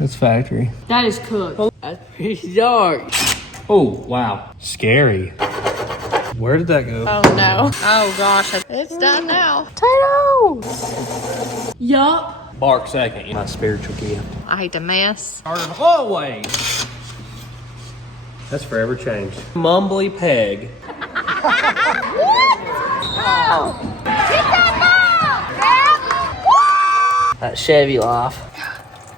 It's factory. That is cooked. That's pretty dark. Oh, wow. Scary. Where did that go? Oh no. Oh gosh. It's done now. Tato! Yup. Bark second. My spiritual gift. I hate to mess. Always. That's forever changed. Mumbly peg. That Chevy life.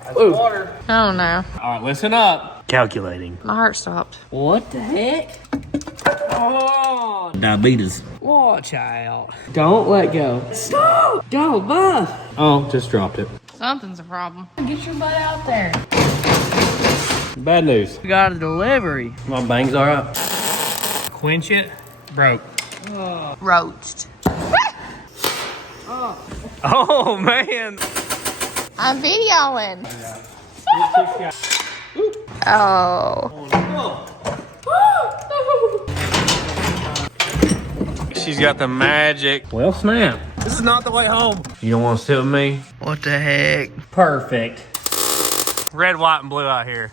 That's water. Oh no. All right, listen up. Calculating. My heart stopped. What the heck? Oh, diabetes. Watch out. Don't let go. Stop. Don't buff. Oh, just dropped it. Something's a problem. Get your butt out there. Bad news. We got a delivery. My bangs are up. Quench it. Broke. Oh. Roached. Oh, man. I'm videoing. Oh. She's got the magic. Well, snap. This is not the way home. You don't want to sit with me? What the heck? Perfect. Red, white, and blue out here.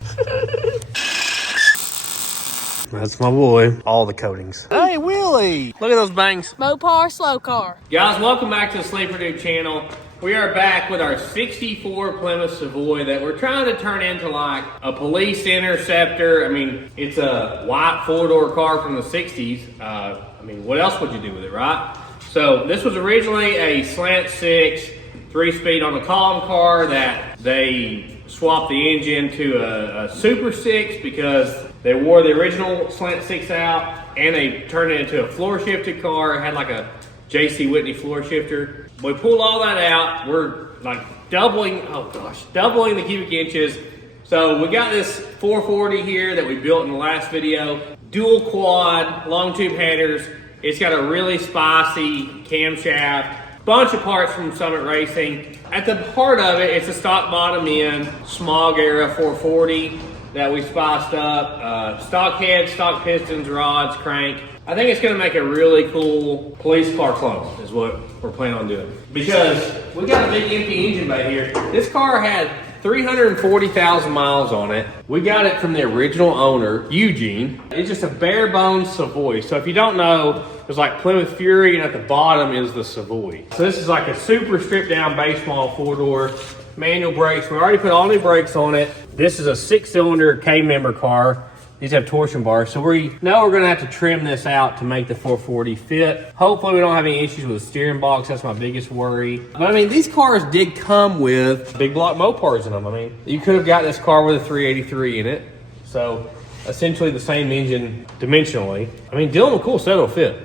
That's my boy. All the coatings. Hey, Willie. Look at those bangs. Mopar slow car. Guys, welcome back to the Sleeper Dude channel. We are back with our 64 Plymouth Savoy that we're trying to turn into like a police interceptor. I mean, it's a white four-door car from the 60s. I mean, what else would you do with it, right? So this was originally a slant six, 3-speed on the column car that they swapped the engine to a Super 6 because they wore the original slant six out and they turned it into a floor shifted car. It had like a J.C. Whitney floor shifter. We pulled all that out. We're like doubling the cubic inches. So we got this 440 here that we built in the last video. Dual quad, long tube headers. It's got a really spicy camshaft. Bunch of parts from Summit Racing. At the heart of it, it's a stock bottom end, smog era 440 that we spiced up. Stock head, stock pistons, rods, crank. I think it's gonna make a really cool police car clone is what we're planning on doing. Because we got a big empty engine bay here. This car had 340,000 miles on it. We got it from the original owner, Eugene. It's just a bare bones Savoy. So if you don't know, there's like Plymouth Fury and at the bottom is the Savoy. So this is like a super stripped down base model 4-door, manual brakes. We already put all new brakes on it. This is a 6-cylinder K-member car. These have torsion bars, so we know we're gonna have to trim this out to make the 440 fit. Hopefully we don't have any issues with the steering box. That's my biggest worry. But I mean, these cars did come with big block Mopars in them. I mean, you could have got this car with a 383 in it. So essentially the same engine dimensionally. I mean, Dylan McCool said it'll fit.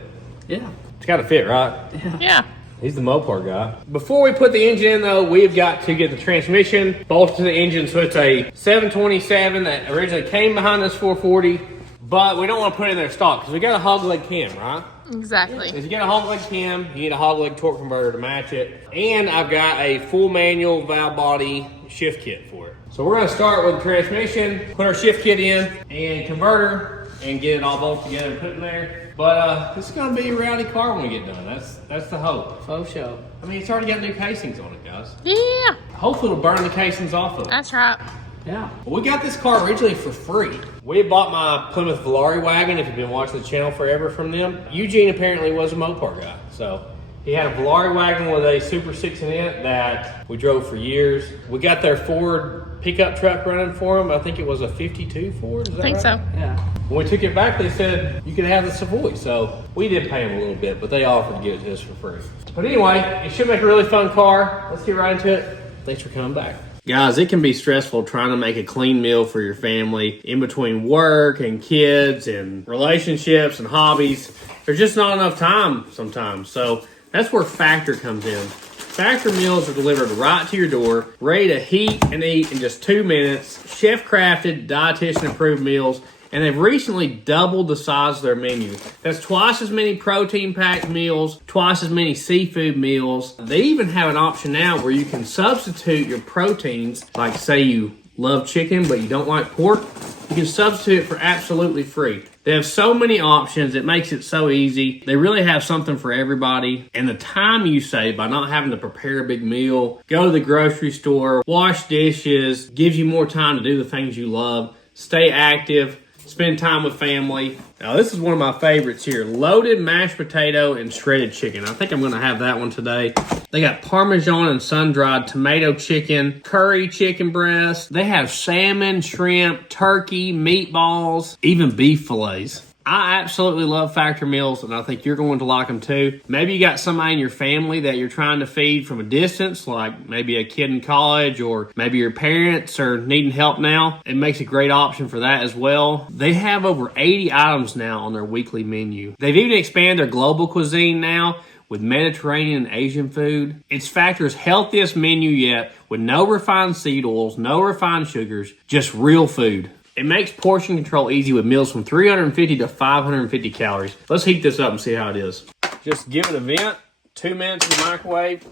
Yeah. It's gotta fit, right? Yeah. He's the Mopar guy. Before we put the engine in though, we've got to get the transmission bolted to the engine. So it's a 727 that originally came behind this 440, but we don't want to put it in there stock because we got a hog leg cam, right? Exactly. If you get a hog leg cam, you need a hog leg torque converter to match it. And I've got a full manual valve body shift kit for it. So we're gonna start with the transmission, put our shift kit in and converter and get it all bolted together and put it in there. But this is gonna be a rowdy car when we get done. That's the hope. Faux show. I mean, it's already got new casings on it, guys. Yeah. Hopefully it'll burn the casings off of it. That's right. Yeah. Well, we got this car originally for free. We had bought my Plymouth Valari wagon, if you've been watching the channel forever from them. Eugene apparently was a Mopar guy. So he had a Valari wagon with a Super 6 in it that we drove for years. We got their Ford pickup truck running for him. I think it was a 52 Ford, is that I think right? so. Yeah. When we took it back, they said you could have the Savoy. So we did pay them a little bit, but they offered to give it to us for free. But anyway, it should make a really fun car. Let's get right into it. Thanks for coming back. Guys, it can be stressful trying to make a clean meal for your family in between work and kids and relationships and hobbies. There's just not enough time sometimes. So that's where Factor comes in. Factor meals are delivered right to your door, ready to heat and eat in just 2 minutes. Chef-crafted, dietitian-approved meals. And they've recently doubled the size of their menu. That's twice as many protein-packed meals, twice as many seafood meals. They even have an option now where you can substitute your proteins, like say you love chicken, but you don't like pork, you can substitute it for absolutely free. They have so many options, it makes it so easy. They really have something for everybody. And the time you save by not having to prepare a big meal, go to the grocery store, wash dishes, gives you more time to do the things you love, stay active, spend time with family. Now this is one of my favorites here. Loaded mashed potato and shredded chicken. I think I'm gonna have that one today. They got Parmesan and sun-dried tomato chicken, curry chicken breast. They have salmon, shrimp, turkey, meatballs, even beef fillets. I absolutely love Factor meals, and I think you're going to like them too. Maybe you got somebody in your family that you're trying to feed from a distance, like maybe a kid in college, or maybe your parents are needing help now. It makes a great option for that as well. They have over 80 items now on their weekly menu. They've even expanded their global cuisine now with Mediterranean and Asian food. It's Factor's healthiest menu yet, with no refined seed oils, no refined sugars, just real food. It makes portion control easy with meals from 350 to 550 calories. Let's heat this up and see how it is. Just give it a vent, 2 minutes in the microwave,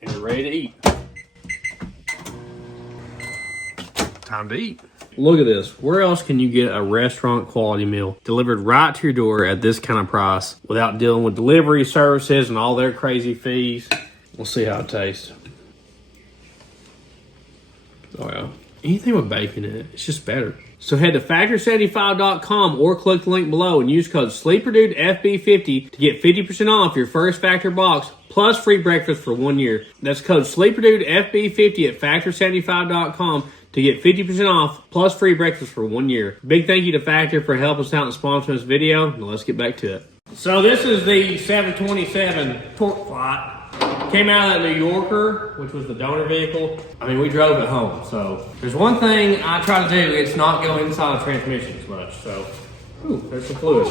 and you're ready to eat. Time to eat. Look at this. Where else can you get a restaurant quality meal delivered right to your door at this kind of price without dealing with delivery services and all their crazy fees? We'll see how it tastes. Oh yeah. Anything with bacon in it, it's just better. So head to Factor75.com or click the link below and use code SleeperDudeFB50 to get 50% off your first Factor box plus free breakfast for 1 year. That's code SleeperDudeFB50 at Factor75.com to get 50% off plus free breakfast for 1 year. Big thank you to Factor for helping us out and sponsoring this video. Now let's get back to it. So this is the 727 torque flight. Came out of that New Yorker, which was the donor vehicle. I mean, we drove it home. So there's one thing I try to do, it's not go inside the transmission as much. So, ooh, there's some fluid.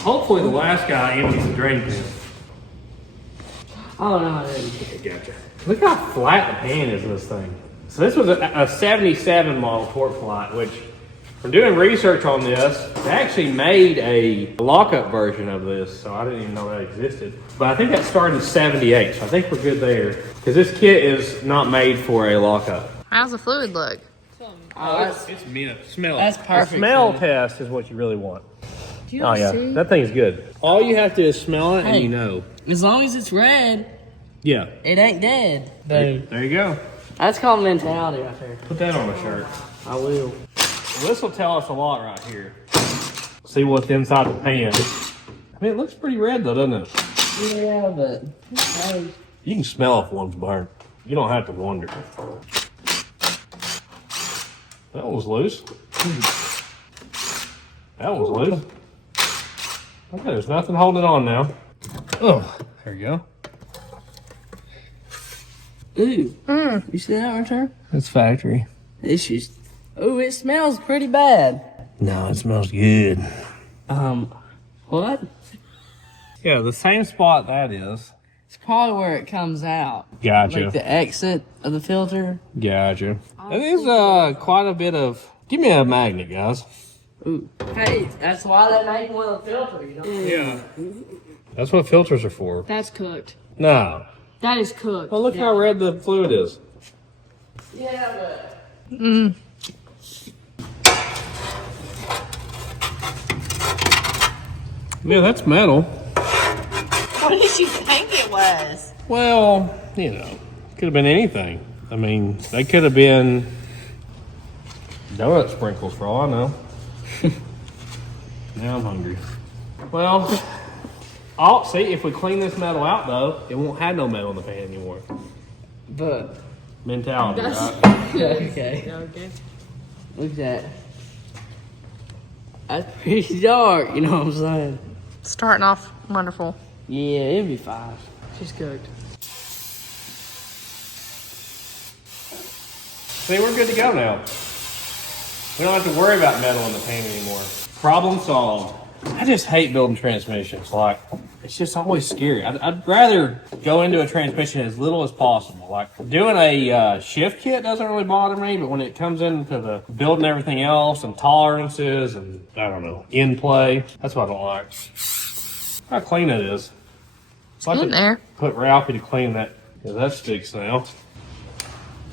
Hopefully the last guy empties the drain pan. Oh, no, I didn't. Gotcha. Look how flat the pan is in this thing. So this was a 77 model torque flight, which from doing research on this, they actually made a lockup version of this, so I didn't even know that existed. But I think that started in 78, so I think we're good there. Because this kit is not made for a lockup. How's the fluid look? Oh, it's mint. Smell it. That's perfect. The smell test is what you really want. Do you Oh yeah, see? that thing's good. All you have to do is smell it and Hey. you know. As long as it's red, Yeah. it ain't dead. There you go. That's called mentality right there. Put that on a shirt. I will. Well, this will tell us a lot right here. See what's inside the pan. I mean, it looks pretty red though, doesn't it? Yeah, but hey. You can smell if one's burnt. You don't have to wonder. That one was loose. That one's loose. Okay, there's nothing holding it on now. Oh, there you go. Ooh. You see that right there? It's factory. It's just. Ooh, it smells pretty bad. No, it smells good. What? Yeah, the same spot that is. It's probably where it comes out. Gotcha. Like the exit of the filter. Gotcha. It is quite a bit of. Give me a magnet, guys. Ooh. Hey, that's why they make one of the filter, you know? Yeah. That's what filters are for. That's cooked. No. That is cooked. Well, look how red the fluid is. Yeah, but. Yeah, that's metal. What did you think it was? Well, you know, could have been anything. I mean, they could have been donut sprinkles for all I know. Now I'm hungry. Well, I'll see if we clean this metal out though, it won't have no metal in the pan anymore. But. Mentality, That's. right? Okay. Look at that. That's pretty dark, you know what I'm saying? Starting off wonderful. Yeah, it'd be 5. She's cooked. See, we're good to go now. We don't have to worry about metal in the pan anymore. Problem solved. I just hate building transmissions. Like, it's just always scary. I'd rather go into a transmission as little as possible. Like, doing a shift kit doesn't really bother me, but when it comes into the building everything else and tolerances and, I don't know, in play, that's what I don't like. How clean it is. It's like In there. put Ralphie to clean that. Yeah, that sticks now.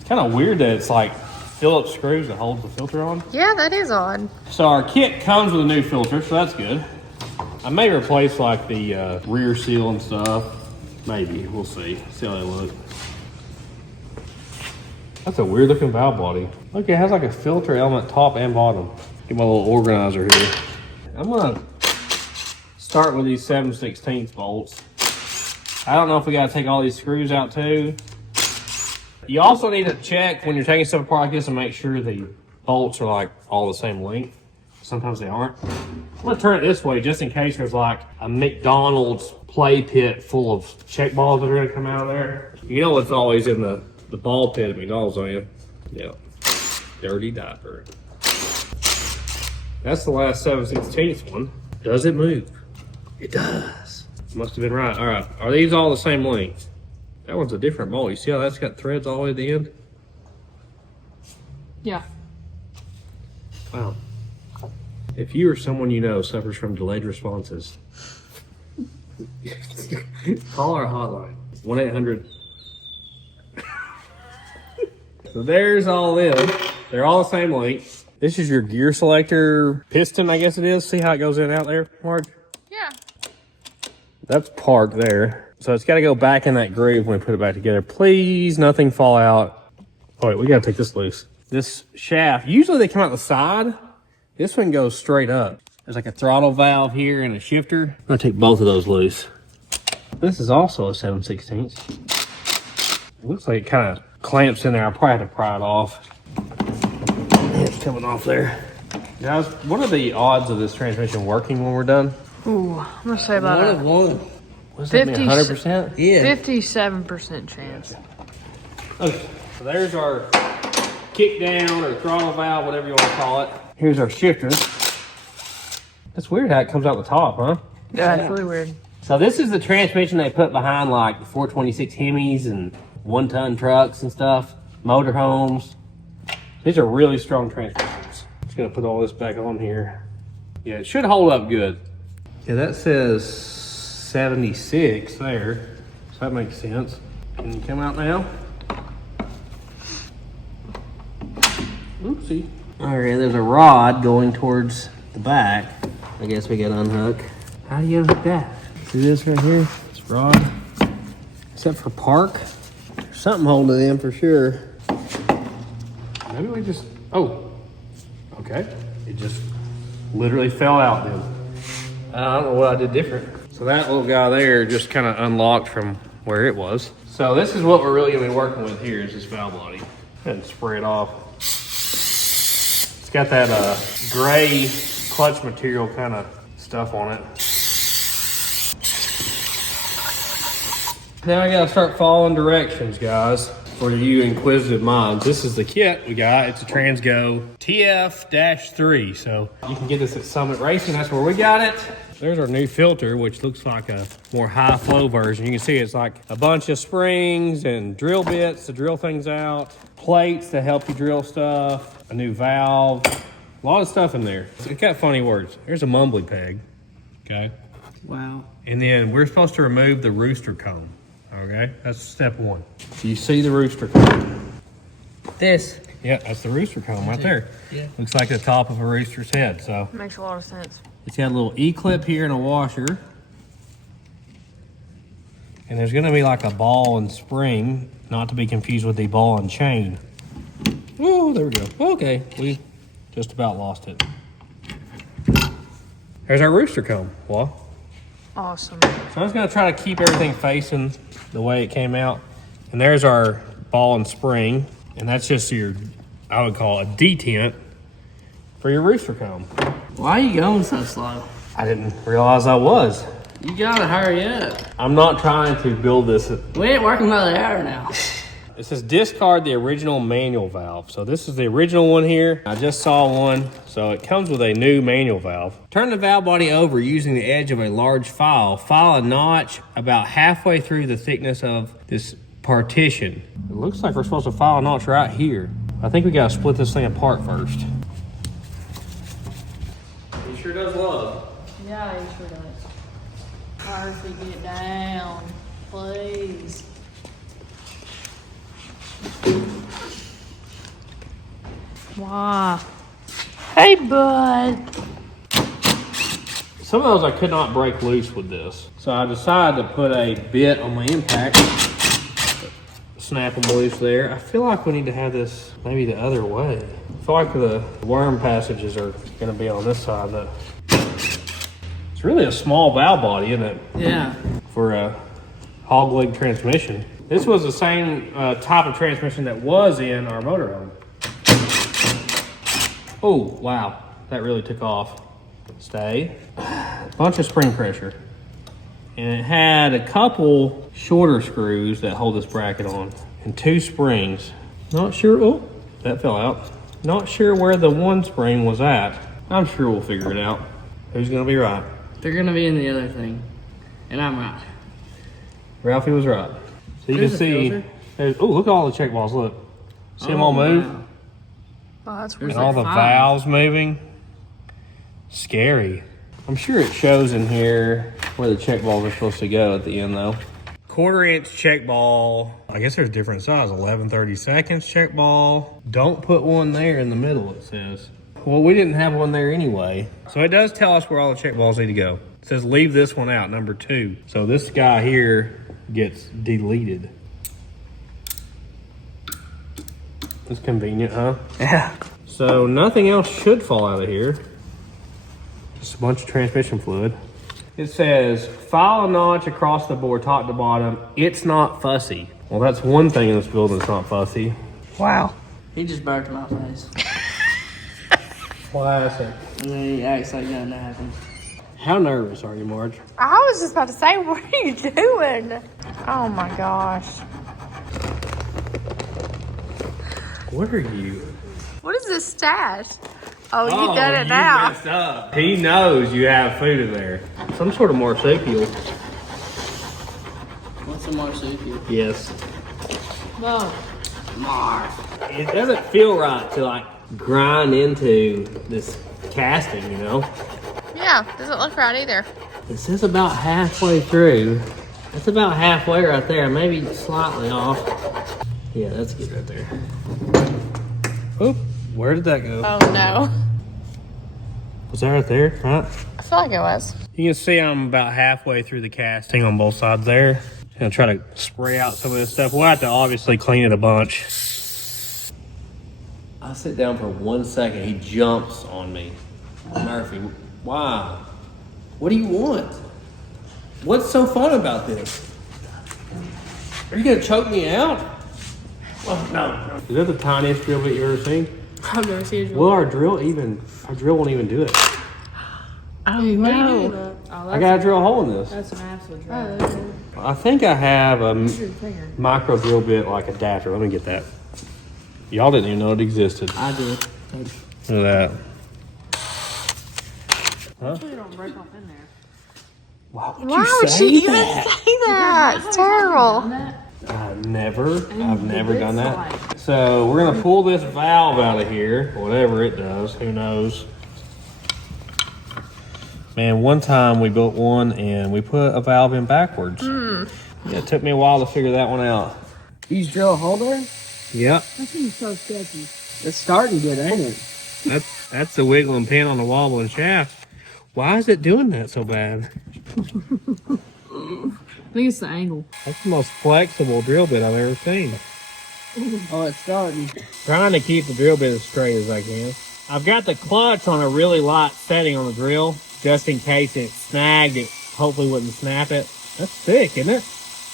Kind of weird that it's like Phillips screws that holds the filter on. Yeah, that is odd. So our kit comes with a new filter, so that's good. I may replace like the rear seal and stuff. Maybe, we'll see. See how they look. That's a weird looking valve body. Look, it has like a filter element top and bottom. Get my little organizer here. I'm gonna start with these 7/16 bolts. I don't know if we gotta take all these screws out too. You also need to check when you're taking stuff apart like this and make sure the bolts are like all the same length. Sometimes they aren't. I'm gonna turn it this way just in case there's like a McDonald's play pit full of check balls that are gonna come out of there. You know what's always in the ball pit at McDonald's, don't you? Yeah. Dirty diaper. That's the last 7/16 one. Does it move? It does. Must have been right. All right. Are these all the same length? That one's a different bolt. You see how that's got threads all the way to the end? Yeah. Wow. If you or someone you know suffers from delayed responses, call our hotline. 1-800. So there's all them. They're all the same length. This is your gear selector piston, I guess it is. See how it goes in and out there, Marge? Yeah. That's parked there. So it's got to go back in that groove when we put it back together. Please, nothing fall out. Oh, wait, we got to take this loose. This shaft, usually they come out the side. This one goes straight up. There's like a throttle valve here and a shifter. I'm going to take both of those loose. This is also a 7/16. It looks like it kind of clamps in there. I'll probably have to pry it off. It's coming off there. Guys, what are the odds of this transmission working when we're done? Ooh, I'm gonna say about One. What does that mean, 100%? Yeah. 57% chance. Okay, so there's our kick down or throttle valve, whatever you want to call it. Here's our shifter. That's weird how it comes out the top, huh? Yeah, it's really weird. So this is the transmission they put behind like the 426 Hemis and 1-ton trucks and stuff, motorhomes. These are really strong transmissions. Just gonna put all this back on here. Yeah, it should hold up good. Yeah, that says 76 there, so that makes sense. Can you come out now? Oopsie. All right, there's a rod going towards the back. I guess we gotta unhook. How do you unhook that? See this right here? This rod. Is that for park? There's something holding it in for sure. Maybe we just, oh, okay. It just literally fell out then. I don't know what I did different. So that little guy there just kind of unlocked from where it was. So this is what we're really gonna be working with here is this valve body. And spray it off. It's got that gray clutch material kind of stuff on it. Now I gotta start following directions, guys. For you inquisitive minds, this is the kit we got. It's a TransGo TF-3. So you can get this at Summit Racing. That's where we got it. There's our new filter, which looks like a more high flow version. You can see it's like a bunch of springs and drill bits to drill things out, plates to help you drill stuff, a new valve, a lot of stuff in there. It's got funny words. Here's a mumbly peg, okay? Wow. And then we're supposed to remove the rooster cone, okay? That's step one. So you see the rooster cone? This. Yeah, that's the rooster cone right there. Yeah. Looks like the top of a rooster's head, so. Makes a lot of sense. It's got a little E-clip here and a washer. And there's gonna be like a ball and spring, not to be confused with the ball and chain. Oh, there we go. Okay, we just about lost it. There's our rooster comb. Well, Awesome. so I'm just gonna try to keep everything facing the way it came out. And there's our ball and spring. And that's just your, I would call it a detent for your rooster comb. Why are you going so slow? I didn't realize I was. You gotta hurry up. I'm not trying to build this. We ain't working another hour now. It says discard the original manual valve. So this is the original one here. I just saw one. So it comes with a new manual valve. Turn the valve body over using the edge of a large file. File a notch about halfway through the thickness of this partition. It looks like we're supposed to file a notch right here. I think we gotta split this thing apart first. He sure does love. Yeah, he sure does. Perfect, get down, please. Wow. Hey, bud. Some of those I could not break loose with this. So I decided to put a bit on my impact. Snap them loose there. I feel like we need to have this maybe the other way. I feel like the worm passages are gonna be on this side though. It's really a small valve body, isn't it? Yeah. For a hog leg transmission. This was the same type of transmission that was in our motorhome. Oh, wow. That really took off. Stay. Bunch of spring pressure. And it had a couple shorter screws that hold this bracket on. And 2 springs. Not sure, oh, that fell out. Not sure where the one spring was at. I'm sure we'll figure it out. Who's gonna be right? They're gonna be in the other thing. And I'm right. Ralphie was right. So you There's can see, oh, look at all the check balls, look. See them all move? Wow. Oh, that's And weird. all the like 5. valves moving. Scary. I'm sure it shows in here where the check balls are supposed to go at the end though. 1/4 inch check ball. I guess there's different size. 11/32 check ball. Don't put one there in the middle, it says. Well, we didn't have one there anyway. So it does tell us where all the check balls need to go. It says leave this one out, number 2. So this guy here gets deleted. That's convenient, huh? Yeah. So nothing else should fall out of here. Just a bunch of transmission fluid. It says, file a notch across the board, top to bottom. It's not fussy. Well, that's one thing in this building that's not fussy. Wow. He just burped in my face. Classic. And then he acts like nothing happened. How nervous are you, Marge? I was just about to say, what are you doing? Oh my gosh. What are you? What is this stash? Oh, you done it you now. messed up. He knows you have food in there. Some sort of marsupial. What's a marsupial? Yes. No. Mar. It doesn't feel right to like grind into this casting, you know? Yeah, doesn't look right either. It says about halfway through. That's about halfway right there, maybe slightly off. Yeah, that's good right there. Oop, where did that go? Oh no. Was that right there, right? I feel like it was. You can see I'm about halfway through the casting on both sides there. I'm gonna try to spray out some of this stuff. We'll have to obviously clean it a bunch. I sit down for 1 second, he jumps on me. Murphy, why? What do you want? What's so fun about this? Are you gonna choke me out? Oh, no. Is that the tiniest drill bit you've ever seen? I've never seen a drill. Will our drill won't even do it. Oh no. Oh, I gotta drill a hole in this. that's an absolute drag. I think I have a micro drill bit like adapter. Let me get that. Y'all didn't even know it existed. I did. Look at that. Huh? Hopefully don't break off in there. Why would Why you would say she even that? say that? It's terrible. I've never done that. So we're gonna pull this valve out of here, whatever it does, who knows. Man, one time we built one and we put a valve in backwards. Yeah, it took me a while to figure that one out. You just drill a hole there? Yep, That seems so sketchy. It's starting good, ain't it? that's the wiggling pin on the wobbling shaft. Why is it doing that so bad? I think it's the angle. That's the most flexible drill bit I've ever seen. Oh, it's starting. Trying to keep the drill bit as straight as I can. I've got the clutch on a really light setting on the drill, just in case it snagged, it hopefully wouldn't snap it. That's thick, isn't it?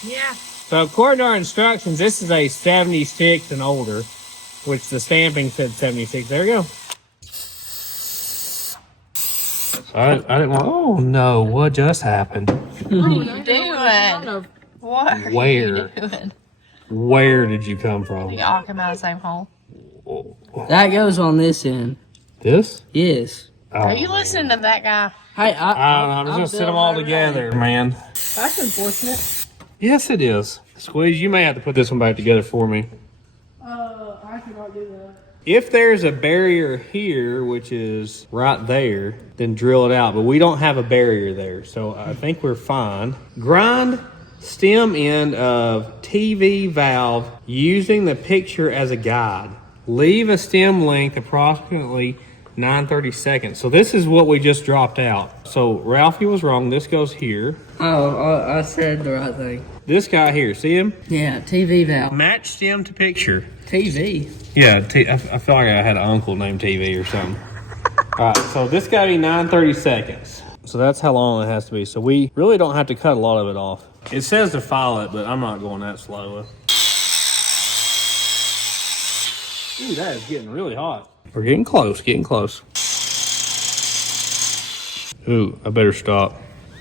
Yeah. So according to our instructions, this is a 76 and older, which the stamping said 76. There we go. I didn't want, oh no, what just happened? What are you doing? What are Where? you doing? Where did you come from? They all come out of the same hole. That goes on this end. This? Yes. Oh. Are you listening to that guy? Hey, I don't know, I'm just gonna sit them all together, man. That's unfortunate. Yes, it is. Squeeze, you may have to put this one back together for me. I cannot do that. If there's a barrier here, which is right there, then drill it out. But we don't have a barrier there, so I think we're fine. Grind stem end of TV valve using the picture as a guide. Leave a stem length approximately 9/32. So this is what we just dropped out. So Ralphie was wrong. This goes here. Oh, I said the right thing. This guy here, see him? Yeah, TV valve. Match stem to picture. TV. Yeah, I feel like I had an uncle named TV or something. All right, so this got to be 9/32. So that's how long it has to be. So we really don't have to cut a lot of it off. It says to file it, but I'm not going that slow. Ooh, that is getting really hot. We're getting close, getting close. Ooh, I better stop.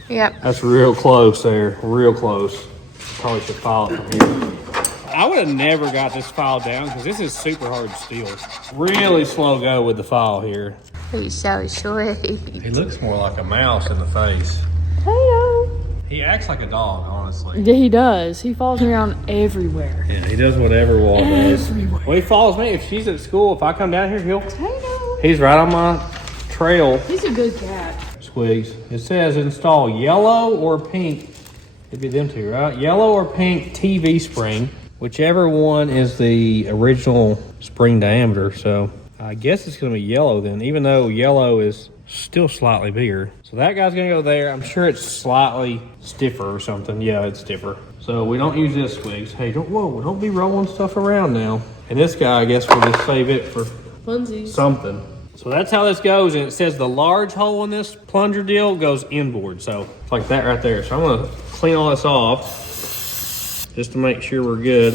Yep. That's real close there, real close. Probably should file it from here. I would have never got this file down because this is super hard steel. Really slow go with the file here. He's so sweet. He looks more like a mouse in the face. Hello. He acts like a dog, honestly. Yeah, he does. He follows me around everywhere. Yeah, he does whatever Walt does. Everywhere. Well, he follows me. If she's at school, if I come down here, Hello. he's right on my trail. He's a good cat. Squigs. It says install yellow or pink. It'd be them two, right? Yellow or pink TV spring, whichever one is the original spring diameter. So I guess it's going to be yellow then, even though yellow is still slightly bigger. So that guy's going to go there. I'm sure it's slightly stiffer or something. Yeah, it's stiffer. So we don't use this, Squigs. Hey, don't be rolling stuff around now. And this guy, I guess we'll just save it for Funsies. something. So that's how this goes, and it says the large hole in this plunger deal goes inboard. So it's like that right there. So I'm gonna clean all this off just to make sure we're good.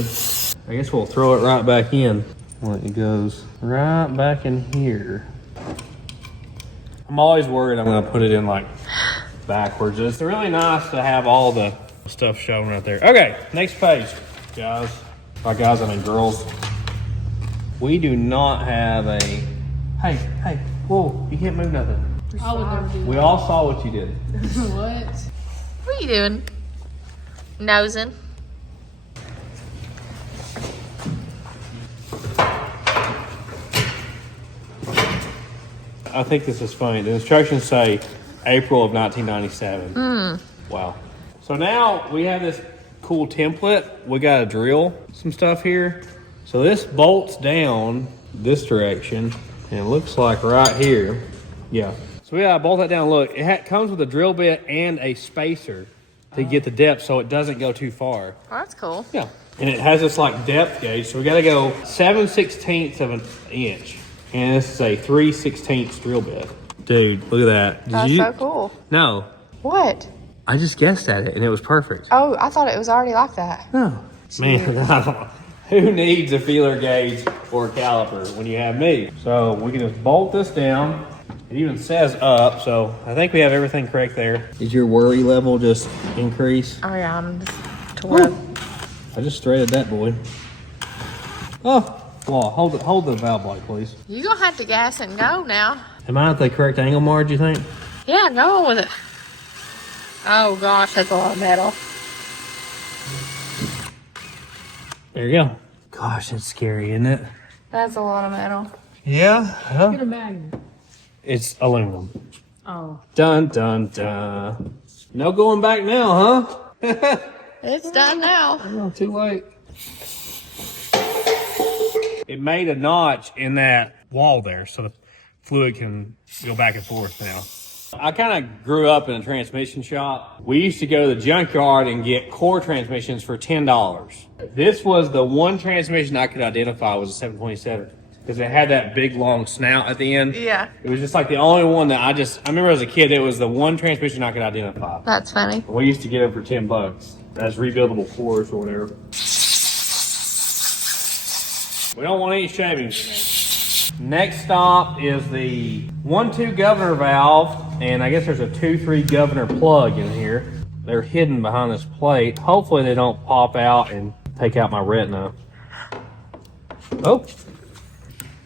I guess we'll throw it right back in when it goes right back in here. I'm always worried I'm gonna put it in like backwards. It's really nice to have all the stuff shown right there. Okay, next page, guys. By guys, I mean girls. We do not have a, hey, whoa, you can't move nothing. I would never do We all saw what you did. What? What are you doing? Nosing. I think this is funny. The instructions say April of 1997. Wow. So now we have this cool template. We got to drill some stuff here. So this bolts down this direction, and it looks like right here. Yeah. So we got to bolt that down. Look, it comes with a drill bit and a spacer to get the depth so it doesn't go too far. Oh, that's cool. Yeah. And it has this like depth gauge. So we got to go 7/16 of an inch. And this is a 3/16 drill bit. Dude, look at that. That's so cool. No. What? I just guessed at it and it was perfect. Oh, I thought it was already like that. No. Man, I don't know. Who needs a feeler gauge or a caliper when you have me? So we can just bolt this down. It even says up, so I think we have everything correct there. Did your worry level just increase? Oh yeah, I'm just tore up. I just threaded that boy. Oh, well, hold the valve blade, please. You gonna have to gas and go now. Am I at the correct angle, Marge, you think? Yeah, go on with it. Oh gosh, that's a lot of metal. There you go. Gosh, that's scary, isn't it? That's a lot of metal. Yeah. Get a magnet. It's aluminum. Oh. Dun, dun, dun. No going back now, huh? It's done now. Oh, too late. It made a notch in that wall there so the fluid can go back and forth now. I kind of grew up in a transmission shop. We used to go to the junkyard and get core transmissions for $10. This was the one transmission I could identify was a 727 because it had that big long snout at the end. Yeah. It was just like the only one that I remember as a kid, it was the one transmission I could identify. That's funny. We used to get them for $10 as rebuildable cores or whatever. We don't want any shavings. Next stop is the 1-2 governor valve, and I guess there's a 2-3 governor plug in here. They're hidden behind this plate. Hopefully they don't pop out and take out my retina. Oh,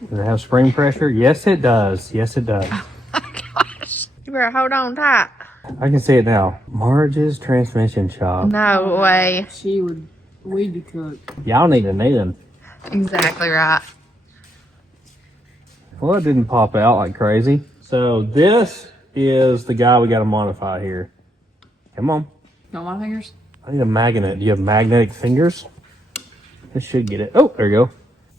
does it have spring pressure? Yes, it does. Yes, it does. Oh my gosh. You better hold on tight. I can see it now. Marge's transmission shop. No way. We'd be cooked. Y'all need a new one. Exactly right. Well, it didn't pop out like crazy. So this is the guy we got to modify here. Come on. Not my fingers? I need a magnet. Do you have magnetic fingers? This should get it. Oh, there you go.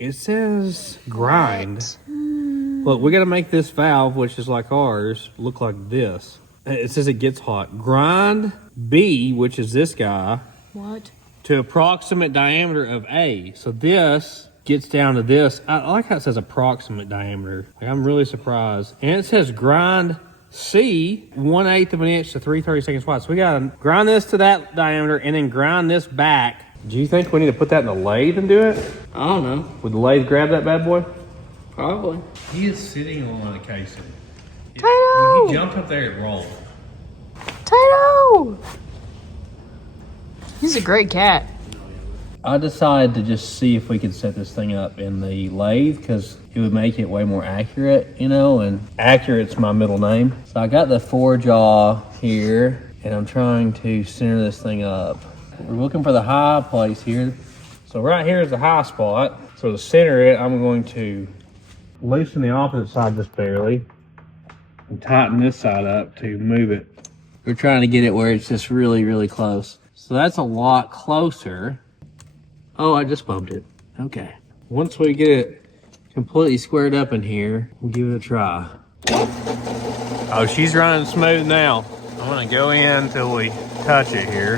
It says grind. Look, we got to make this valve, which is like ours, look like this. It says it gets hot. Grind B, which is this guy, What? to approximate diameter of A. So this gets down to this. I like how it says approximate diameter. Like, I'm really surprised. And it says grind C, 1/8 of an inch to 3/32 wide. So we got to grind this to that diameter and then grind this back. Do you think we need to put that in the lathe and do it? I don't know. Would the lathe grab that bad boy? Probably. He is sitting on a casing. Tato! When he jumped up there, it rolled. Tato! He's a great cat. I decided to just see if we could set this thing up in the lathe because it would make it way more accurate, you know, and accurate's my middle name. So I got the 4-jaw here and I'm trying to center this thing up. We're looking for the high place here. So right here is the high spot. So to center it, I'm going to loosen the opposite side just barely and tighten this side up to move it. We're trying to get it where it's just really, really close. So that's a lot closer. Oh, I just bumped it. Okay. Once we get it completely squared up in here, we'll give it a try. Oh, she's running smooth now. I'm gonna go in until we touch it here.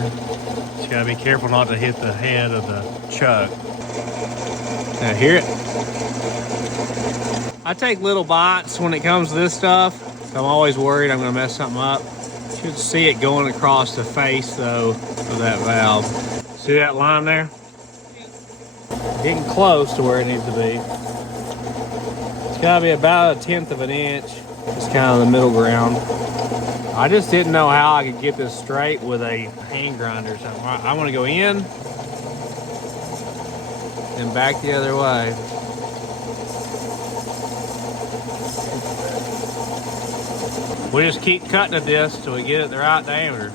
Just gotta be careful not to hit the head of the chuck. Now hear it? I take little bites when it comes to this stuff. So I'm always worried I'm gonna mess something up. Should see it going across the face though of that valve. See that line there? Getting close to where it needs to be. It's gotta be about 1/10 of an inch. It's kind of the middle ground. I just didn't know how I could get this straight with a hand grinder. So I want to go in and back the other way. We just keep cutting at this till we get it the right diameter.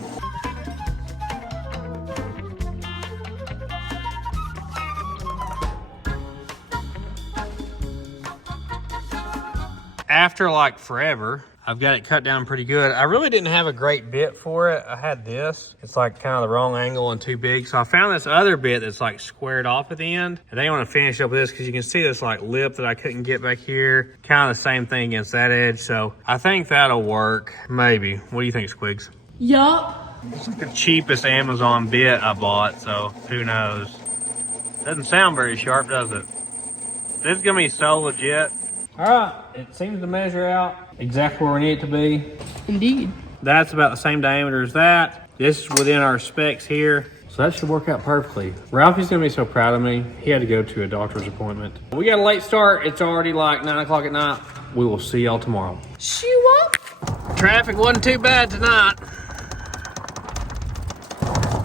After like forever, I've got it cut down pretty good. I really didn't have a great bit for it. I had this. It's like kind of the wrong angle and too big. So I found this other bit that's like squared off at the end. And I want to finish up with this because you can see this like lip that I couldn't get back here. Kind of the same thing against that edge. So I think that'll work. Maybe. What do you think, Squigs? Yup. It's like the cheapest Amazon bit I bought. So who knows? Doesn't sound very sharp, does it? This is going to be so legit. All right, it seems to measure out exactly where we need it to be. Indeed. That's about the same diameter as that. This is within our specs here. So that should work out perfectly. Ralphie's gonna be so proud of me. He had to go to a doctor's appointment. We got a late start. It's already like 9 o'clock at night. We will see y'all tomorrow. Shoo-up. Traffic wasn't too bad tonight.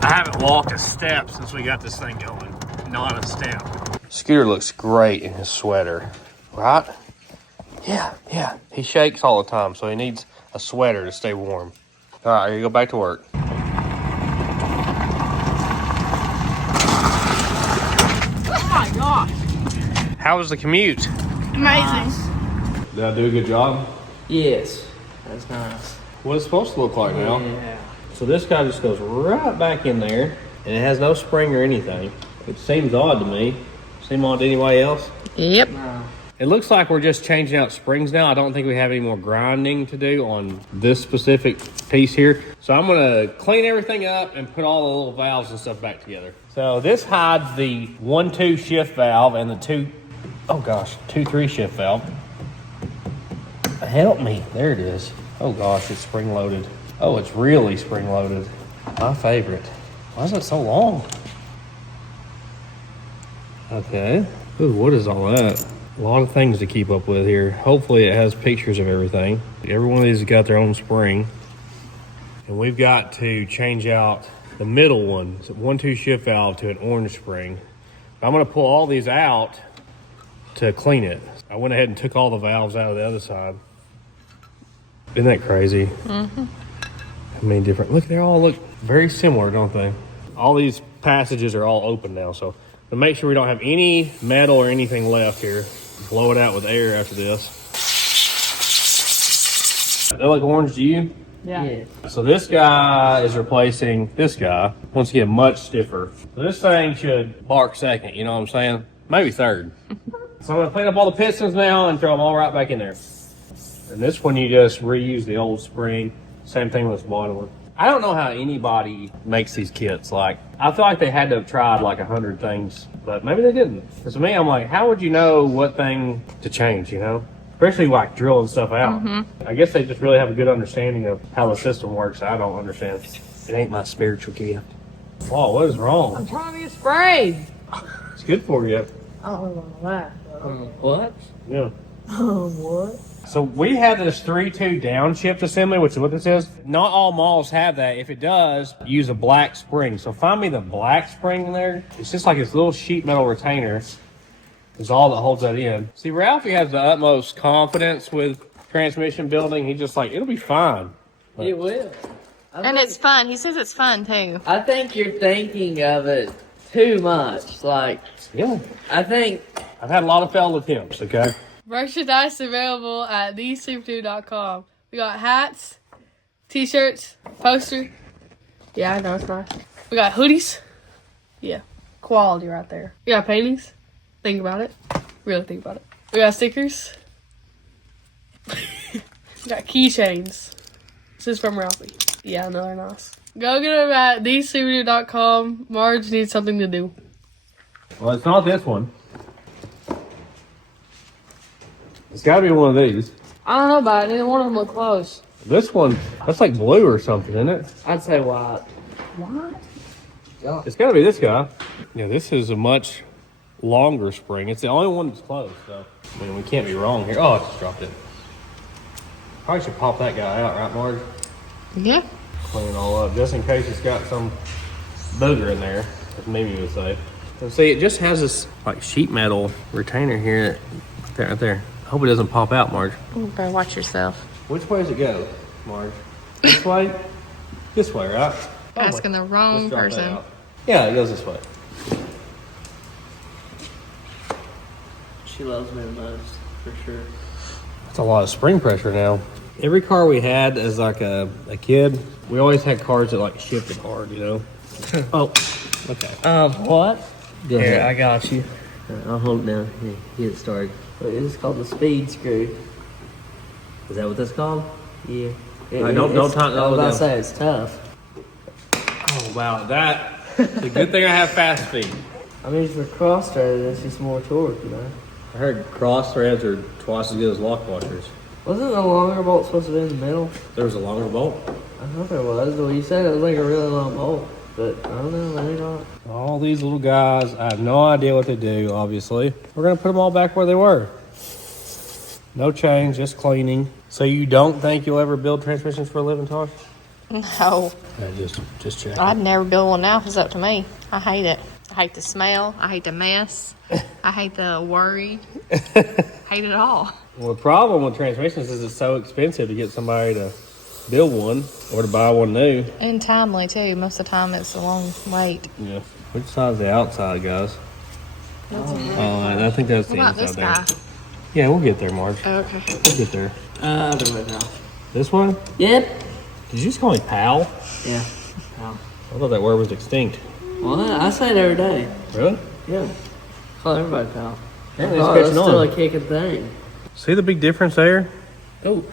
I haven't walked a step since we got this thing going. Not a step. Scooter looks great in his sweater, right? Yeah. He shakes all the time, so he needs a sweater to stay warm. All right, you go back to work. Oh my gosh. How was the commute? Amazing. Did I do a good job? Yes. That's nice. What it's supposed to look like now. Yeah. So this guy just goes right back in there, and it has no spring or anything. It seems odd to me. Seem odd to anybody else? Yep. No. It looks like we're just changing out springs now. I don't think we have any more grinding to do on this specific piece here. So I'm gonna clean everything up and put all the little valves and stuff back together. So this hides the 1-2 shift valve and the 2-3 shift valve. Help me, there it is. Oh gosh, it's spring loaded. Oh, it's really spring loaded. My favorite. Why is it so long? Okay. Ooh, what is all that? A lot of things to keep up with here. Hopefully it has pictures of everything. Every one of these has got their own spring. And we've got to change out the middle one. It's a 1-2 shift valve to an orange spring. I'm gonna pull all these out to clean it. I went ahead and took all the valves out of the other side. Isn't that crazy? Mm-hmm. How many different, look, they all look very similar, don't they? All these passages are all open now, so to make sure we don't have any metal or anything left here, blow it out with air after this. They look orange to you? Yeah. So this guy is replacing this guy. Once again, much stiffer. So this thing should bark second, you know what I'm saying? maybe third. So I'm gonna clean up all the pistons now and throw them all right back in there. And this one you just reuse the old spring. Same thing with this bottom one. I don't know how anybody makes these kits. Like, I feel like they had to have tried like 100 things, but maybe they didn't. Because to me, I'm like, how would you know what thing to change, you know? Especially like drilling stuff out. I guess they just really have a good understanding of how the system works. I don't understand. It ain't my spiritual gift. Oh, what is wrong? I'm trying to get sprayed. It's good for you. I don't know that. What? Yeah. What? So we have this 3-2 downshift assembly, which is what this is. Not all models have that. If it does, use a black spring. So find me the black spring in there. It's just like this little sheet metal retainer. Is all that holds that in. See, Ralphie has the utmost confidence with transmission building. He's just like, it'll be fine. But It will. And it's fun. He says it's fun too. I think you're thinking of it too much. Like, yeah, I think I've had a lot of failed attempts, okay? Merchandise available at thesuperdude.com. We got hats, t-shirts, poster. Yeah, I know it's nice. We got hoodies. Yeah, quality right there. We got paintings. Think about it. Really think about it. We got stickers. We got keychains. This is from Ralphie. Yeah, I know they're nice. Go get them at thesuperdude.com. Marge needs something to do. Well, it's not this one. It's got to be one of these. I don't know about it. Neither one of them look close. This one, that's like blue or something, isn't it? I'd say white. It's got to be this guy. Yeah, this is a much longer spring. It's the only one that's close, so. I mean, we can't be wrong here. Oh, I just dropped it. Probably should pop that guy out, right, Marge? Yeah. Clean it all up, just in case it's got some booger in there, as Mimi would say. And see, it just has this like sheet metal retainer here, right there. I hope it doesn't pop out, Marge. You better watch yourself. Which way does it go, Marge? This way? This way, right? Asking the wrong Let's drop that person. out. Yeah, it goes this way. She loves me the most, for sure. That's a lot of spring pressure now. Every car we had as like a kid, we always had cars that like shifted hard, you know? Oh, okay. What? Go Here, ahead. I got you. I'll hold down. Here, get it started. It's called the speed screw. Is that what that's called? Yeah. Alright, don't tighten it I all was about down. to say it's tough. Oh, wow. It's a good thing I have fast feet. I mean, for cross threaded, it's just more torque, you know. I heard cross threads are twice as good as lock washers. Wasn't the longer bolt supposed to be in the middle? There was a longer bolt. I thought there was. Well, you said it was like a really long bolt, but I don't know, maybe not. All these little guys, I have no idea what they do, obviously. We're going to put them all back where they were. No change, just cleaning. So you don't think you'll ever build transmissions for a living, Tosh? No. Just check. I'd never build one now if it's up to me. I hate it. I hate the smell. I hate the mess. I hate the worry. Hate it all. Well, the problem with transmissions is it's so expensive to get somebody to build one or to buy one new. And timely too. Most of the time it's a long wait. Yeah. Which side's the outside, guys? Oh, I think that's the What about inside this there. guy? Yeah, we'll get there, Marge. Okay. We'll get there. Other way now. This one? Yep. Did you just call me pal? Yeah. I thought that word was extinct. Well, I say it every day. Really? Yeah. Call everybody pal. Apparently it's Oh, that's catching still on. a kicking thing. See the big difference there? Oh.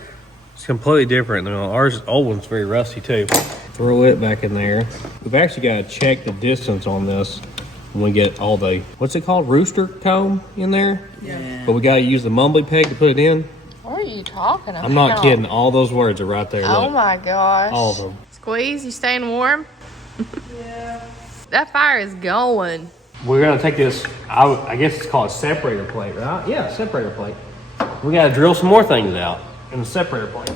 It's completely different. You know, ours old one's very rusty too. Throw it back in there. We've actually got to check the distance on this when we get all the, what's it called, rooster comb in there? Yeah. But we got to use the mumbly peg to put it in. What are you talking about? I'm not kidding. All those words are right there. Oh Look. my gosh. All of them. Squeeze, you staying warm? Yeah. That fire is going. We're going to take this, I guess it's called a separator plate, right? Yeah, separator plate. We got to drill some more things out in the separator plate.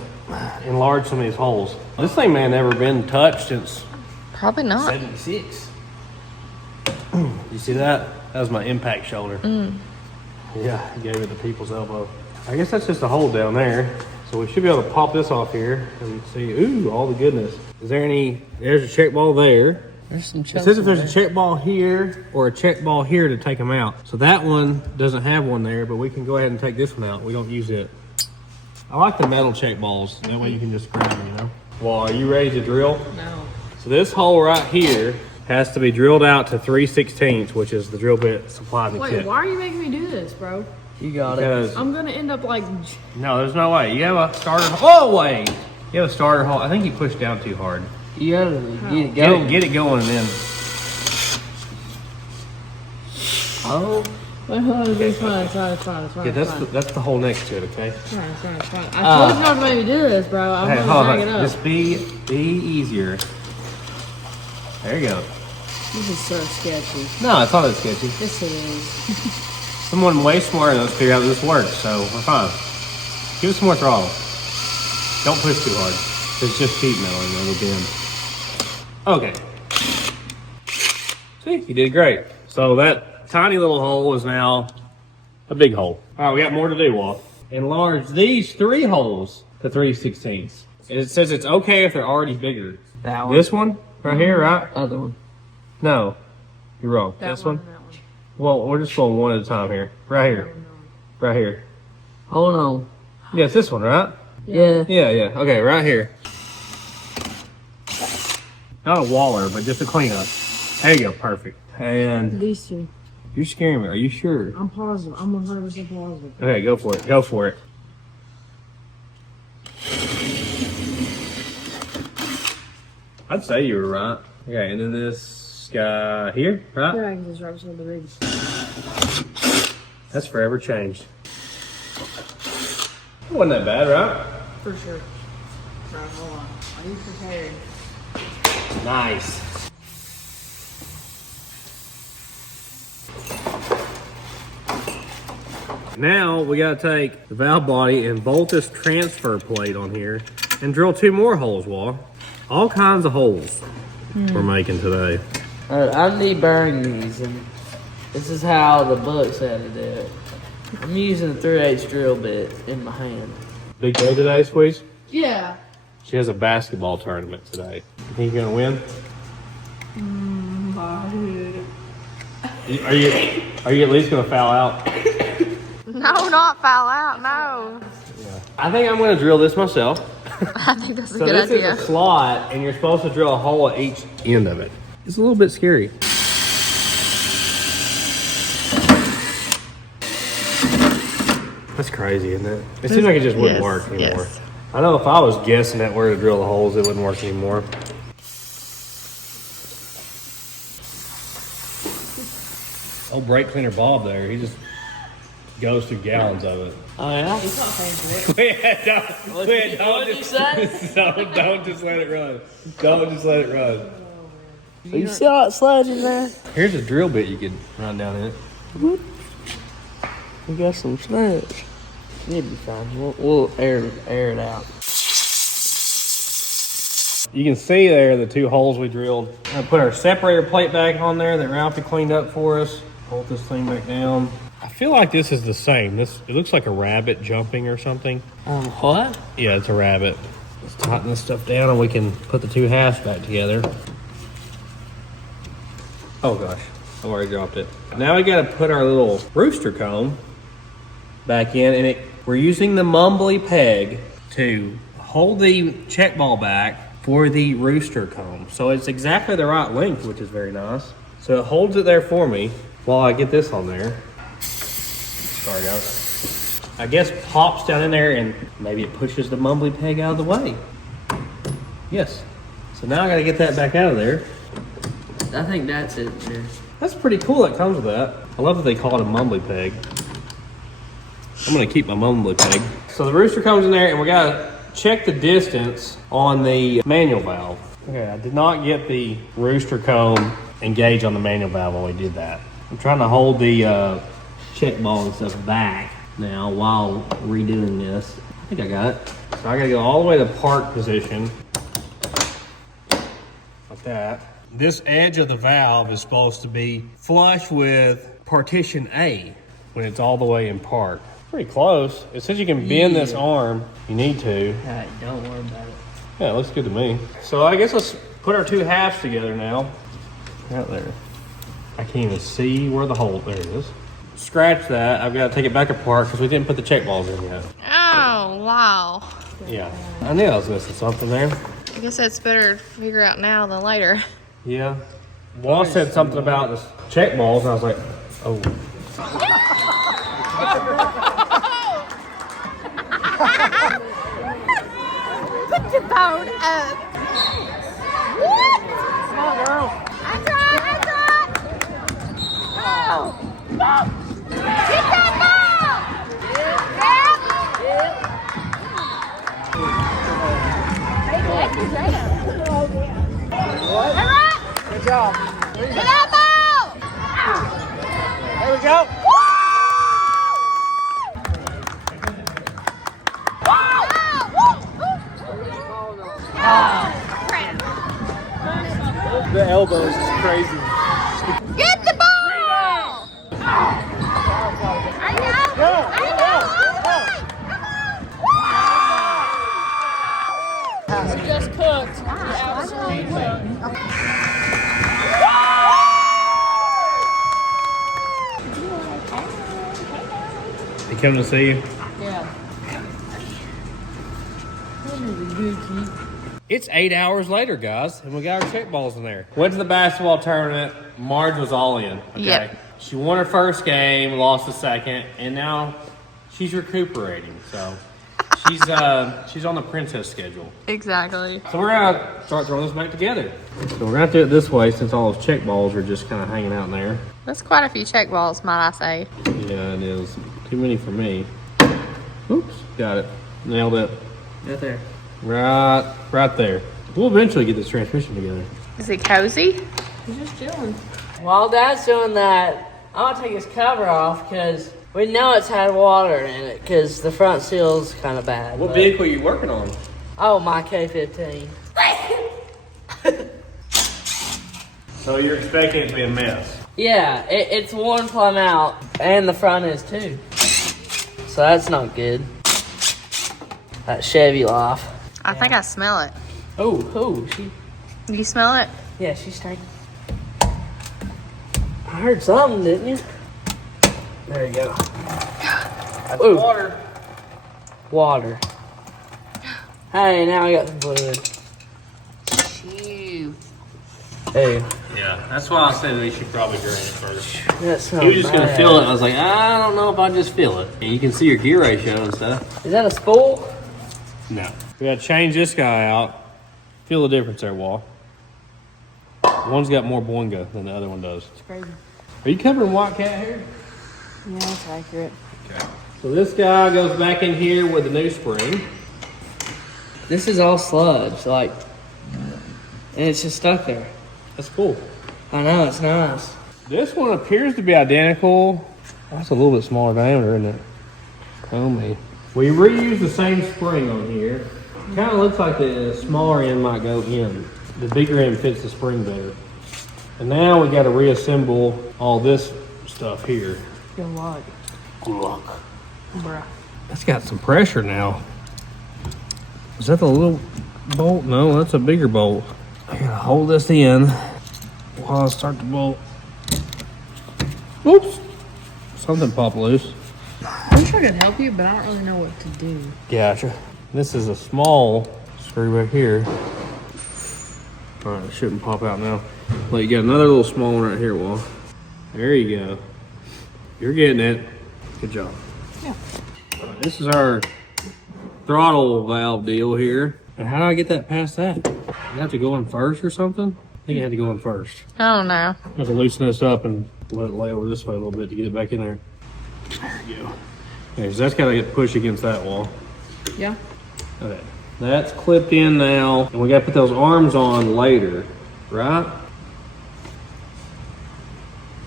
Enlarge some of these holes. This thing may have never been touched since Probably not. 76. You see that? That was my impact shoulder. Yeah, I gave it the people's elbow. I guess that's just a hole down there. So we should be able to pop this off here and see, ooh, all the goodness. Is there any, there's a check ball there. There's some It chunks says if in there's there. a check ball here or a check ball here to take them out. So that one doesn't have one there, but we can go ahead and take this one out. We don't use it. I like the metal check balls. That way you can just grab them, you know? Well, are you ready to drill? No. So this hole right here has to be drilled out to 3/16, which is the drill bit supplied in the Wait, kit. why are you making me do this, bro? You got it. Because I'm gonna end up like. no, there's no way. You have a starter. Oh wait, you have a starter hole. I think you pushed down too hard. You gotta get it going. Get it going, and then. Oh, Wait, hold on, it's fine. Yeah, that's the hole next to it. Okay. It's fine. I told you not to make me do this, bro. I'm Hey, gonna hold drag on. it up. Just be easier. There you go. This is so sketchy. No, it's not that sketchy. Yes, it is. Someone way smarter than us figured out that this works, so we're fine. Give us some more throttle. Don't push too hard. It's just sheet metal, you know, it'll bend. Okay. See, you did great. So that tiny little hole is now a big hole. All right, we got more to do, Walt. Enlarge these 3 holes to 3/16. It says it's okay if they're already bigger. that one. This one right here, right? Other one. No, you're wrong. This one? Well, we're just going one at a time here. Right here. Right here. Hold on. Yeah, it's this one, right? Yeah. Yeah. Okay, right here. Not a waller, but just a cleanup. There you go, perfect. And These two. you're scaring me. Are you sure? I'm positive. I'm 100% positive. Okay, go for it. Go for it. I'd say you were right. Okay, and then this guy here, right? Yeah, I can just wrap some of the rigs. That's forever changed. It wasn't that bad, right? For sure. Right, hold on. Are you prepared? Nice. Now we gotta take the valve body and bolt this transfer plate on here and drill 2 more holes, Wall. All kinds of holes we're making today. I'm deburring these, and this is how the book said to do it. I'm using a 3/8 drill bit in my hand. Big day today, Squeeze? Yeah. She has a basketball tournament today. You think you're gonna win? Are you at least gonna foul out? No, not foul out. No. I think I'm gonna drill this myself. I think that's a So good this idea. is a slot, and you're supposed to drill a hole at each end of it. It's a little bit scary. That's crazy, isn't it? It seems like it just wouldn't Yes, work anymore. yes. I know if I was guessing at where to drill the holes, it wouldn't work anymore. Old brake cleaner Bob there, he just goes through gallons of it. Oh yeah? He's not paying for it. Don't you say? don't just let it run. Don't just let it run. You saw it sludging there? Here's a drill bit you can run down in it. We got some sludge. It'll be fine. We'll air it out. You can see there the 2 holes we drilled. I put our separator plate back on there that Ralphie cleaned up for us. Bolt this thing back down. I feel like this is the same. It looks like a rabbit jumping or something. What? Yeah, it's a rabbit. Let's tighten this stuff down and we can put the 2 halves back together. Oh gosh, I already dropped it. Now we gotta put our little rooster comb back in, and we're using the mumbly peg to hold the check ball back for the rooster comb. So it's exactly the right length, which is very nice. So it holds it there for me while I get this on there. Sorry guys. I guess pops down in there and maybe it pushes the mumbly peg out of the way. Yes. So now I gotta get that back out of there. I think that's it there. That's pretty cool that comes with that. I love that they call it a mumbly peg. I'm gonna keep my mumbly peg. So the rooster comes in there and we gotta check the distance on the manual valve. Okay, I did not get the rooster comb engaged on the manual valve when we did that. I'm trying to hold the check ball and stuff back now while redoing this. I think I got it. So I gotta go all the way to park position. Like that. This edge of the valve is supposed to be flush with partition A when it's all the way in park. Pretty close. It says you can bend this arm. You need to. Alright, don't worry about it. Yeah, it looks good to me. So I guess let's put our 2 halves together now. Right there. I can't even see where the hole, there it is. Scratch that. I've got to take it back apart because we didn't put the check balls in yet. Oh, wow. Yeah. I knew I was missing something there. I guess that's better to figure out now than later. Yeah. Wall said something about this check balls, and I was like, oh. Put your phone up. What? Come on, girl. I tried. Oh. No. Get that ball. Good job. Get that ball. There we go. The elbows is crazy. Get the ball! I know! She just cooked. She absolutely cooked. They come to see you? Yeah. It's 8 hours later, guys, and we got our check balls in there. Went to the basketball tournament. Marge was all in. Okay. Yep. She won her first game, lost the second, and now she's recuperating. So she's on the princess schedule. Exactly. So we're gonna start throwing this back together. So we're gonna do it this way since all those check balls are just kind of hanging out in there. That's quite a few check balls, might I say. Yeah, it is. Too many for me. Oops, got it. Nailed it. Right there. Right there. We'll eventually get this transmission together. Is it cozy? She's just chilling. While Dad's doing that, I'm gonna take his cover off because we know it's had water in it because the front seal's kind of bad. What but- vehicle are you working on? Oh, my K15. So you're expecting it to be a mess? Yeah, it's worn plumb out, and the front is too. So that's not good. That Chevy life. I think I smell it. Oh, she. You smell it? Yeah, she's taking. I heard something, didn't you? There you go. That's Ooh. water. Water. Hey, now I got the fluid. Phew. Hey, Yeah, that's why I said we should probably drain it first. that's not He was just gonna bad. feel it. I was like, I don't know if I just feel it. And you can see your gear ratio and stuff. Is that a spool? No. We gotta change this guy out. Feel the difference there, Wall. One's got more boingo than the other one does. It's crazy. Are you covering white cat hair? Yeah, that's accurate. Okay. So this guy goes back in here with the new spring. This is all sludge, like, and it's just stuck there. That's cool. I know, it's nice. This one appears to be identical. That's a little bit smaller diameter, isn't it? Oh me. We reused the same spring on here. Kind of looks like the smaller end might go in. The bigger end fits the spring better. And now we got to reassemble all this stuff here. Good luck. Good luck. Bruh. That's got some pressure now. Is that the little bolt? No, that's a bigger bolt. I gotta hold this in while I start the bolt. Oops. Something popped loose. I wish I could help you, but I don't really know what to do. Gotcha. This is a small screw back here. All right, it shouldn't pop out now. Well, you got another little small one right here, Wall. There you go. You're getting it. Good job. Yeah. All right, this is our throttle valve deal here. And how do I get that past that? You have to go in first or something? I think I had to go in first. I don't know. I have to loosen this up and let it lay over this way a little bit to get it back in there. There you go. Okay, so that's got to get pushed against that wall. Yeah. Okay, that's clipped in now, and we got to put those arms on later, right?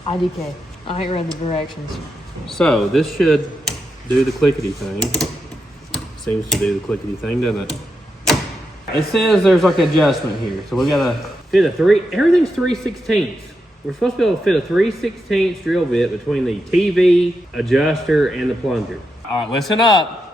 IDK. I ain't read the directions. So this should do the clickety thing. Seems to do the clickety thing, doesn't it? It says there's like an adjustment here, so we gotta fit everything's 3/16. We're supposed to be able to fit a 3/16 drill bit between the TV, adjuster, and the plunger. All right, listen up.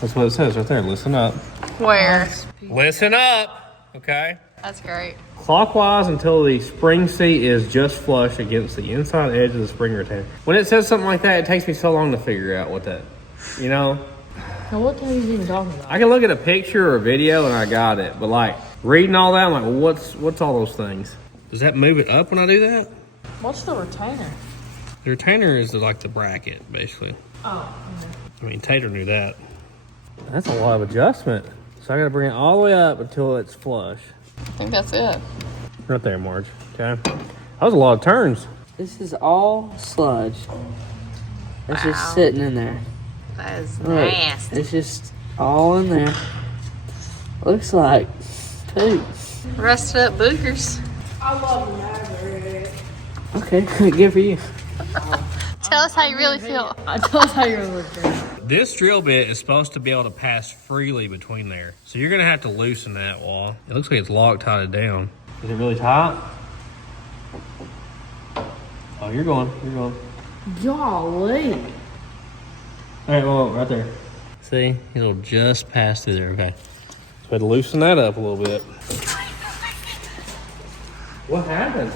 That's what it says right there, listen up. Where? Listen up, okay? That's great. Clockwise until the spring seat is just flush against the inside edge of the spring retainer. When it says something like that, it takes me so long to figure out what that, you know? Now, what the hell are you even talking about? I can look at a picture or a video and I got it, but like reading all that, I'm like, well, what's all those things? Does that move it up when I do that? What's the retainer? The retainer is like the bracket, basically. Oh. I mean, Tater knew that. That's a lot of adjustment. So I gotta bring it all the way up until it's flush. I think that's it. Right there, Marge. Okay. That was a lot of turns. This is all sludge. It's just sitting in there. That is Look, nasty. it's just all in there. Looks like poop. Rusted up boogers. I love the Maverick. Okay, good for you. Tell us how you really feel. Tell us how you really feel. This drill bit is supposed to be able to pass freely between there. So you're gonna have to loosen that wall. It looks like it's Loctited down. Is it really tight? Oh, you're going. Golly. All right, well, right there. See, it'll just pass through there, okay. So I had to loosen that up a little bit. What happened?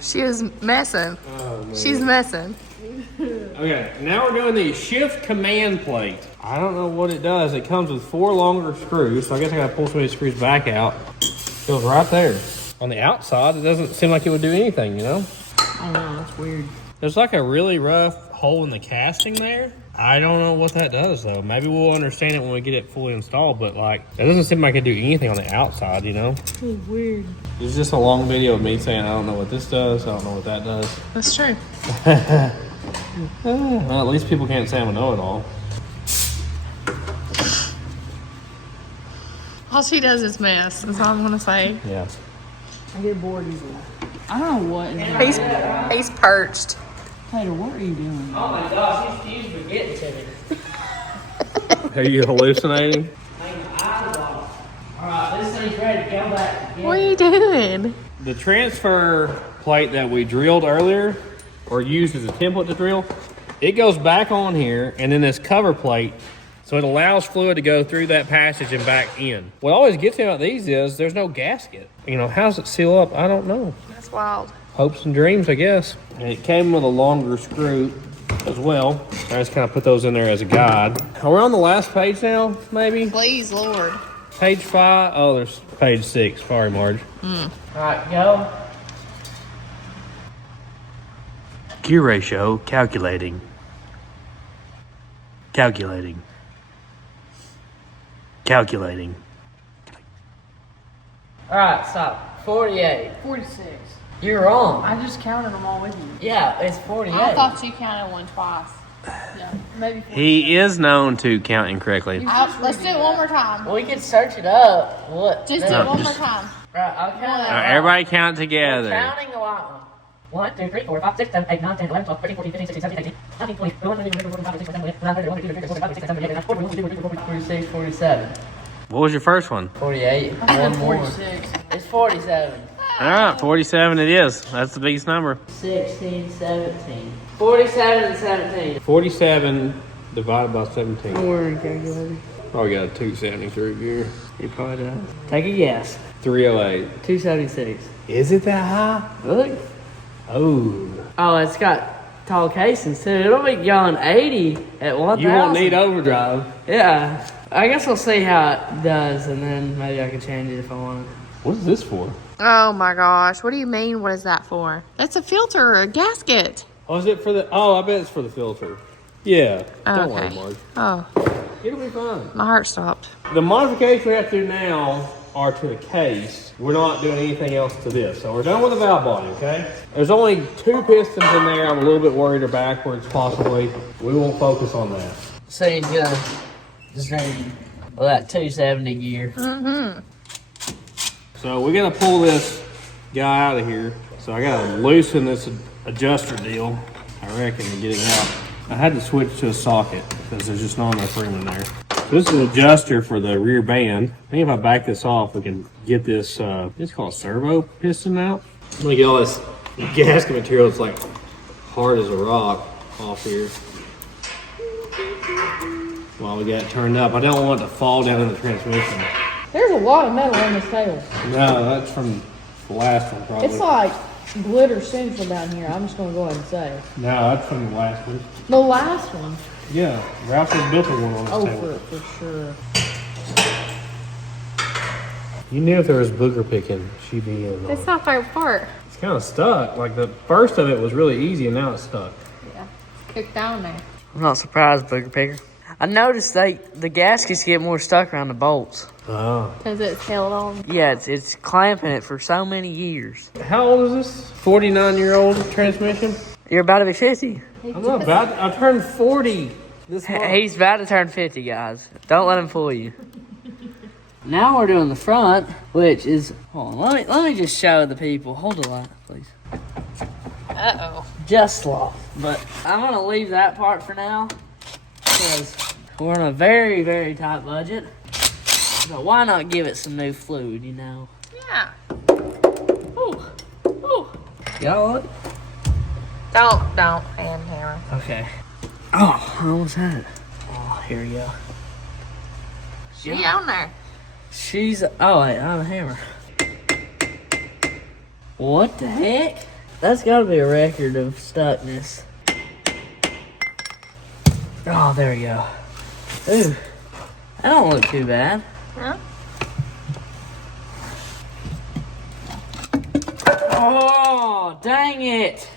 She was messing. Oh, man. She's messing. Okay, now we're doing the shift command plate. I don't know what it does. It comes with 4 longer screws, so I guess I gotta pull some of these screws back out. It goes right there. On the outside, it doesn't seem like it would do anything, you know? I know, that's weird. There's like a really rough hole in the casting there. I don't know what that does though. Maybe we'll understand it when we get it fully installed, but like, it doesn't seem like it do anything on the outside, you know? It's weird. It's just a long video of me saying, I don't know what this does, I don't know what that does. That's true. Well, at least people can't say I'm a know-it-all. All she does is mess. That's all I'm gonna say. Yeah. I get bored easily. I don't know what is He's perched. Tater, what are you doing? Oh my gosh, he's been getting to me. Are you hallucinating? Alright, this thing's ready to go back together. What are you doing? The transfer plate that we drilled earlier, or used as a template to drill, it goes back on here, and then this cover plate, so it allows fluid to go through that passage and back in. What always gets me about these is there's no gasket. You know, how's it seal up? I don't know. That's wild. Hopes and dreams, I guess. And it came with a longer screw as well. I just kind of put those in there as a guide. Are we on the last page now, maybe? Please, Lord. Page 5? Oh, there's page 6. Sorry, Marge. Alright, go. Gear ratio calculating. Calculating. Calculating. Alright, stop. 48. 46. You're wrong. I just counted them all with you. Yeah, it's 48. I thought you counted one twice. Yeah, maybe 46. He is known to count incorrectly. Let's do it one more time. We can search it up. What? Just do it one more time. Right, I'll count it. Alright, everybody count We're together. counting a lot. 1, 2, 3, 4, 5, 6, 7, 8, 9, 10, 11, 12, 13, 14, 15, 16, 17, 18, 19, 20, 21, 22, 23, 24, 25, 26, 27, 28, 29, 30, 31, 32, 33, 34, 45, 46, 47. What was your first one? 48. I said One more. 46. It's 47. Alright, 47 it is. That's the biggest number. 16, 17. 47 and 17. 47 divided by 17. We're calculating. Probably got a 273 gear. You probably does. Take a guess. 308. 276. Is it that high? Look. Oh. Oh, it's got tall casings too. It'll be going 80 at 1,000. You won't need overdrive. Yeah. I guess we'll see how it does, and then maybe I can change it if I want. What is this for? Oh my gosh. What do you mean? What is that for? That's a filter or a gasket. Oh, is it for the... Oh, I bet it's for the filter. Yeah. Don't worry, Okay. Marge. Oh, It'll be fine. my heart stopped. The modifications we have to do now are to the case. We're not doing anything else to this. So we're done with the valve body, okay? There's only 2 pistons in there. I'm a little bit worried they're backwards, possibly. We won't focus on that. So he's gonna just drain that 270 gear. So we gotta pull this guy out of here. So I gotta loosen this adjuster deal, I reckon, to get it out. I had to switch to a socket because there's just not enough room in there. So this is an adjuster for the rear band. I think if I back this off, we can get this, it's called a servo piston out. I'm gonna get all this gasket material that's like hard as a rock off here. While we got it turned up, I don't want it to fall down in the transmission. There's a lot of metal on this tail. No, that's from the last one probably. It's like glitter central down here. I'm just gonna go ahead and say. No, that's from the last one. The last one. Yeah, Ralph has built a one on this Oh, table. for sure. You knew if there was booger picking, she'd be in. It's my favorite part. It's kind of stuck. Like the first of it was really easy, and now it's stuck. Yeah, kick down there. I'm not surprised, Booger Picker. I noticed the gaskets get more stuck around the bolts. Oh. Because it's held on. Yeah, it's clamping it for so many years. How old is this? 49-year-old transmission? You're about to be 50. I'm not about. I turned 40 this month. He's about to turn 50, guys. Don't let him fool you. Now we're doing the front, which is... Hold on, let me just show the people. Hold the light, please. Uh-oh. Just sloth. But I'm going to leave that part for now because we're on a very, very tight budget. But why not give it some new fluid, you know? Yeah. Ooh. Ooh. Y'all look? Don't hand hammer. Okay. Oh, I almost had it. Oh, here we go. She on there. She's... Oh, wait, I have a hammer. What the heck? That's got to be a record of stuckness. Oh, there we go. Ooh. That don't look too bad. Huh? Oh, dang it.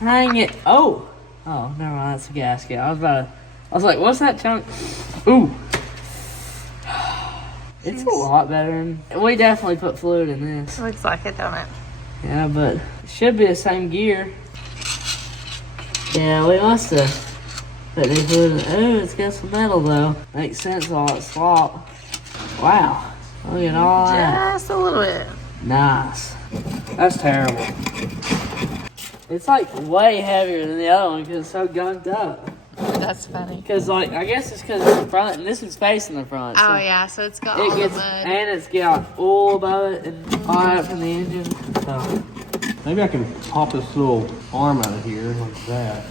Dang it. Oh. Oh, never mind. That's a gasket. I was like, what's that chunk? Ooh. It's a lot better. We definitely put fluid in this. Looks like it, don't it? Yeah, but it should be the same gear. Yeah, we must have put new fluid in. Oh, it's got some metal though. Makes sense all that slop. Wow. Look at all that. Just a little bit. Nice. That's terrible. It's like way heavier than the other one because it's so gunked up. That's funny. Because like, I guess it's because it's in front and this is facing the front. So Oh yeah, so it's got it all gets, the mud. and it's got oil above it and all that from the engine. So. Maybe I can pop this little arm out of here like that.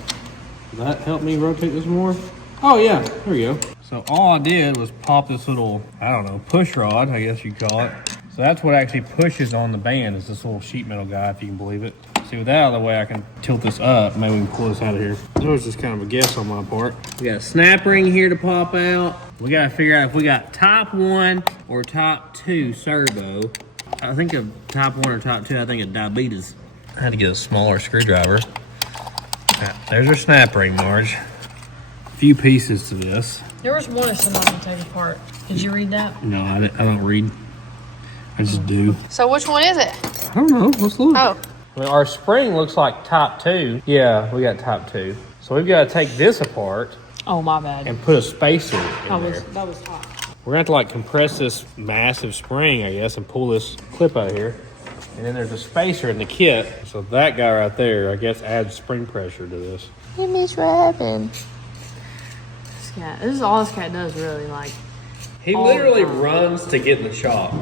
Does that help me rotate this more? Oh yeah, there we go. So all I did was pop this little, I don't know, push rod, I guess you'd call it. So that's what actually pushes on the band, is this little sheet metal guy, if you can believe it. See, with that out of the way, I can tilt this up. Maybe we can pull this out of here. That was just kind of a guess on my part. We got a snap ring here to pop out. We got to figure out if we got top 1 or top 2 servo. I think of top 1 or top 2, I think of diabetes. I had to get a smaller screwdriver. There's our snap ring, Marge. A few pieces to this. There was one that's not going to take apart. Did you read that? No, I don't read. I just do. So which one is it? I don't know. Let's look. Oh. Well, our spring looks like top 2. Yeah, we got top 2. So we've got to take this apart Oh, my bad. and put a spacer in there. That was hot. We're going to have to like compress this massive spring, I guess, and pull this clip out of here. And then there's a spacer in the kit. So that guy right there, I guess, adds spring pressure to this. Hey, Miss Robin. This cat. This is all this cat does, really. Like, He all the literally time. runs to get in the shop.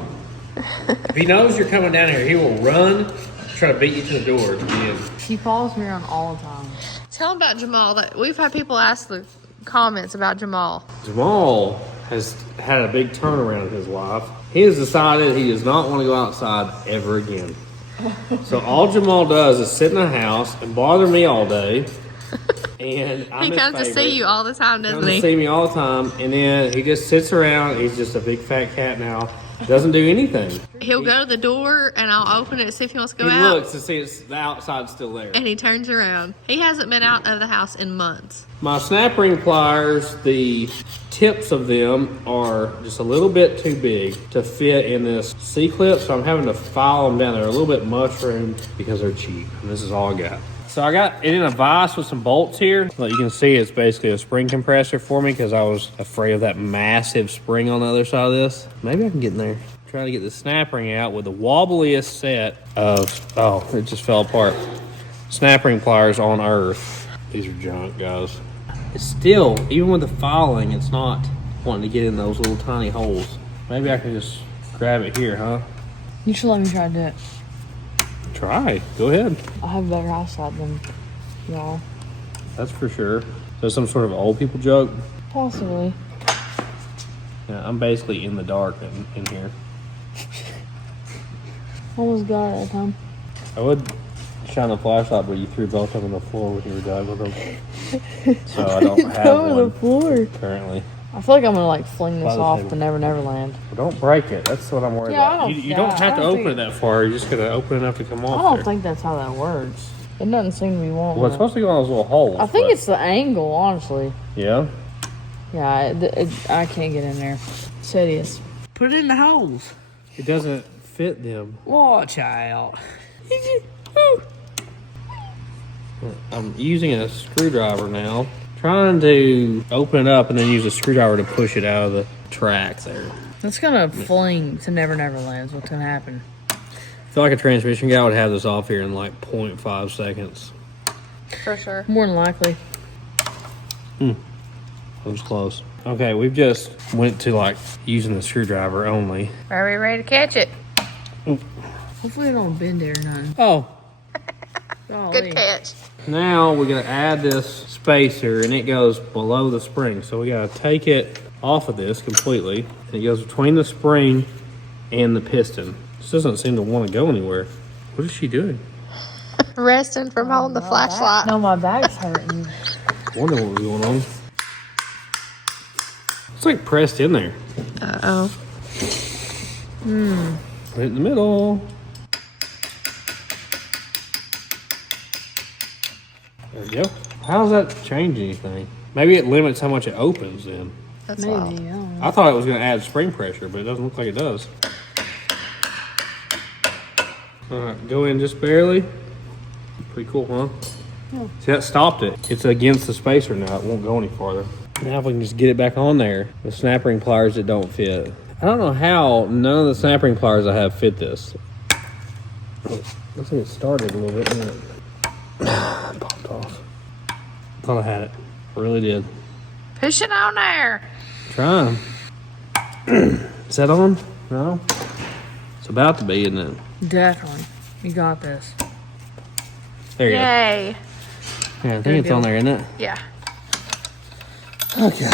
If he knows you're coming down here, he will run, try to beat you to the door to get in. he follows me around all the time. Tell him about Jamal. That we've had people ask the comments about Jamal. Jamal has had a big turnaround in his life. He has decided he does not want to go outside ever again. So all Jamal does is sit in the house and bother me all day. And I'm He his comes to favorite. see you all the time, doesn't Comes to he? see me all the time, and then he just sits around. He's just a big fat cat now. Doesn't do anything. He'll go to the door and I'll open it and see if he wants to go He out. looks to see if the outside's still there. And he turns around. He hasn't been out of the house in months. My snap ring pliers, the tips of them are just a little bit too big to fit in this C-clip, so I'm having to file them down. They're a little bit mushroomed because they're cheap, and this is all I got. So I got it in a vise with some bolts here. Like you can see, it's basically a spring compressor for me because I was afraid of that massive spring on the other side of this. Maybe I can get in there. Trying to get the snap ring out with the wobbliest set of, oh, it just fell apart. Snap ring pliers on earth. These are junk, guys. It's still, even with the filing, it's not wanting to get in those little tiny holes. Maybe I can just grab it here, huh? You should let me try to do it. Try. Go ahead. I have a better eyesight than y'all. That's for sure. Is that some sort of old people joke? Possibly. Yeah, I'm basically in the dark in here. Almost got it that time. I would shine a flashlight, but you threw both of them on the floor when you were done with them. So I don't have Go to one the floor. currently. I feel like I'm gonna like fling this By the off table. the Never Never Land. Don't break it. That's what I'm worried Yeah, I about. don't- You don't yeah, have I to don't open think- it that far. You're just gonna open enough to come I off don't there. think that's how that works. It doesn't seem to be wanting. Well, it's supposed to go on those little holes. I think but- it's the angle, honestly. Yeah. Yeah, I can't get in there. It's hideous. Put it in the holes. It doesn't fit them. Watch out. I'm using a screwdriver now, trying to open it up and then use a screwdriver to push it out of the track there. It's gonna fling to Never Never Land. Is what's gonna happen? I feel like a transmission guy would have this off here in like 0.5 seconds. For sure. More than likely. That was close. Okay, we've just went to like using the screwdriver only. Are we ready to catch it? Hopefully it don't bend there or nothing. Oh, Good catch. now we're gonna add this spacer and it goes below the spring. So we gotta take it off of this completely. And it goes between the spring and the piston. This doesn't seem to want to go anywhere. What is she doing? Resting from holding the flashlight. No, my back's hurting. Wonder what was going on. It's like pressed in there. Uh-oh. Right in the middle. There we go. How does that change anything? Maybe it limits how much it opens then. That's wild. Maybe. I don't know. I thought it was going to add spring pressure, but it doesn't look like it does. Alright, go in just barely. Pretty cool, huh? Yeah. See, that stopped it. It's against the spacer now. It won't go any farther. Now if we can just get it back on there. The snap ring pliers that don't fit. I don't know how none of the snap ring pliers I have fit this. Looks like it started a little bit, didn't it? Popped off. Thought I had it. I really did. Push it on there. Trying. Is that on? No? It's about to be, isn't it? Definitely. You got this. There you Yay. go. Yeah, I think it's on there, isn't it? Yeah. Okay.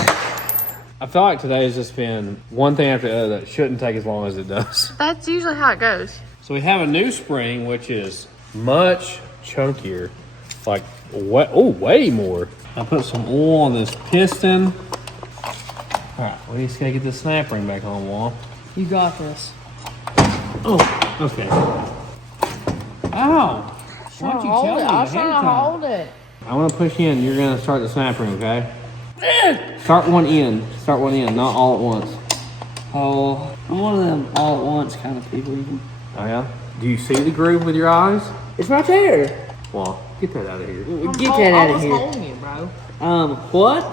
I feel like today has just been one thing after the other that shouldn't take as long as it does. That's usually how it goes. So we have a new spring, which is much chunkier. Like, way more. I put some oil on this piston. All right, we just gotta get this snap ring back on, Wall. You got this. Oh, okay. Ow! Why'd you tell me I was ahead trying of to time? hold it. I'm gonna push in. You're gonna start the snap ring, okay? Start one in. Start one in, not all at once. Oh, I'm one of them all at once kind of people. Oh yeah? Do you see the groove with your eyes? It's right there. Well, get that out of here. Get that out of I here. was holding it, bro. What?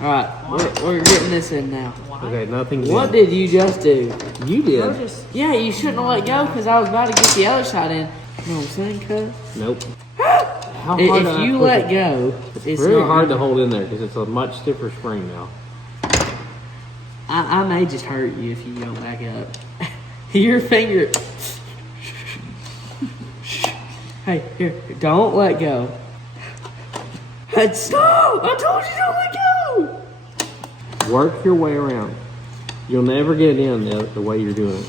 All right, we're getting this in now. Okay, nothing's What in. did you just do? You did? Yeah, you shouldn't have let go because I was about to get the other shot in. You know what I'm saying, cuz? Nope. How hard did If I you push let it? go, It's very not hard to gonna- hold in there because it's a much stiffer spring now. I may just hurt you if you go back up. Your finger. Hey, here, don't let go. Stop! I told you don't let go! Work your way around. You'll never get it in the way you're doing it.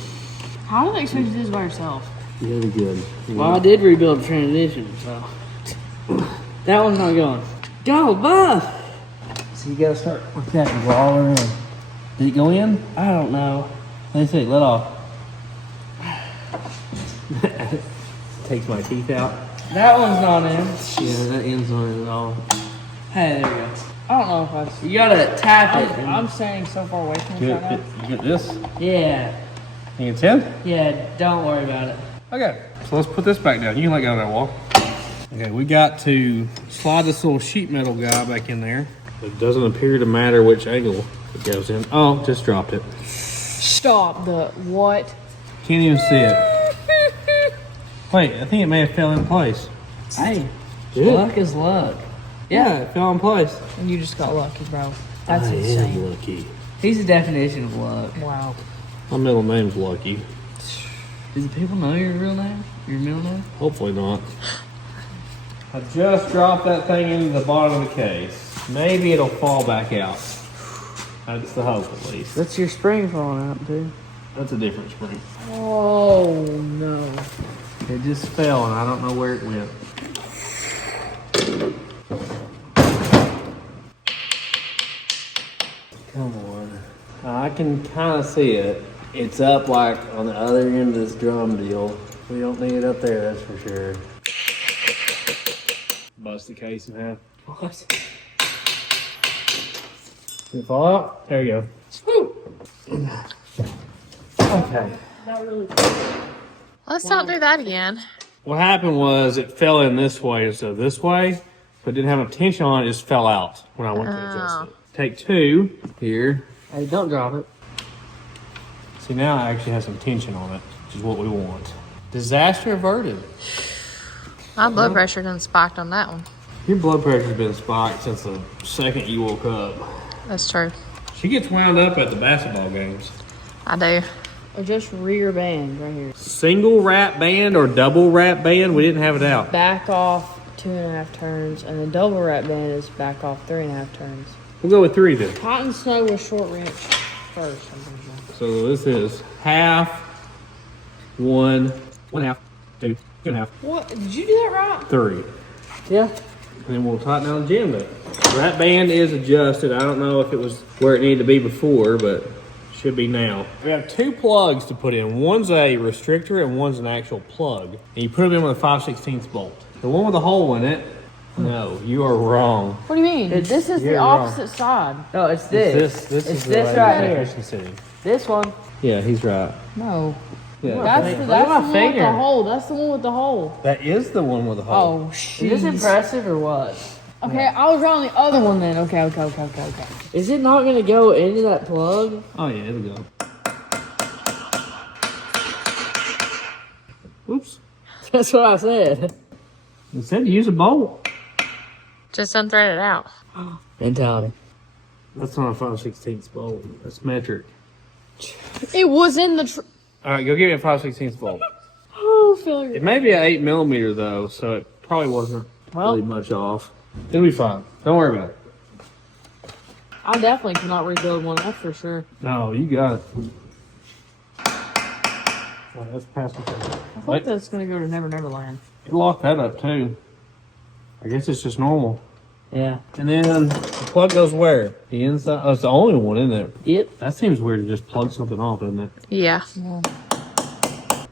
How do they expect you to do this by yourself? You gotta be good. Well, I did rebuild the transmission, so. That one's not going. Go, Buff! So you gotta start with that and go all around. Did it go in? I don't know. Let me see. Let off. Takes my teeth out. That one's not in. Yeah, that ends on it at all. Hey, there we go. I don't know if I. You gotta tap it. I'm standing so far away from You it right now. get this? Yeah, Think it's in? yeah, don't worry about it. Okay. So let's put this back down. You can let go of that wall. Okay, we got to slide this little sheet metal guy back in there. It doesn't appear to matter which angle it goes in. Oh, just dropped it. Stop the what? Can't even see it. Wait, I think it may have fell in place. Hey, Did it? luck is luck. Yeah, it fell in place. And you just got lucky, bro. That's I insane. am lucky. He's the definition of luck. Wow. My middle name's Lucky. Do the people know your real name? Your middle name? Hopefully not. I just dropped that thing into the bottom of the case. Maybe it'll fall back out. That's the hope, at least. That's your spring falling out, dude. That's a different spring. Oh no. It just fell, and I don't know where it went. Come on. I can kind of see it. It's up like on the other end of this drum deal. We don't need it up there, that's for sure. Bust the case in half. What? Did it fall out? There you go. Okay. Not really. Let's not do that again. What happened was it fell in this way instead of this way, but didn't have enough tension on it, it just fell out when I went to adjust it. Take two here. Hey, don't drop it. See, now I actually have some tension on it, which is what we want. Disaster averted. My blood pressure done spiked on that one. Your blood pressure's been spiked since the second you woke up. That's true. She gets wound up at the basketball games. I do. Or just rear band right here. Single wrap band or double wrap band? We didn't have it out. Back off 2.5 turns, and the double wrap band is back off 3.5 turns. We'll go with 3 then. Hot and snow with short wrench first. I'm pretty sure. So this is half, 1, 1/2, 2, 2.5, What? Did you do that right? 3. Yeah. And then we'll tighten down the jam bit. That band is adjusted. I don't know if it was where it needed to be before, but should be now. We have 2 plugs to put in. One's a restrictor and one's an actual plug. And you put them in with a 5/16 bolt. The one with the hole in it, no, you are wrong. What do you mean? This is the You're opposite side. No, it's this. This It's is this the right way here. it should sit. This one. Yeah, he's right. No. Yeah. That's the Look at my one with finger. the hole. That's the one with the hole. That is the one with the hole. Oh, shit. Is this impressive or what? Okay, I was wrong on the other one then. Okay. Is it not going to go into that plug? Oh yeah, it'll go. Oops. That's what I said. It said use a bolt. Just unthread it out. Mentality. That's not a 5/16 bolt. That's metric. It was in the. All right, go give me a 5/16 bolt. Oh, failure. It may be an 8mm though, so it probably wasn't really much off. It'll be fine. Don't worry about it. I definitely cannot rebuild one, that's for sure. No, you got it. All right, let's pass it. I hope that's going to go to Never Never Land. You lock that up too. I guess it's just normal. Yeah. And then the plug goes where? The inside? Oh, it's the only one in there. Yep. That seems weird to just plug something off, isn't it? Yeah.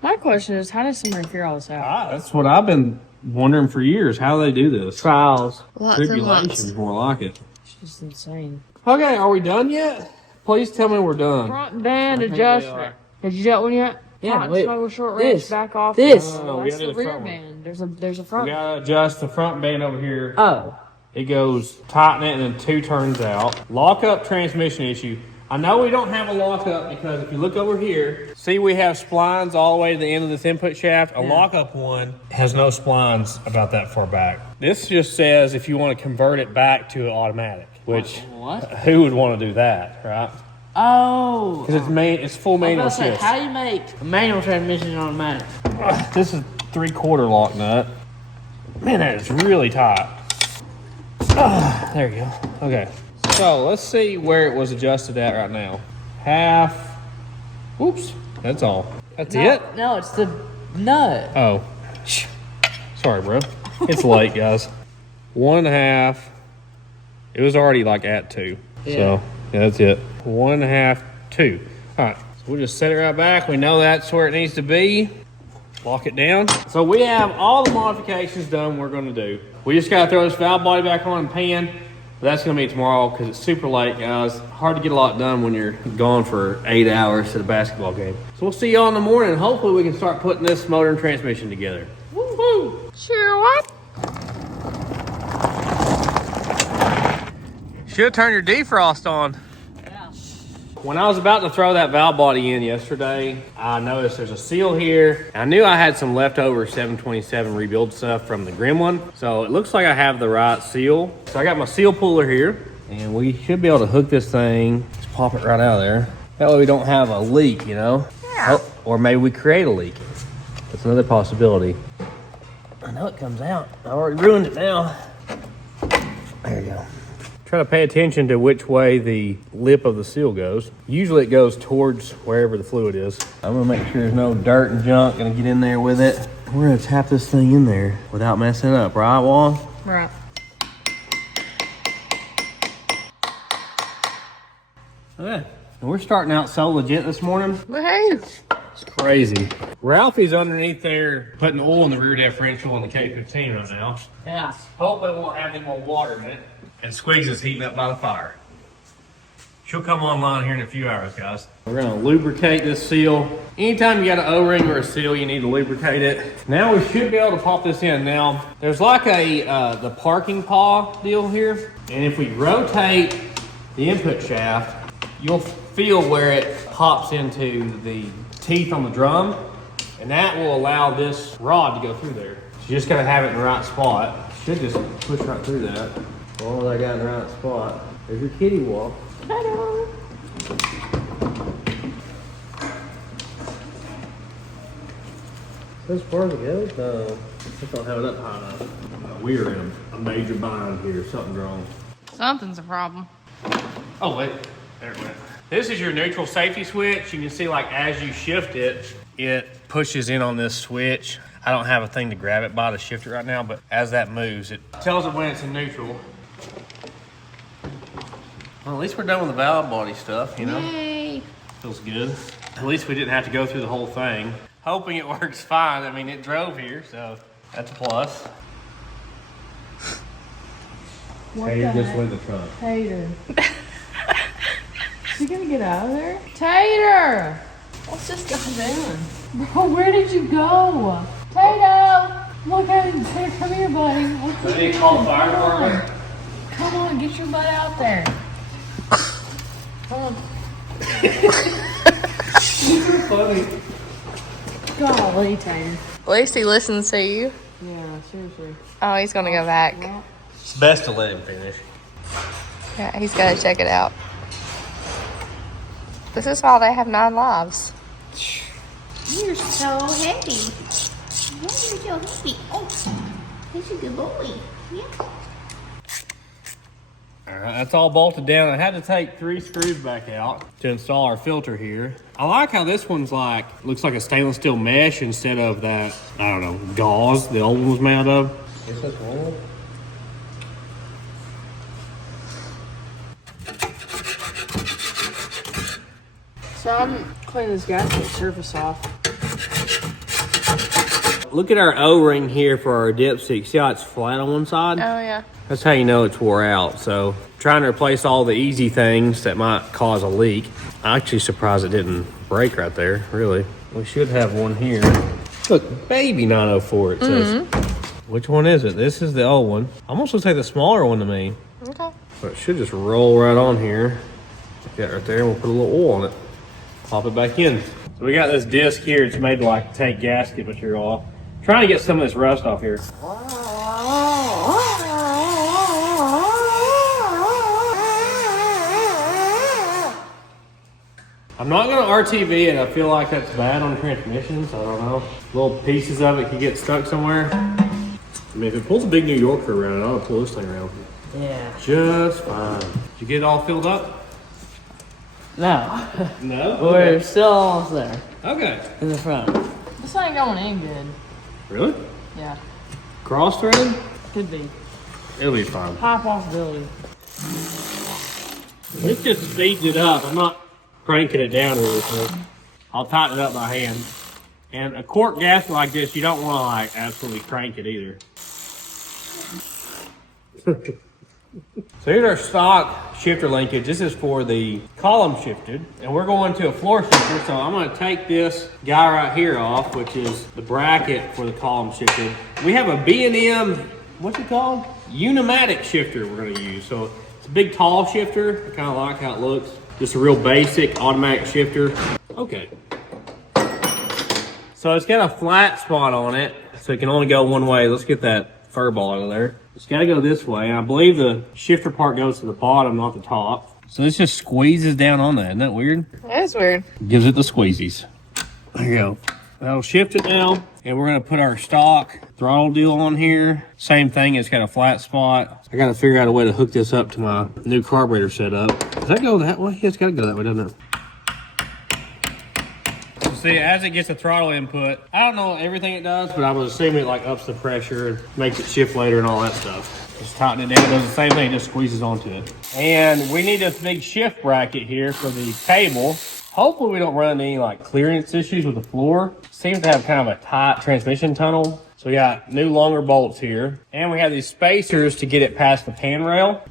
My question is, how does somebody figure all this out? That's what I've been wondering for years. How do they do this? Trials. Lots and lots. Tribulations, more like it. It's just insane. Okay, are we done yet? Please tell me we're done. Front band think we adjustment. are. Did you got one yet? Yeah, Front wait. snow with short wrench, This. back off. This. No, No, we that's gotta do the the rear front one. band. There's a We front. gotta adjust the front band over here. Oh. It goes tighten it and then 2 turns out. Lock up transmission issue. I know we don't have a lock up because if you look over here, see we have splines all the way to the end of this input shaft. A lock up one has no splines about that far back. This just says if you want to convert it back to an automatic, which What? who would want to do that, right? Oh. Because it's full manual shift. How do you make a manual transmission automatic? This is 3/4 lock nut. Man, that is really tight. There you go. Okay. So let's see where it was adjusted at right now. Half. Oops. That's all. That's it? No, it's the nut. Oh. Sorry, bro. It's late, guys. 1/2. It was already like at 2. Yeah. So, yeah, that's it. 1/2, 2. All right. So we'll just set it right back. We know that's where it needs to be. Lock it down. So we have all the modifications done we're going to do. We just got to throw this valve body back on and pan. But that's going to be tomorrow because it's super late, guys. Hard to get a lot done when you're gone for 8 hours to the basketball game. So we'll see y'all in the morning. Hopefully we can start putting this motor and transmission together. Woo-hoo! Sure, what? Should turn your defrost on. When I was about to throw that valve body in yesterday, I noticed there's a seal here. I knew I had some leftover 727 rebuild stuff from the Grim one. So it looks like I have the right seal. So I got my seal puller here and we should be able to hook this thing. Just pop it right out of there. That way we don't have a leak, you know? Yeah. Oh, or maybe we create a leak. That's another possibility. I know it comes out. I already ruined it now. There you go. Try to pay attention to which way the lip of the seal goes. Usually it goes towards wherever the fluid is. I'm gonna make sure there's no dirt and junk gonna get in there with it. We're gonna tap this thing in there without messing up, right, Wall? Right. Okay. And we're starting out so legit this morning. Woohoo! It's crazy. Ralphie's underneath there putting oil in the rear differential on the K15 right now. Yeah. Hopefully it won't have any more water in it. And Squiggs is heating up by the fire. She'll come online here in a few hours, guys. We're gonna lubricate this seal. Anytime you got an O-ring or a seal, you need to lubricate it. Now we should be able to pop this in. Now, there's like the parking paw deal here. And if we rotate the input shaft, you'll feel where it pops into the teeth on the drum. And that will allow this rod to go through there. So you just gotta have it in the right spot. Should just push right through that. As long as I got in the right spot. There's your kitty walk. Hello. As far as it goes, no. I don't have it up high enough. We're in a major bind here. Something's wrong. Something's a problem. Oh, wait. There it went. This is your neutral safety switch. You can see, like, as you shift it, it pushes in on this switch. I don't have a thing to grab it by to shift it right now, but as that moves, it tells it when it's in neutral. Well, at least we're done with the valve body stuff, you know? Yay! Feels good. At least we didn't have to go through the whole thing. Hoping it works fine. I mean, it drove here, so that's a plus. Tater just went in the trunk. Tater. Is he gonna get out of there? Tater! What's this guy doing? Bro, where did you go? Tato! Look at him. Tater, come here, buddy. What do you call the fire department? Come on, get your butt out there. Come on. You're funny. Golly, Tater. At least he listens to you. Yeah, seriously. Oh, he's gonna go back. It's best to let him finish. Yeah, he's gotta check it out. This is why they have 9 lives. You're so heavy. Yeah, you're so heavy. Oh, he's a good boy. Yeah. All right, that's all bolted down. I had to take 3 screws back out to install our filter here. I like how this one's like, looks like a stainless steel mesh instead of that, I don't know, gauze the old one was made of. Is this one? So I'm cleaning this gasket surface off. Look at our O-ring here for our dipstick. See how it's flat on one side? Oh yeah. That's how you know it's wore out. So trying to replace all the easy things that might cause a leak. I'm actually surprised it didn't break right there, really. We should have one here. Look, baby 904 it says. Which one is it? This is the old one. Almost looks like the smaller one to me. Okay. But it should just roll right on here. Like that right there, and we'll put a little oil on it. Pop it back in. So we got this disc here. It's made to like take gasket material off. Trying to get some of this rust off here. I'm not gonna RTV it. I feel like that's bad on transmissions. I don't know. Little pieces of it could get stuck somewhere. I mean, if it pulls a big New Yorker around, I'll pull this thing around. Yeah. Just fine. Did you get it all filled up? No. No? We're still almost there. Okay. In the front. This ain't going in good. Really? Yeah, Cross thread? could be. It'll be fine. High possibility. This just speeds it up. I'm not cranking it down or anything. I'll tighten it up by hand. And a cork gasket like this, you don't want to like absolutely crank it either. So here's our stock shifter linkage. This is for the column shifted, and we're going to a floor shifter. So I'm going to take this guy right here off, which is the bracket for the column shifted. We have a B&M, what's it called? Unimatic shifter we're going to use. So it's a big tall shifter. I kind of like how it looks. Just a real basic automatic shifter. Okay. So it's got a flat spot on it, so it can only go one way. Let's get that fur ball out of there. It's got to go this way, and I believe the shifter part goes to the bottom, not the top. So this just squeezes down on that. Isn't that weird? That is weird. Gives it the squeezies. There you go. That'll shift it now, and we're going to put our stock throttle deal on here. Same thing, it's got a flat spot. I got to figure out a way to hook this up to my new carburetor setup. Does that go that way? Yeah, it's got to go that way, doesn't it? See, as it gets the throttle input, I don't know everything it does, but I would assume it like ups the pressure and makes it shift later and all that stuff. Just tighten it down, does the same thing, just squeezes onto it. And we need this big shift bracket here for the cable. Hopefully we don't run into any like clearance issues with the floor. Seems to have kind of a tight transmission tunnel. So we got new longer bolts here. And we have these spacers to get it past the pan rail.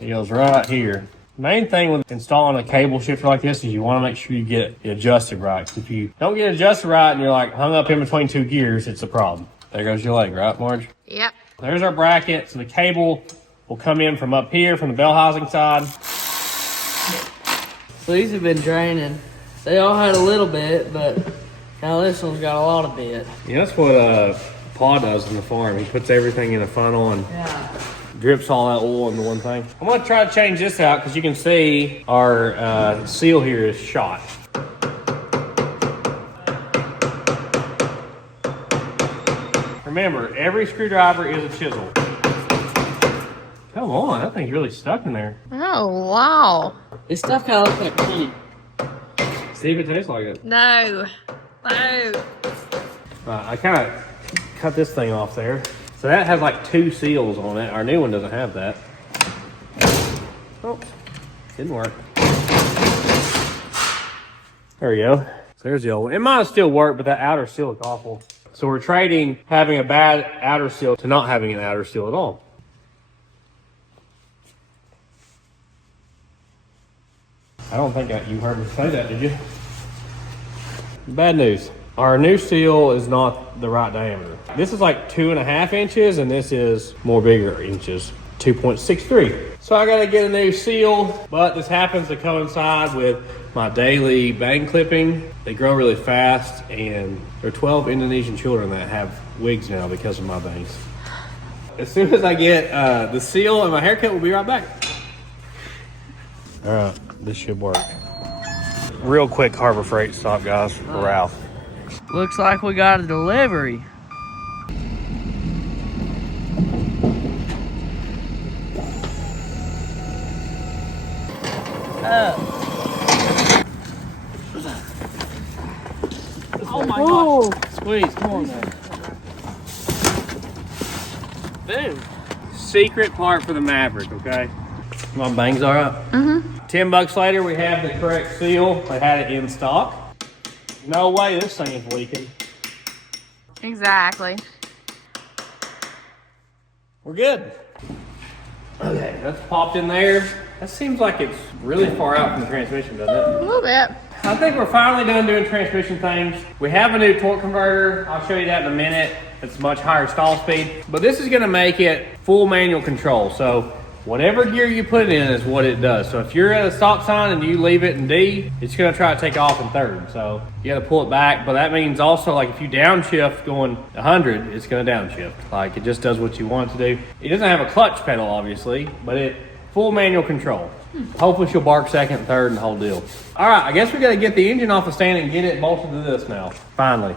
It goes right here. Main thing with installing a cable shifter like this is you want to make sure you get it adjusted right. If you don't get it adjusted right and you're like hung up in between two gears, it's a problem. There goes your leg, right, Marge? Yep. There's our bracket. So the cable will come in from up here from the bell housing side. So these have been draining. They all had a little bit, but now this one's got a lot of bit. Yeah, that's what Pa does in the farm. He puts everything in a funnel and drips all that oil into one thing. I'm gonna try to change this out because you can see our seal here is shot. Remember, every screwdriver is a chisel. Come on, that thing's really stuck in there. Oh, wow. This stuff kind of looks like honey. See if it tastes like it. No. No. I kind of cut this thing off there. So that has like 2 seals on it. Our new one doesn't have that. Oops, didn't work. There we go. So there's the old one. It might still work, but that outer seal looks awful. So we're trading having a bad outer seal to not having an outer seal at all. I don't think you heard me say that, did you? Bad news. Our new seal is not the right diameter. This is like 2.5 inches, and this is more bigger inches, 2.63. So I gotta get a new seal, but this happens to coincide with my daily bang clipping. They grow really fast, and there are 12 Indonesian children that have wigs now because of my bangs. As soon as I get the seal and my haircut, we'll be right back. All right, this should work. Real quick Harbor Freight stop, guys, for Ralph. Looks like we got a delivery. Oh my gosh. Squeeze, come on now. Boom. Secret part for the Maverick, okay? My bangs all right? Mm-hmm. $10 later, we have the correct seal. They had it in stock. No way this thing is leaking. Exactly. We're good. Okay, that's popped in there. That seems like it's really far out from the transmission, doesn't it? A little bit. I think we're finally done doing transmission things. We have a new torque converter. I'll show you that in a minute. It's much higher stall speed. But this is gonna make it full manual control. So whatever gear you put it in is what it does. So if you're at a stop sign and you leave it in D, it's gonna try to take off in third. So you gotta pull it back. But that means also, like, if you downshift going 100, it's gonna downshift. Like, it just does what you want it to do. It doesn't have a clutch pedal, obviously, but it full manual control. Hopefully she'll bark second and third and the whole deal. All right, I guess we gotta get the engine off the stand and get it bolted to this now, finally.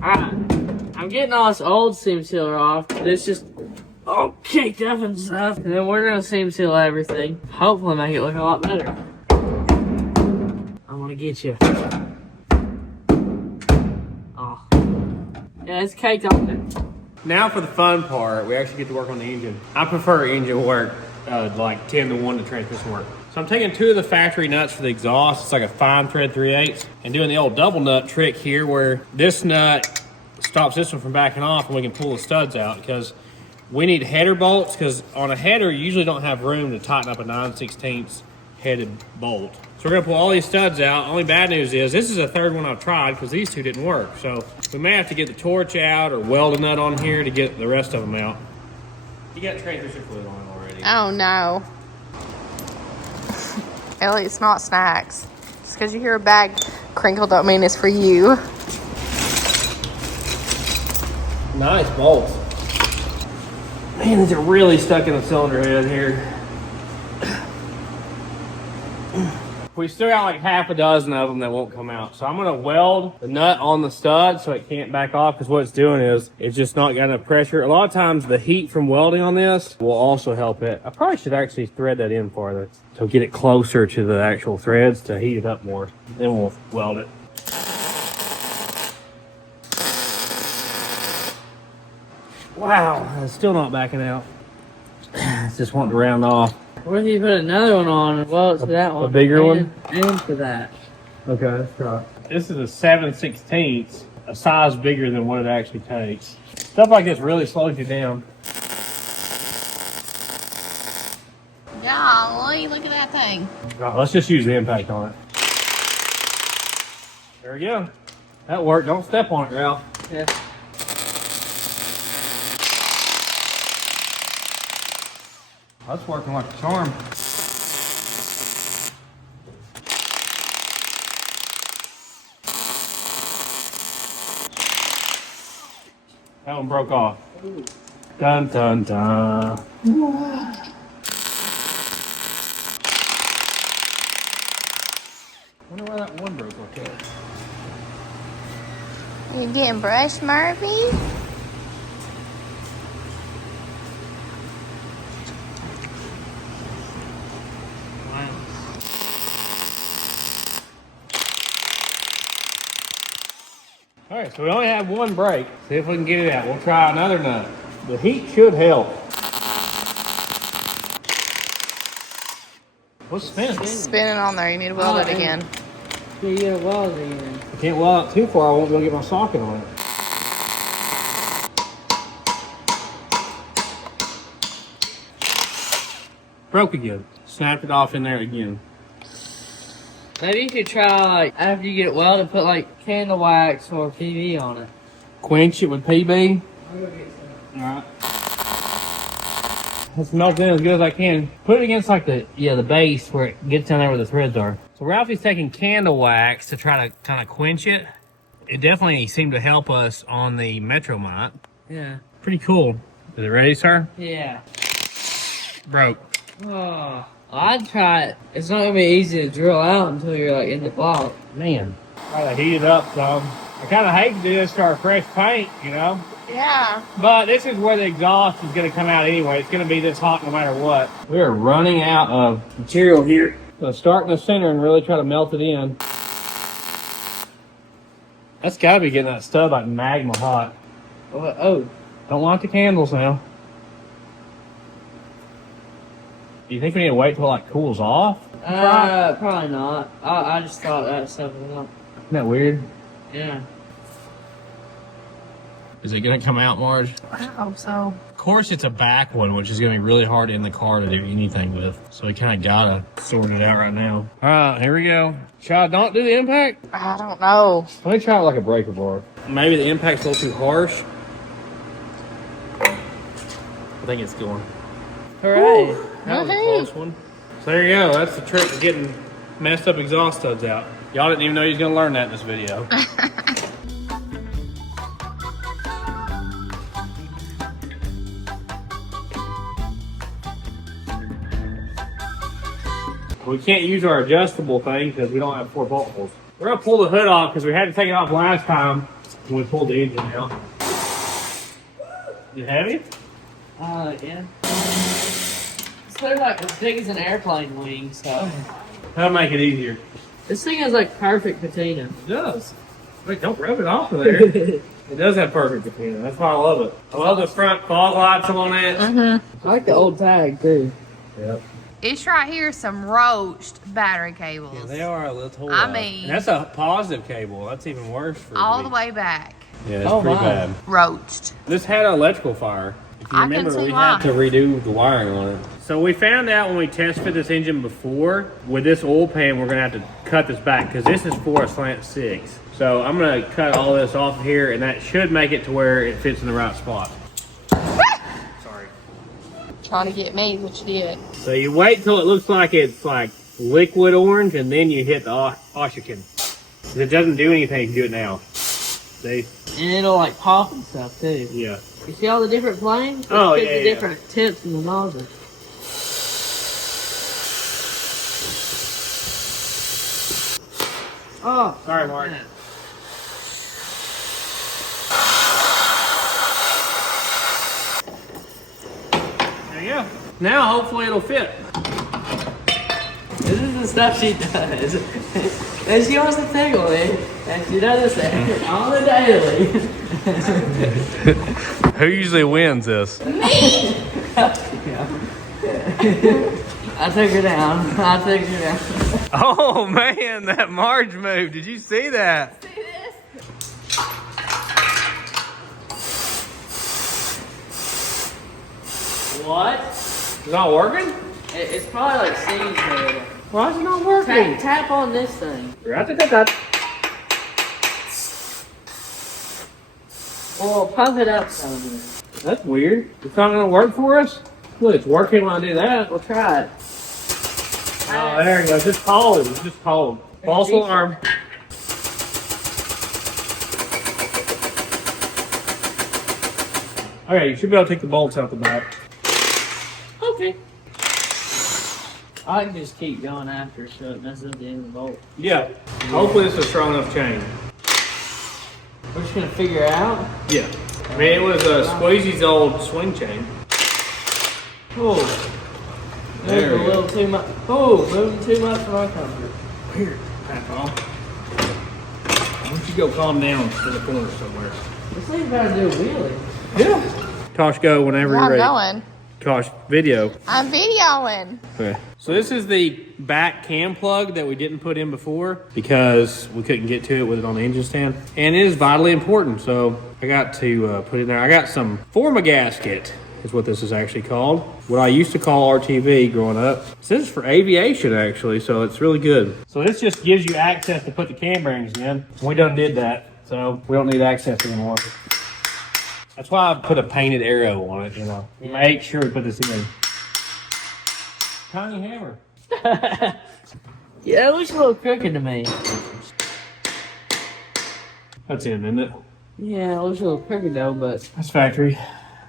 Alright, I'm getting all this old seam sealer off. It's just all caked up and stuff. And then we're gonna seam seal everything. Hopefully make it look a lot better. I'm gonna get you. Oh. Yeah, it's caked on there. Now for the fun part, we actually get to work on the engine. I prefer engine work, like 10-to-1 to transmission work. So I'm taking 2 of the factory nuts for the exhaust. It's like a fine thread 3/8, and doing the old double nut trick here where this nut stops this one from backing off and we can pull the studs out, because we need header bolts, because on a header you usually don't have room to tighten up a 9/16 headed bolt. So we're gonna pull all these studs out. Only bad news is this is the third one I've tried because these 2 didn't work. So we may have to get the torch out or weld a nut on here to get the rest of them out. You got transmission fluid on it already. Oh no. Ellie, it's not snacks. Just because you hear a bag crinkle don't mean it's for you. Nice bolts. Man, these are really stuck in the cylinder head here. We still got like half a dozen of them that won't come out. So I'm gonna weld the nut on the stud so it can't back off, because what it's doing is it's just not got enough pressure. A lot of times the heat from welding on this will also help it. I probably should actually thread that in farther to get it closer to the actual threads to heat it up more. Then we'll weld it. Wow, it's still not backing out. It's just wanting to round off. What if you put another one on and weld it to that one? A bigger one? And to that. Okay, let's try. This is a 7/16, a size bigger than what it actually takes. Stuff like this really slows you down. Golly, look at that thing. Right, let's just use the impact on it. There we go. That worked. Don't step on it, Ralph. Yeah. That's working like a charm. That one broke off. Dun dun dun. Wonder why that one broke like that. You getting brushed, Murphy? All right, so we only have one break. See if we can get it out. We'll try another nut. The heat should help. What's spinning? Spinning on there. You need to weld it again. Yeah, you gotta weld it again. I can't weld out too far. I won't be able to get my socket on it. Broke again. Snapped it off in there again. Maybe you could try, like, after you get it welded, put, like, candle wax or PV on it. Quench it with PB. Alright. Let's melt it in as good as I can. Put it against like the base where it gets down there where the threads are. So Ralphie's taking candle wax to try to kind of quench it. It definitely seemed to help us on the Metromite. Yeah. Pretty cool. Is it ready, sir? Yeah. Broke. Oh, I'd try it. It's not gonna be easy to drill out until you're like in the block. Man. Try to heat it up some. I kind of hate to do this to our fresh paint, you know? Yeah. But this is where the exhaust is going to come out anyway. It's going to be this hot no matter what. We are running out of material here. So start in the center and really try to melt it in. That's got to be getting that stub like magma hot. Oh. Don't light the candles now. Do you think we need to wait till it like cools off? Probably not. I just thought that was something else. Isn't that weird? Yeah. Is it going to come out, Marge? I hope so. Of course, it's a back one, which is going to be really hard in the car to do anything with. So we kind of got to sort it out right now. All right, here we go. Child, don't do the impact. I don't know. Let me try it like a breaker bar. Maybe the impact's a little too harsh. I think it's going. Hooray. That was a close one. So there you go. That's the trick of getting messed up exhaust studs out. Y'all didn't even know you was going to learn that in this video. We can't use our adjustable thing because we don't have 4 bolt holes. We're going to pull the hood off because we had to take it off last time when we pulled the engine out. Is it heavy? Yeah. It's sort of like as big as an airplane wing, so. That'll make it easier. This thing has like perfect patina. It does. Wait, don't rub it off of there. It does have perfect patina. That's why I love it. I love the front fog lights on it. I like the old tag too. Yep. It's right here, some roached battery cables. Yeah, they are a little. I mean- and that's a positive cable. That's even worse for all the way back. Yeah, it's Oh, pretty my. bad. Roached. This had an electrical fire. If you I can remember, see we why. had to redo the wiring on it. So we found out when we test fit this engine before, with this oil pan, we're gonna have to cut this back because this is for a slant 6. So I'm gonna cut all this off of here, and that should make it to where it fits in the right spot. Sorry. Trying to get me, what you did. So you wait till it looks like it's like liquid orange, and then you hit the oxygen. It doesn't do anything if you do it now. See? And it'll like pop and stuff too. Yeah. You see all the different planes? Oh, Fit yeah, the yeah. different tips in the nozzle. Oh, Sorry, Mark. There you go. Now hopefully it'll fit. This is the stuff she does. And she wants to tickle me. And she does this on the daily. Who usually wins this? I took her down. Oh man, that Marge move. Did you see that? See this? What? It's not working? It's probably like seams there. Why is it not working? Tap on this thing. Well, pump it up some of it. That's weird. It's not gonna work for us? Look, it's working when I do that. We'll try it. Oh, there you go. Just cold. It's just cold. False alarm. Okay, you should be able to take the bolts out the back. Okay. I can just keep going after so it messes up the end of the bolt. Yeah. Hopefully this is a strong enough chain. We're just gonna figure it out. Yeah. I mean, it was Squeezy's old swing chain. Oh. There There's we a little too much. Oh, moving too much for my comfort. Here, tap off. Why don't you go calm down to the corner somewhere? This thing's about to do a wheelie. Yeah. Tosh, go whenever I'm you're ready. going. Tosh, video. I'm videoing. Okay. So this is the back cam plug that we didn't put in before because we couldn't get to it with it on the engine stand. And it is vitally important, so I got to put it in there. I got some Forma gasket, is what this is actually called. What I used to call RTV growing up. This is for aviation actually, so it's really good. So this just gives you access to put the cam bearings in. We done did that, so we don't need access anymore. That's why I put a painted arrow on it, you know. Make sure we put this in. Tiny hammer. Yeah, it looks a little crooked to me. That's in, isn't it? Yeah, it looks a little crooked though, but That's factory.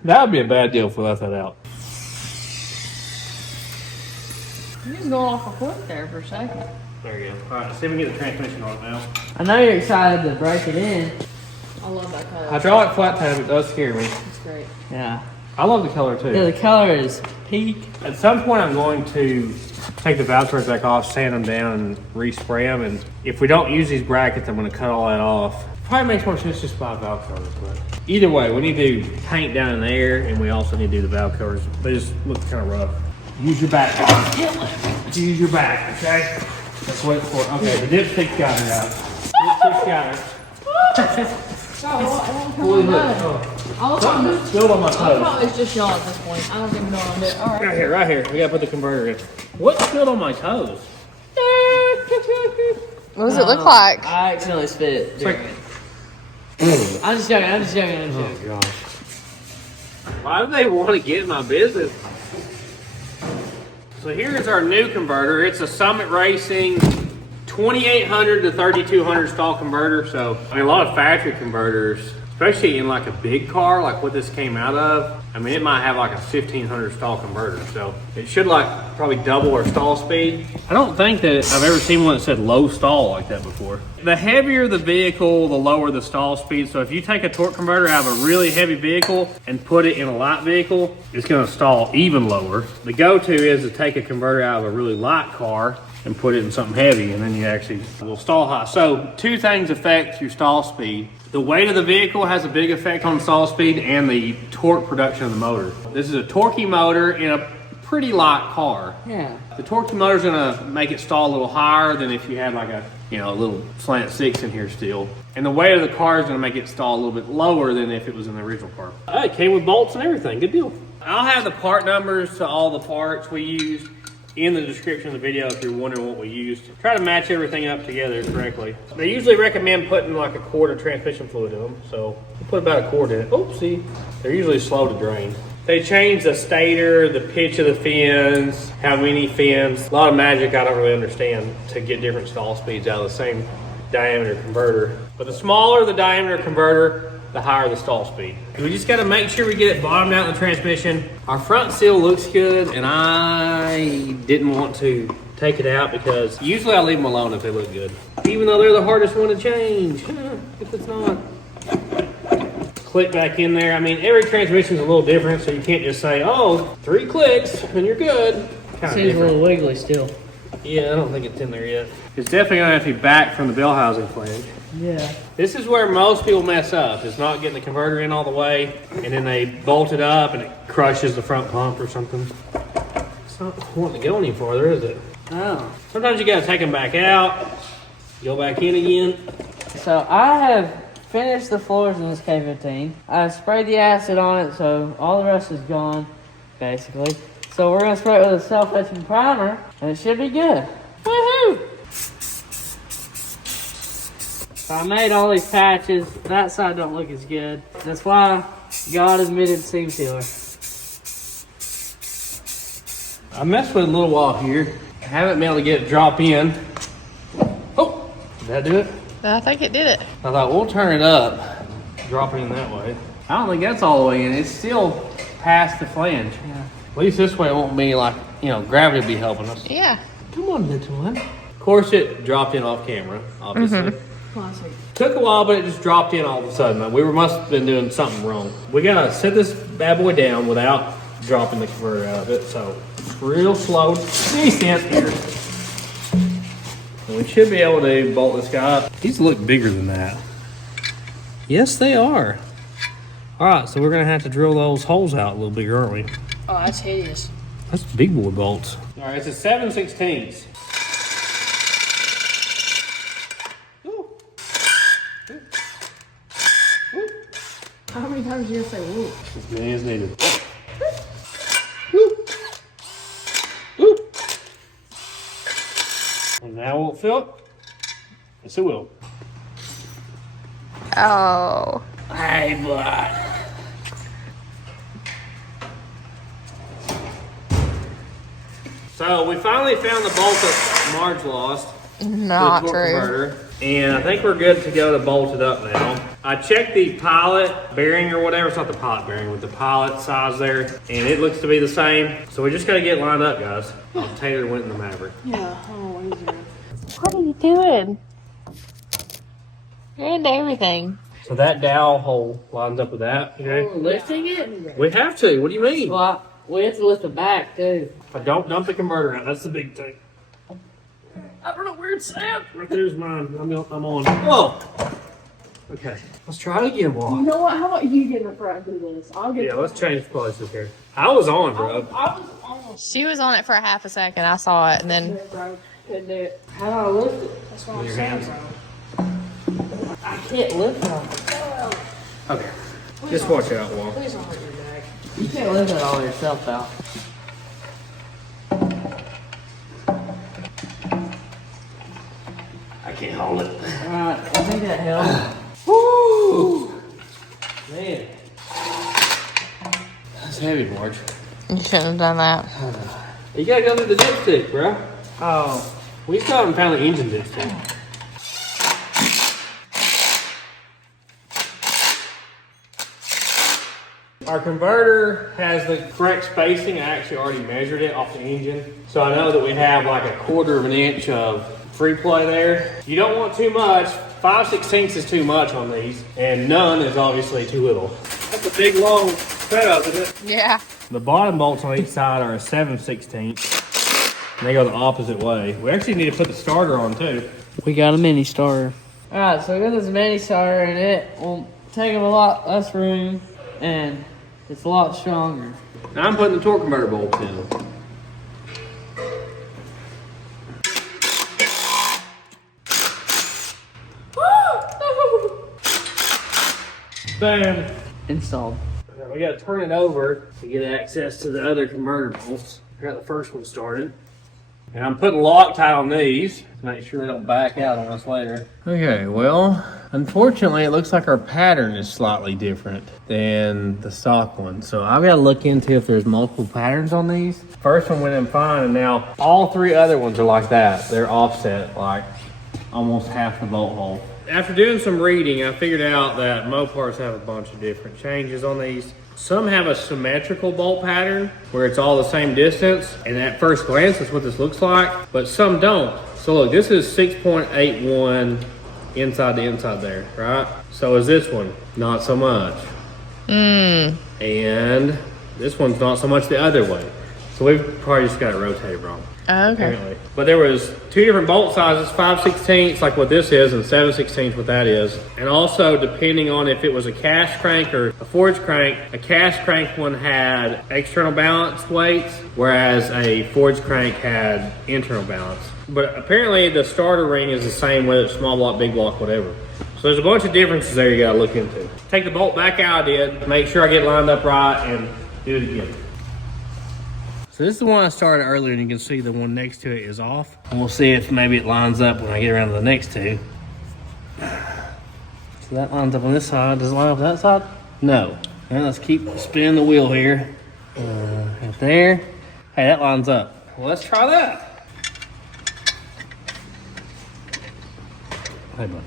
That would be a bad deal if we left that out. You're just going off a cliff there for a second. There you go. All right, see if we can get the transmission on it now. I know you're excited to break it in. I love that color. Hydraulic flat tab, it does scare me. It's great. Yeah. I love the color too. Yeah, the color is peak. At some point I'm going to take the valve covers back off, sand them down, and respray them. And if we don't use these brackets, I'm going to cut all that off. Probably makes more sense just to buy valve covers, but either way, we need to paint down in there, and we also need to do the valve covers. They just look kind of rough. Use your back. Use your back, okay? Let's wait for it. Okay, the dipstick got it out. Dipstick got it. Holy look. Something spilled on my toes. It's just y'all at this point. I don't even know what I'm doing. All right. Right here. We gotta put the converter in. What spilled on my toes? What does it look like? I accidentally spit it. It's like, I'm just joking. oh gosh. Why do they want to get in my business? So here's our new converter. It's a Summit Racing 2800 to 3200 stall converter. So I mean, a lot of factory converters, especially in like a big car, like what this came out of, I mean, it might have like a 1500 stall converter. So it should like probably double our stall speed. I don't think that I've ever seen one that said low stall like that before. The heavier the vehicle, the lower the stall speed. So if you take a torque converter out of a really heavy vehicle and put it in a light vehicle, it's gonna stall even lower. The go-to is to take a converter out of a really light car and put it in something heavy, and then you actually will stall high. So two things affect your stall speed. The weight of the vehicle has a big effect on stall speed, and the torque production of the motor. This is a torquey motor in a pretty light car. Yeah. The torquey motor is gonna make it stall a little higher than if you had like a, you know, a little slant six in here still. And the weight of the car is gonna make it stall a little bit lower than if it was in the original car. Oh, it came with bolts and everything, good deal. I'll have the part numbers to all the parts we used in the description of the video if you're wondering what we used. Try to match everything up together correctly. They usually recommend putting like a quart of transmission fluid in them, so we'll put about a quart in it. Oh, see, they're usually slow to drain. They change the stator, the pitch of the fins, how many fins. A lot of magic I don't really understand to get different stall speeds out of the same diameter converter. But the smaller the diameter converter, the higher the stall speed. We just gotta make sure we get it bottomed out in the transmission. Our front seal looks good, and I didn't want to take it out because usually I leave them alone if they look good. Even though they're the hardest one to change, if it's not. Click back in there. I mean, every transmission is a little different, so you can't just say, oh, 3 clicks and you're good. Kind of Seems a different. little wiggly still. Yeah, I don't think it's in there yet. It's definitely gonna have to be back from the bell housing flange. Yeah. This is where most people mess up. It's not getting the converter in all the way, and then they bolt it up and it crushes the front pump or something. It's not wanting to go any farther, is it? Oh. Sometimes you gotta take them back out, go back in again. So I have finished the floors in this K15. I sprayed the acid on it, so all the rest is gone, basically. So we're gonna spray it with a self-etching primer, and it should be good. Woohoo! So I made all these patches. That side don't look as good. That's why God admitted seam sealer. I messed with it a little while here. I haven't been able to get it drop in. Oh, did that do it? I think it did it. I thought we'll turn it up, drop it in that way. I don't think that's all the way in. It's still past the flange. Yeah. At least this way it won't be like, you know, gravity will be helping us. Yeah. Come on, little one. Of course, it dropped in off camera, obviously. Classic. Took a while, but it just dropped in all of a sudden. We must have been doing something wrong. We gotta set this bad boy down without dropping the converter out of it. So, real slow, decent here. And we should be able to bolt this guy up. These look bigger than that. Yes, they are. All right, so we're gonna have to drill those holes out a little bigger, aren't we? Oh, that's hideous. That's big boy bolts. All right, it's a 7/16. How many times are you gonna say whoop? As many as needed. And now will it fill? Yes, it will. Oh. Hey, boy. So we finally found the bolt that Marge lost. Not to the torque true. converter, and I think we're good to go to bolt it up now. I checked the pilot bearing or whatever. It's not the pilot bearing, with the pilot size there, and it looks to be the same. So we just got to get lined up, guys. Taylor went in the Maverick. Yeah. Oh, easier. What are you doing? You're into everything. So that dowel hole lines up with that. Okay. We're lifting it? We have to. What do you mean? Well, we have to lift the back, too. If I don't dump the converter out, that's the big thing. I don't know where it's at. Right there's mine. I'm on. Whoa. Okay. Let's try it again, boy. You know what? How about you get in the front and do this? I'll get. Yeah, let's change places here. I was on, bro. I was almost She was on it for a half a second. I saw it, and then there, bro. Couldn't do it. How do I lift it? That's what With I'm your saying, hands. bro. I can't lift it. Okay. Just watch out, Wall. Please don't hurt your back. You can't lift it all yourself out. I can't hold it. Alright, I think that helps. Woo! Man. That's heavy, Marge. you shouldn't have done that. You gotta go through the dipstick, bro. Oh. We still haven't found the engine dipstick. Our converter has the correct spacing. I actually already measured it off the engine. So I know that we have like 1/4 of an inch of free play there. You don't want too much. 5/16 is too much on these, and none is obviously too little. That's a big long setup, isn't it? Yeah. The bottom bolts on each side are a 7/16. And they go the opposite way. We actually need to put the starter on too. We got a mini starter. Alright, so we got this mini starter and it will take up a lot less room and it's a lot stronger. Now I'm putting the torque converter bolts in. Bam. Installed. Now we gotta turn it over to get access to the other converter bolts. I got the first one started. And I'm putting Loctite on these to make sure they don't back out on us later. Okay, well, unfortunately it looks like our pattern is slightly different than the stock one. So I've got to look into if there's multiple patterns on these. First one went in fine, and now all 3 other ones are like that. They're offset like almost half the bolt hole. After doing some reading, I figured out that Mopars have a bunch of different changes on these. Some have a symmetrical bolt pattern where it's all the same distance, and at first glance that's what this looks like, but some don't. So look, this is 6.81 inside to inside there, right? So is this one, not so much. And this one's not so much the other way. So we've probably just got it rotated wrong. Okay. Apparently. But there was 2 different bolt sizes, 5/16 like what this is and 7/16 what that is. And also depending on if it was a cast crank or a forged crank, a cast crank one had external balance weights, whereas a forged crank had internal balance. But apparently the starter ring is the same whether it's small block, big block, whatever. So there's a bunch of differences there you gotta look into. Take the bolt back out I did, make sure I get lined up right and do it again. So this is the one I started earlier, and you can see the one next to it is off. And we'll see if maybe it lines up when I get around to the next two. So that lines up on this side. Does it line up on that side? No. Now let's keep spinning the wheel here. Right there. Hey, that lines up. Well, let's try that. Hey, buddy.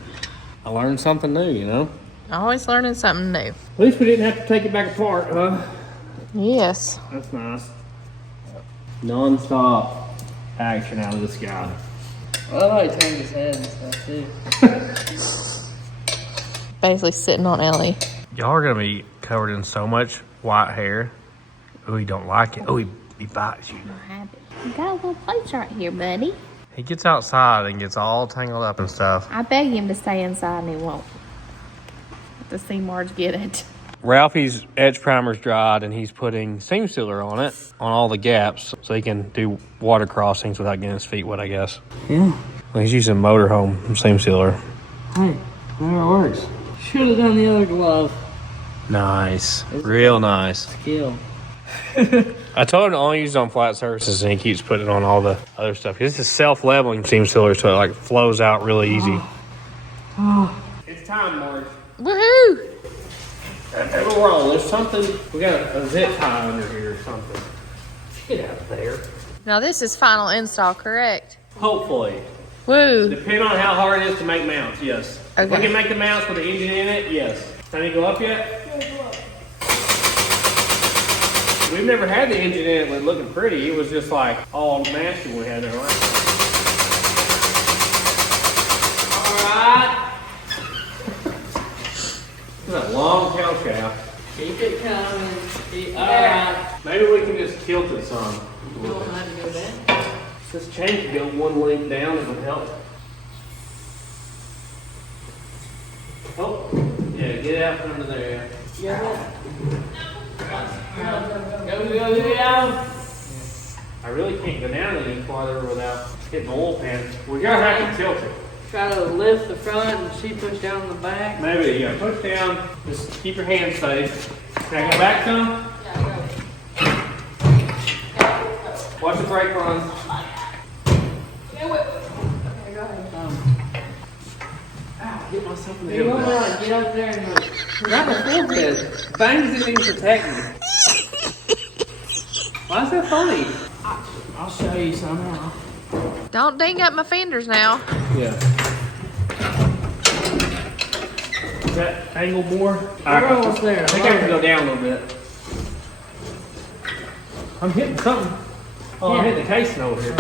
I learned something new, you know? Always learning something new. At least we didn't have to take it back apart, huh? Yes. That's nice. Non-stop action out of this guy. I like turning his head and stuff too. Basically sitting on Ellie. Y'all are gonna be covered in so much white hair. Oh, he don't like it. Oh, he bites you. You got a little place right here, buddy. He gets outside and gets all tangled up and stuff. I beg him to stay inside and he won't. The Seymours get it. Ralphie's edge primer's dried and he's putting seam sealer on it, on all the gaps, so he can do water crossings without getting his feet wet, I guess. Yeah. Well, he's using motorhome seam sealer. Hey, there it works. Should have done the other glove. Nice. Real nice. Skill. I told him to only use it on flat surfaces and he keeps putting it on all the other stuff. This is self-leveling seam sealer, so it like flows out really easy. It's time, Marge. Woohoo! Overall, there's something, we got a zip tie under here or something. Get out of there. Now this is final install, correct? Hopefully. Woo! Depending on how hard it is to make mounts, yes. If we Okay. can make the mounts with the engine in it, yes. Can it go up yet? We've never had the engine in it with looking pretty. It was just like all nasty when we had it, right? Alright. That long tail shaft. Keep it coming. Alright. Maybe we can just tilt it some. You don't have to go down. This chain could go one link down, it would help. Oh, yeah, get out from under there. Yeah. Go. I really can't go down any farther without hitting the oil pan. We're gonna have to tilt it. Try to lift the front and she push down the back. Maybe, yeah, push down. Just keep your hands safe. Can I go back some? Watch the brake run. Get myself in the You want to like get up there and like, grab my forehead. Bangs didn't even protect me. Why is that funny? I'll show you somehow. Don't ding up my fenders now. Yeah. Is that angle more? We're almost there. I think I can go down a little bit. I'm hitting something. Oh, I'm hitting the casing over here.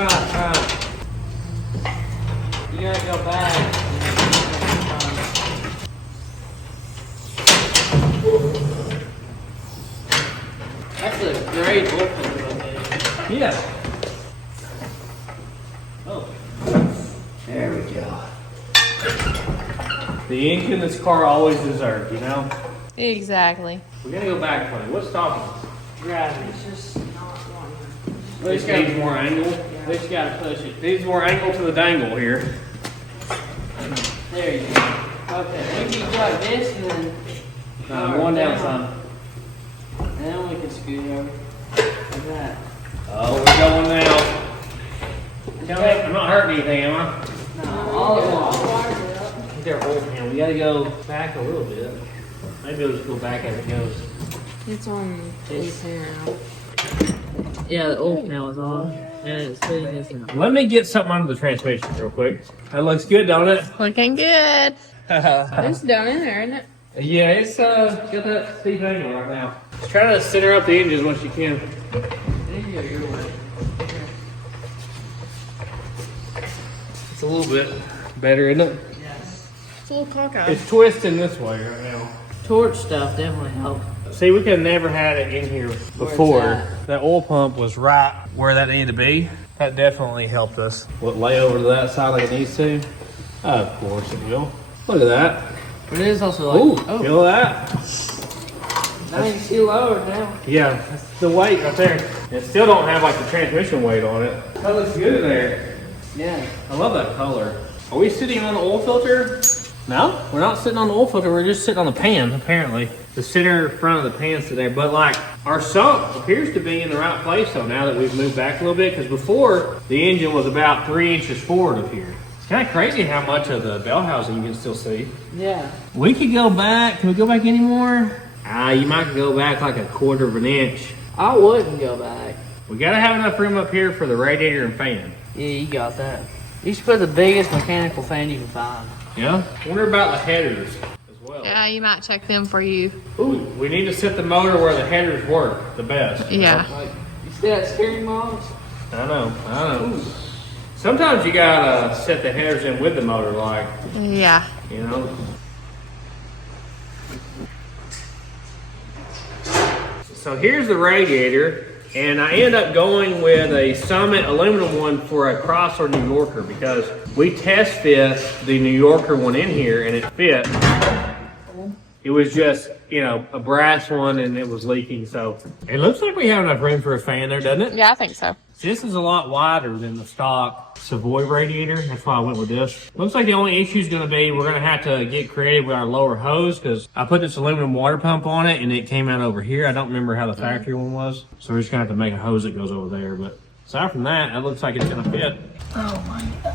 Alright. You gotta go back. That's a great opening right there. Yeah. Oh. There we go. The engine this car always deserved, you know? Exactly. We're gonna go back for it. What's stopping us? Gravity. It's just not wanting. This needs more angle. We just gotta push it. Needs more angle to the dangle here. There you go. Okay, we can go like this and then. One down some. And then we can scoot over. Like that. Oh, we're going now. I'm not hurting anything, am I? No, all at once. They're holding him. We gotta go back a little bit. Maybe it'll just go back as it goes. It's on this here. Yeah, the old panel is off. And it's sitting this now. Let me get something under the transmission real quick. That looks good, don't it? Looking good. It's down in there, isn't it? Yeah, it's got that steep angle right now. Just try to center up the engine as much as you can. There you go, your way. It's a little bit better, isn't it? Yes. It's a little cockeyed. It's twisting this way right now. torch stuff definitely helped. See, we could have never had it in here before. at? That oil pump was right where that needed to be. That definitely helped us. Will it lay over to that side like it needs to? Of course it will. Look at that. But it is also like, Ooh, oh, feel that? now you see lower now. Yeah, that's the weight right there. It still don't have like the transmission weight on it. That looks good in there. Yeah. I love that color. Are we sitting on the oil filter? No, we're not sitting on the oil filter. We're just sitting on the pan, apparently. The center front of the pan's today. But like, our sump appears to be in the right place though, now that we've moved back a little bit. Because before, the engine was about 3 inches forward of here. It's kind of crazy how much of the bell housing you can still see. Yeah. We could go back. Can we go back anymore? You might go back like 1/4 of an inch. I wouldn't go back. We gotta have enough room up here for the radiator and fan. Yeah, you got that. You should put the biggest mechanical fan you can find. Yeah? Wonder about the headers as well. Yeah, you might check them for you. Ooh, we need to set the motor where the headers work the best. Yeah. Like, you see that steering box? I know. Sometimes you gotta set the headers in with the motor, like, Yeah. you know. So here's the radiator, and I end up going with a Summit aluminum one for a Cross or New Yorker because we test fit the New Yorker one in here and it fit. It was just, you know, a brass one and it was leaking, so. It looks like we have enough room for a fan there, doesn't it? Yeah, I think so. This is a lot wider than the stock Savoy radiator. That's why I went with this. Looks like the only issue is going to be we're going to have to get creative with our lower hose because I put this aluminum water pump on it and it came out over here. I don't remember how the factory one was. So we're just going to have to make a hose that goes over there. But aside from that, it looks like it's going to fit. Oh my god.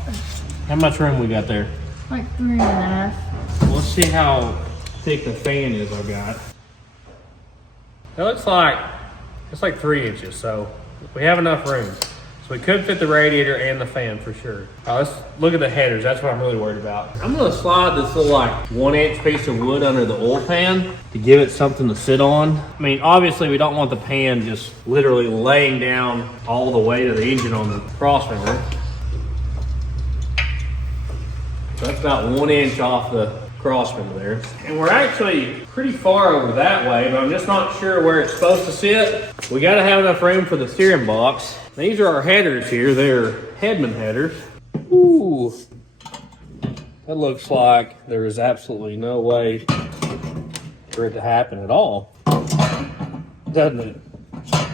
How much room we got there? Like 3.5. Let's see how thick the fan is I got. It looks like it's like 3 inches, so we have enough room. So we could fit the radiator and the fan for sure. Let's look at the headers. That's what I'm really worried about. I'm gonna slide this little like 1-inch piece of wood under the oil pan to give it something to sit on. I mean, obviously we don't want the pan just literally laying down all the weight of the engine on the crossmember. So that's about 1 inch off the crossmember there. And we're actually pretty far over that way, but I'm just not sure where it's supposed to sit. We gotta have enough room for the steering box. These are our headers here. They're Hedman headers. Ooh. That looks like there is absolutely no way for it to happen at all. Doesn't it?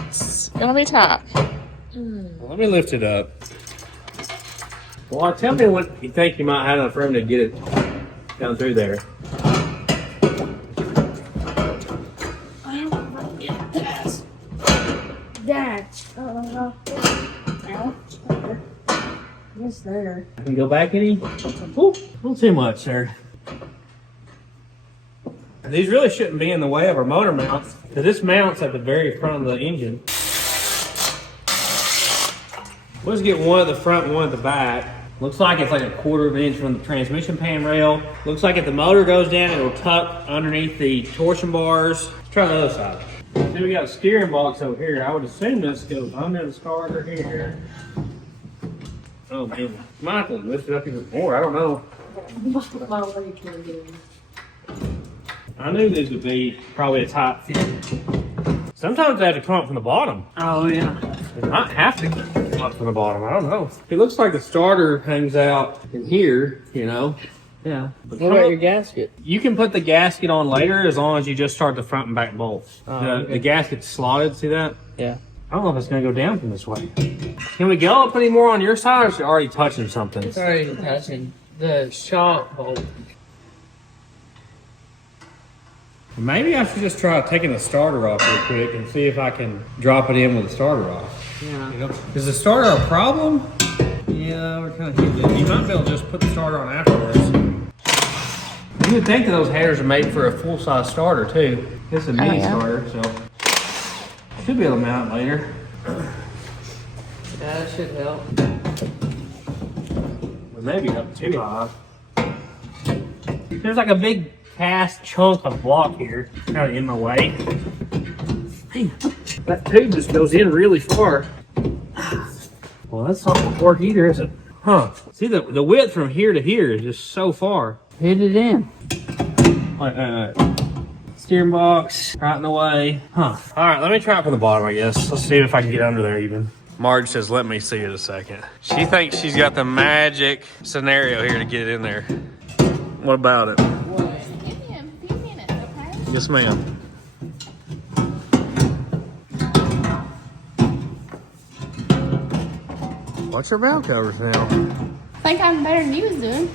It's gonna be tight. Well, let me lift it up. Well, tell me what you think you might have enough room to get it down through there. Yes, there. Can you go back any? Ooh, a little too much, sir. These really shouldn't be in the way of our motor mounts, because this mounts at the very front of the engine. Let's get one at the front, one at the back. Looks like it's like 1/4 of an inch from the transmission pan rail. Looks like if the motor goes down, it'll tuck underneath the torsion bars. Let's try the other side. See, we got a steering box over here. I would assume this goes under the starter here. Oh man, might have to lift it up even more. I don't know. I knew these would be probably a tight fit. Sometimes they have to come up from the bottom. Oh, yeah. They might have to come up from the bottom. I don't know. It looks like the starter hangs out in here, you know. Yeah. But What about your gasket? you can put the gasket on later as long as you just start the front and back bolts. Okay. The gasket's slotted, see that? Yeah. I don't know if it's going to go down from this way. Can we go up any more on your side, or is it already touching something? It's already touching the shock bolt. Maybe I should just try taking the starter off real quick and see if I can drop it in with the starter off. Yeah. Is the starter a problem? Yeah, we're kind of hitting. You might be able to just put the starter on afterwards. You would think that those headers are made for a full-size starter too. It's a mini starter, so should be able to mount it later. Yeah, that should help. But maybe up too high. There's like a big cast chunk of block here, kind of in my way. Man, that tube just goes in really far. Well, that's not gonna work either, is it? Huh. See, the width from here to here is just so far. Hit it in. Wait. steering box right in the way. Huh. All right, let me try it from the bottom, I guess. Let's see if I can get under there even. Marge says, let me see it a second. She thinks she's got the magic scenario here to get it in there. What about it? Give me a few minutes, okay? Yes, ma'am. Watch your valve covers now. I think I'm better than you was doing.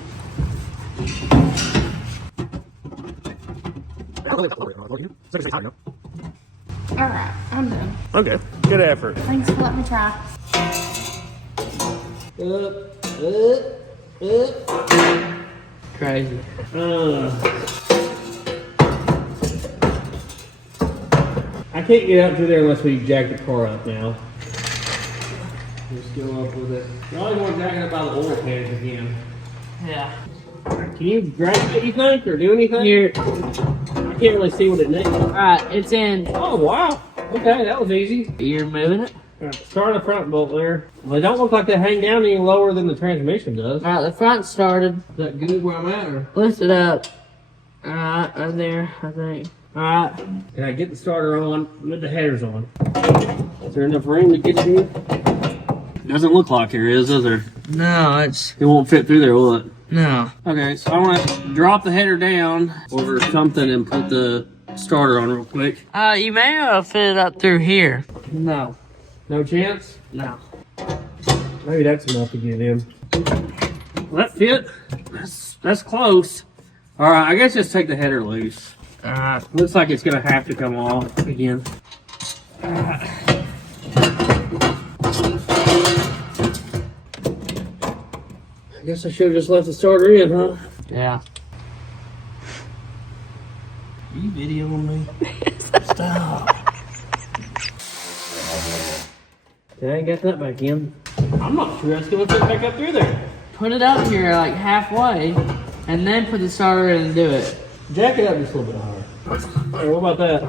Alright, I'm done. Okay, good effort. Thanks for letting me try. Crazy. I can't get up through there unless we jack the car up now. Just go up with it. You always want to jack it up by the oil pans again. Yeah. Can you grab it, you think, or do anything? Here. I can't really see what it needs. Alright, it's in. Oh, wow. Okay, that was easy. You're moving it? All right, start the front bolt there. Well, they don't look like they hang down any lower than the transmission does. Alright, the front started. Is that good where I'm at, or? Lift it up. Alright, right there, I think. Alright. Can I get the starter on with the headers on? Is there enough room to get you? Doesn't look like there is, does there? No, it's. It won't fit through there, will it? No. Okay, so I want to drop the header down or something and put the starter on real quick. You may have fit it up through here. No. No chance? No. Maybe that's enough to get it in. Will that fit? That's close. All right, I guess just take the header loose. Looks like it's gonna have to come off again. I guess I should have just left the starter in, huh? Yeah. Are you videoing me? Stop. I ain't got that back in. I'm not sure that's gonna fit back up through there. Put it up here like halfway, and then put the starter in and do it. Jack it up just a little bit higher. Hey, what about that?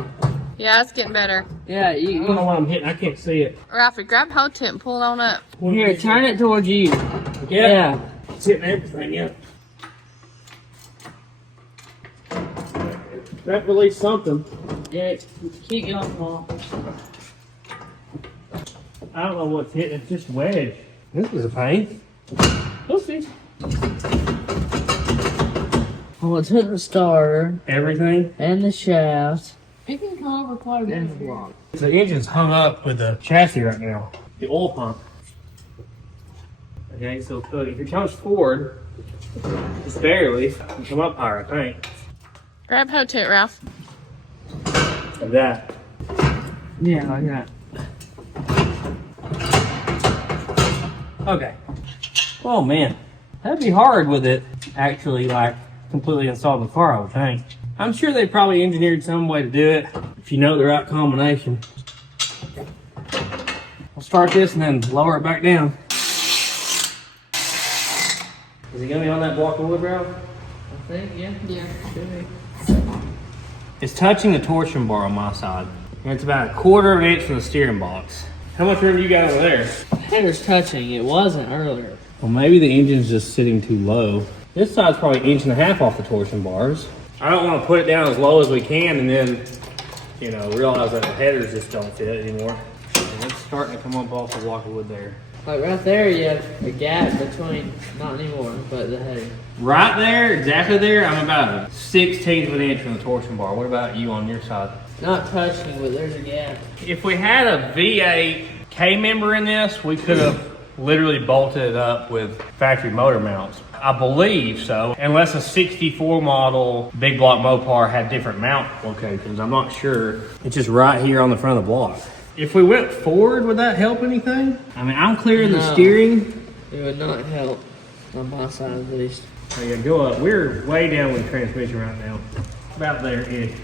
Yeah, it's getting better. Yeah, I don't know what I'm hitting. I can't see it. Ralphie, grab hold tip and pull it on up. Here, turn it towards you. Yeah. It's hitting everything, yeah. That released something. Yeah, keep going, Paul. I don't know what's hitting. It's just wedge. This is a pain. We'll see. Well, it's hitting the starter Everything. and the shaft. It can come over quite a bit of the block. The engine's hung up with the chassis right now. The oil pump. Okay, so if it comes forward, just barely, you come up higher, I think. Grab hold tip, Ralph. Like that. Yeah, like that. Okay. Oh man, that'd be hard with it actually like completely installed in the car, I would think. I'm sure they probably engineered some way to do it if you know the right combination. I'll start this and then lower it back down. Is it gonna be on that block of wood, Ralph? I think, yeah. Yeah. Should be. It's touching the torsion bar on my side. And it's about 1/4 of an inch from the steering box. How much room you got over there? Header's touching. It wasn't earlier. Well, maybe the engine's just sitting too low. This side's probably 1.5 inches off the torsion bars. I don't want to put it down as low as we can and then, you know, realize that the headers just don't fit anymore. And it's starting to come up off the block of wood there. Like right there, you have a gap between, not anymore, but the header. Right there, exactly there, I'm about 1/16 of an inch from the torsion bar. What about you on your side? Not touching, but there's a gap. If we had a V8 K-member in this, we could have literally bolted it up with factory motor mounts. I believe so, unless a 64 model big block Mopar had different mount locations. I'm not sure. It's just right here on the front of the block. If we went forward, would that help anything? I mean, I'm clearing the No. steering. It would not help, on my side at least. Oh yeah, go up. We're way down with the transmission right now. About there-ish.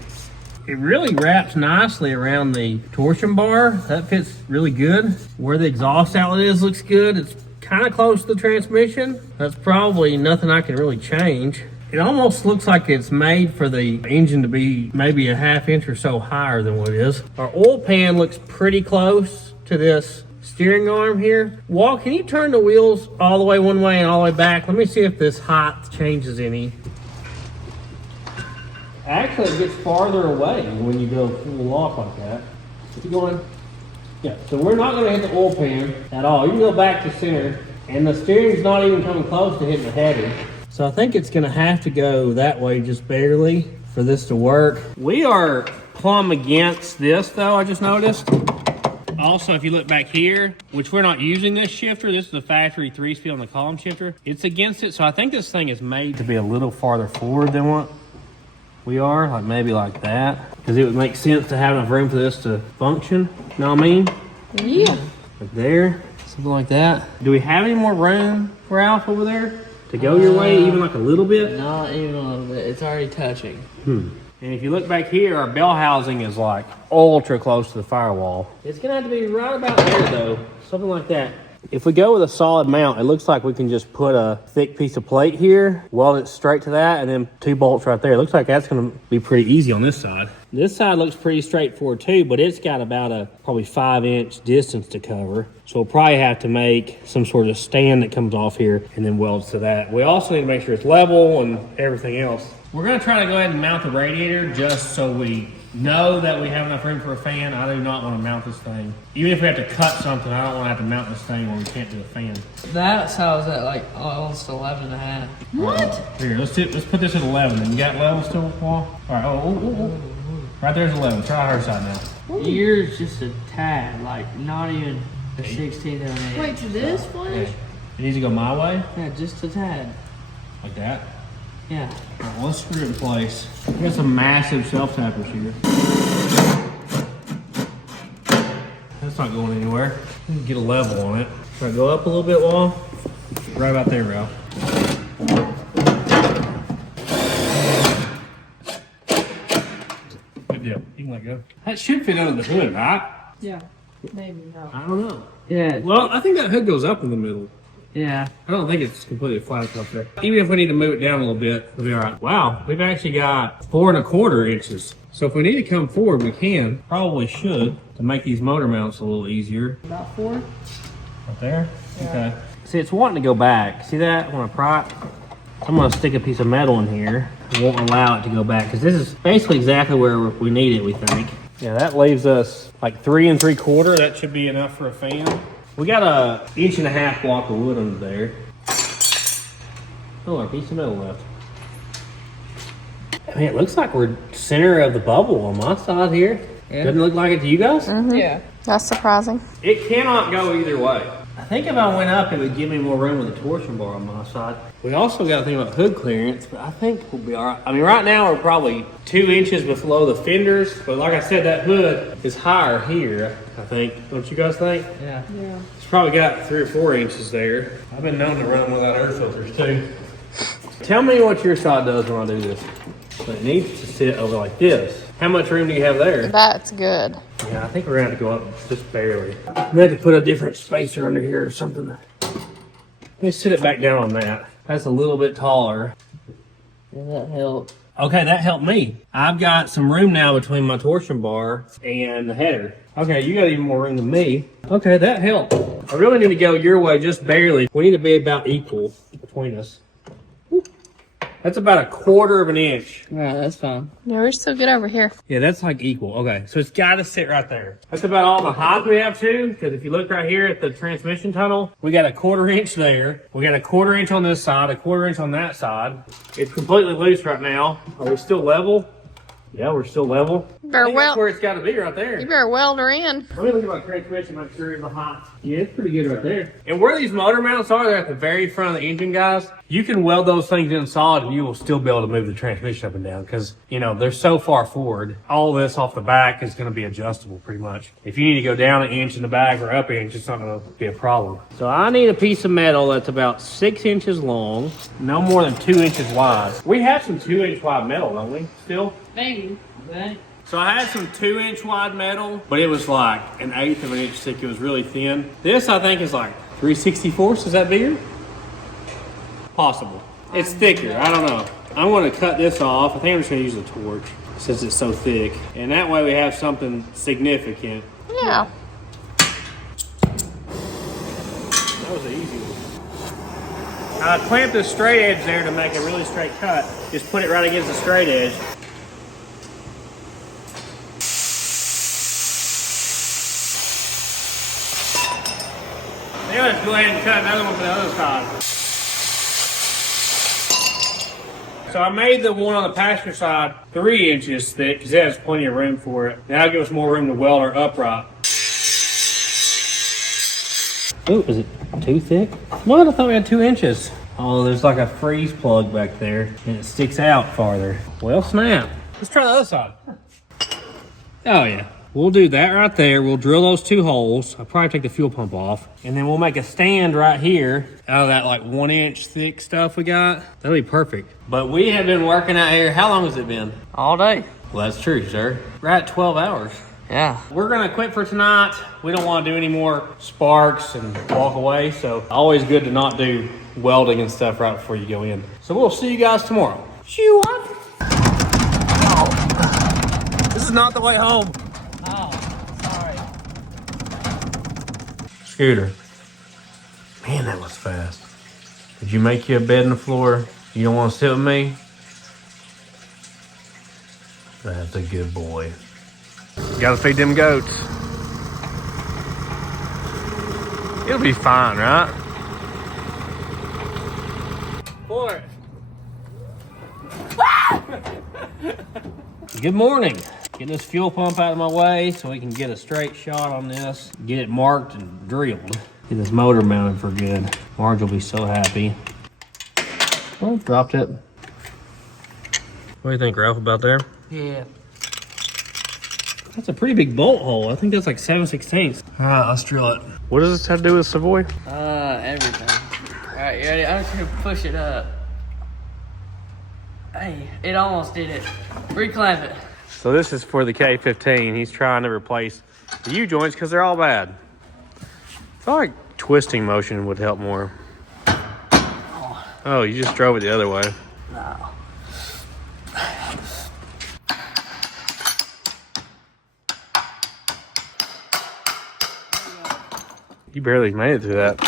It really wraps nicely around the torsion bar. That fits really good. Where the exhaust outlet is looks good. It's kind of close to the transmission. That's probably nothing I can really change. It almost looks like it's made for the engine to be maybe a 1/2 inch or so higher than what it is. Our oil pan looks pretty close to this steering arm here. Walt, can you turn the wheels all the way one way and all the way back? Let me see if this height changes any. Actually, it gets farther away when you go full lock like that. Keep going. Yeah, so we're not going to hit the oil pan at all. You can go back to center, and the steering's not even coming close to hitting the header. So I think it's going to have to go that way just barely for this to work. We are plumb against this though, I just noticed. Also, if you look back here, which we're not using this shifter, this is the factory 3-speed on the column shifter. It's against it, so I think this thing is made to be a little farther forward than what we are, like maybe like that. Because it would make sense to have enough room for this to function. You know what I mean? Yeah. Like there, something like that. Do we have any more room, Ralph, over there? To go your way, even like a little bit? Not even a little bit. It's already touching. And if you look back here, our bell housing is like ultra close to the firewall. It's gonna have to be right about there though, something like that. If we go with a solid mount, it looks like we can just put a thick piece of plate here, weld it straight to that, and then 2 bolts right there. It looks like that's gonna be pretty easy on this side. This side looks pretty straightforward too, but it's got about a probably 5-inch distance to cover. So we'll probably have to make some sort of stand that comes off here and then welds to that. We also need to make sure it's level and everything else. We're gonna try to go ahead and mount the radiator just so we know that we have enough room for a fan. I do not want to mount this thing. Even if we have to cut something, I don't want to have to mount this thing where we can't do a fan. That sounds at like almost 11.5. What? Here, let's put this at 11. And you got level still, Paul? All right, oh. Right there's 11. Try her side now. Yours just a tad, like not even a 16th of an inch. Wait, to this flash? It needs to go my way, Yeah, just a tad. like that. Yeah. All right, well, let's screw it in place. We got some massive shelf tappers here. That's not going anywhere. We can get a level on it. Try to go up a little bit, Wall. Right about there, Ralph. Good deal. You can let go. That should fit under the hood, right? Yeah. Maybe no. I don't know. Yeah. Well, I think that hood goes up in the middle. Yeah. I don't think it's completely flat up there. Even if we need to move it down a little bit, it'll be all right. Wow, we've actually got 4 1/4 inches. So if we need to come forward, we can. Probably should to make these motor mounts a little easier. About 4? Right there? Yeah. Okay. See, it's wanting to go back. See that? When I pry it? I'm gonna stick a piece of metal in here. It won't allow it to go back because this is basically exactly where we need it, we think. Yeah, that leaves us like 3 3/4. That should be enough for a fan. We got a 1.5 inch block of wood under there. Oh, our piece of metal left. I mean, it looks like we're center of the bubble on my side here. Yeah. Doesn't it look like it to you guys? Yeah. That's surprising. It cannot go either way. I think if I went up, it would give me more room with the torsion bar on my side. We also got to think about hood clearance, but I think we'll be all right. I mean, right now we're probably 2 inches below the fenders, but like I said, that hood is higher here, I think. Don't you guys think? Yeah. Yeah. It's probably got 3 or 4 inches there. I've been known to run without air filters too. Tell me what your side does when I do this. So it needs to sit over like this. How much room do you have there? That's good. Yeah, I think we're gonna have to go up just barely. We have to put a different spacer under here or something. Let me sit it back down on that. That's a little bit taller. Yeah, that helped. Okay, that helped me. I've got some room now between my torsion bar and the header. Okay, you got even more room than me. Okay, that helped. I really need to go your way just barely. We need to be about equal between us. That's about 1/4 of an inch. Right, that's fine. Yeah, we're still good over here. Yeah, that's like equal. Okay, so it's got to sit right there. That's about all the height we have too, because if you look right here at the transmission tunnel, we got 1/4 inch there. We got 1/4 inch on this side, 1/4 inch on that side. It's completely loose right now. Are we still level? Yeah, we're still level. You better That's where weld. it's got to be right there. You better weld her in. Let me look at my transmission, make sure it's hot. Yeah, it's pretty good right there. And where these motor mounts are, they're at the very front of the engine, guys. You can weld those things in solid and you will still be able to move the transmission up and down because, you know, they're so far forward. All this off the back is going to be adjustable pretty much. If you need to go down 1 inch in the back or up 1 inch, it's not going to be a problem. So I need a piece of metal that's about 6 inches long, no more than 2 inches wide. We have some 2-inch wide metal, don't we, still? Maybe. Okay. So I had some 2-inch wide metal, but it was like 1/8 of an inch thick. It was really thin. This I think is like 3/64. Is that bigger? Possible. It's thicker. I don't know. I'm going to cut this off. I think I'm just going to use a torch since it's so thick. And that way we have something significant. Yeah. That was an easy one. I clamped the straight edge there to make a really straight cut. Just put it right against the straight edge. let's go ahead and cut another one for the other side. So I made the one on the passenger side 3 inches thick because it has plenty of room for it. Now give us more room to weld our upright. Ooh, is it too thick? What? I thought we had 2 inches. Oh, there's like a freeze plug back there and it sticks out farther. Well, snap. Let's try the other side. Oh yeah. We'll do that right there. We'll drill those 2 holes. I'll probably take the fuel pump off. And then we'll make a stand right here out of that like 1 inch thick stuff we got. That'll be perfect. But we have been working out here. How long has it been? All day. Well, that's true, sir. We're at 12 hours. Yeah. We're gonna quit for tonight. We don't wanna do any more sparks and walk away. So always good to not do welding and stuff right before you go in. So we'll see you guys tomorrow. Shoo, what? Oh. This is not the way home. Oh, sorry. Scooter. Man, that was fast. Did you make you a bed on the floor? You don't want to sit with me? That's a good boy. You gotta feed them goats. It'll be fine, right? Boy. Good morning. Getting this fuel pump out of my way so we can get a straight shot on this. Get it marked and drilled. Get this motor mounted for good. Marge will be so happy. Oh, dropped it. What do you think, Ralph, about there? Yeah. That's a pretty big bolt hole. I think that's like 7/16. All right, let's drill it. What does this have to do with Savoy? Everything. All right, you ready? I'm just gonna push it up. Hey, it almost did it. Reclamp it. So this is for the K15. He's trying to replace the U-joints because they're all bad. I feel like twisting motion would help more. Oh, you just drove it the other way. No. You barely made it through that.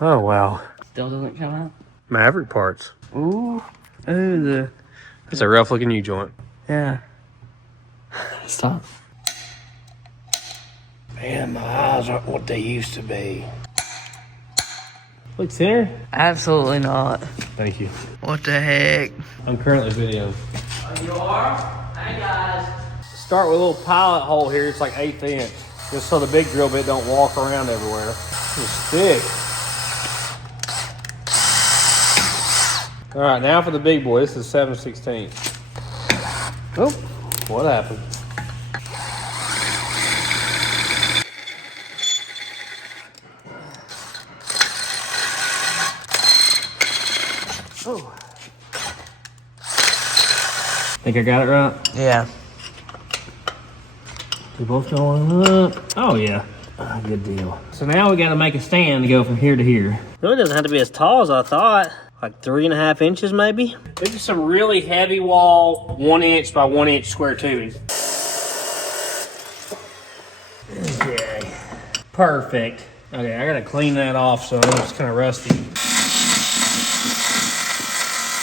Oh, wow. Still doesn't come out? Maverick parts. Ooh. Ooh, That's a rough looking U-joint. yeah. Stop. Man, my eyes aren't what they used to be. Look, center? Absolutely not. Thank you. What the heck? I'm currently videoing. Oh, you are? Hey, guys. Start with a little pilot hole here. It's like 1/8 inch. Just so the big drill bit don't walk around everywhere. It's thick. All right, now for the big boy. This is 7/16. Oh, what happened? Oh. Think I got it right? Yeah. They both going up. Oh yeah, good deal. So now we got to make a stand to go from here to here. Really doesn't have to be as tall as I thought. Like 3.5 inches maybe? These are some really heavy wall 1 inch by 1 inch square tubing. Okay, perfect. Okay, I gotta clean that off so it's kind of rusty.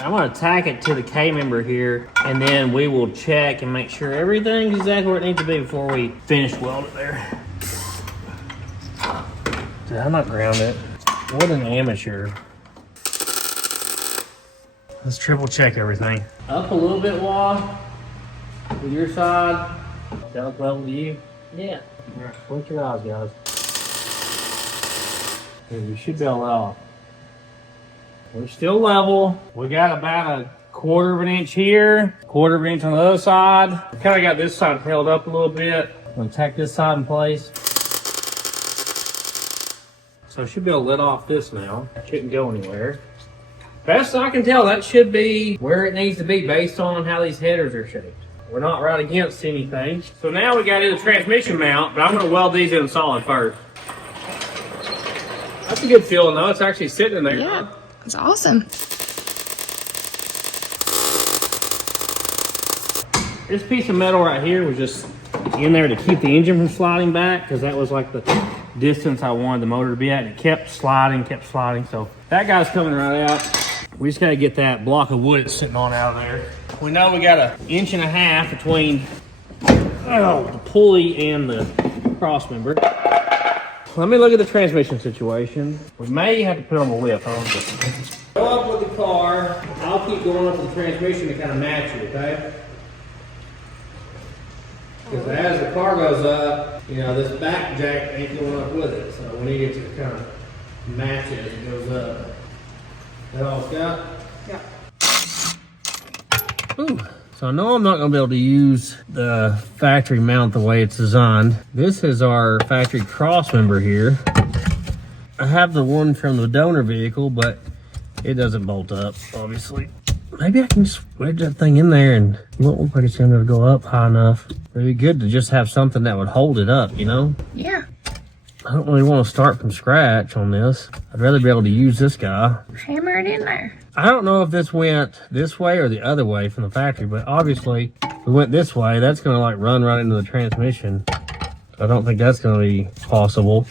I'm gonna tack it to the K member here, and then we will check and make sure everything's exactly where it needs to be before we finish welding it there. Did I not ground it? What an amateur. Let's triple check everything. Up a little bit, Wah, with your side. That look level to you? Yeah. All right, blink your eyes, guys. Here, you should be able to let off. We're still level. We got about 1/4 inch here, 1/4 inch on the other side. We kind of got this side held up a little bit. I'm gonna tack this side in place. So I should be able to let off this now. Shouldn't go anywhere. Best I can tell, that should be where it needs to be based on how these headers are shaped. We're not right against anything. So now we got in the transmission mount, but I'm gonna weld these in solid first. That's a good feeling though, it's actually sitting in there. Yeah, it's awesome. This piece of metal right here was just in there to keep the engine from sliding back, because that was like the distance I wanted the motor to be at, and it kept sliding. So that guy's coming right out. We just got to get that block of wood it's sitting on out of there. We know we got 1.5 inches between the pulley and the cross member. let me look at the transmission situation. We may have to put on the lift. Go up with the car. I'll keep going up with the transmission to kind of match it, okay? Because as the car goes up, you know, this back jack ain't going up with it. So we need it to kind of match it as it goes up. That all, Scott? Yeah. Ooh. So I know I'm not going to be able to use the factory mount the way it's designed. This is our factory cross member here. I have the one from the donor vehicle, but it doesn't bolt up, obviously. Maybe I can just wedge that thing in there and it won't look like it's going to go up high enough. It'd be good to just have something that would hold it up, you know? Yeah. I don't really want to start from scratch on this. I'd rather be able to use this guy. Hammer it in there. I don't know if this went this way or the other way from the factory, but obviously if we went this way, that's going to like run right into the transmission. I don't think that's going to be possible.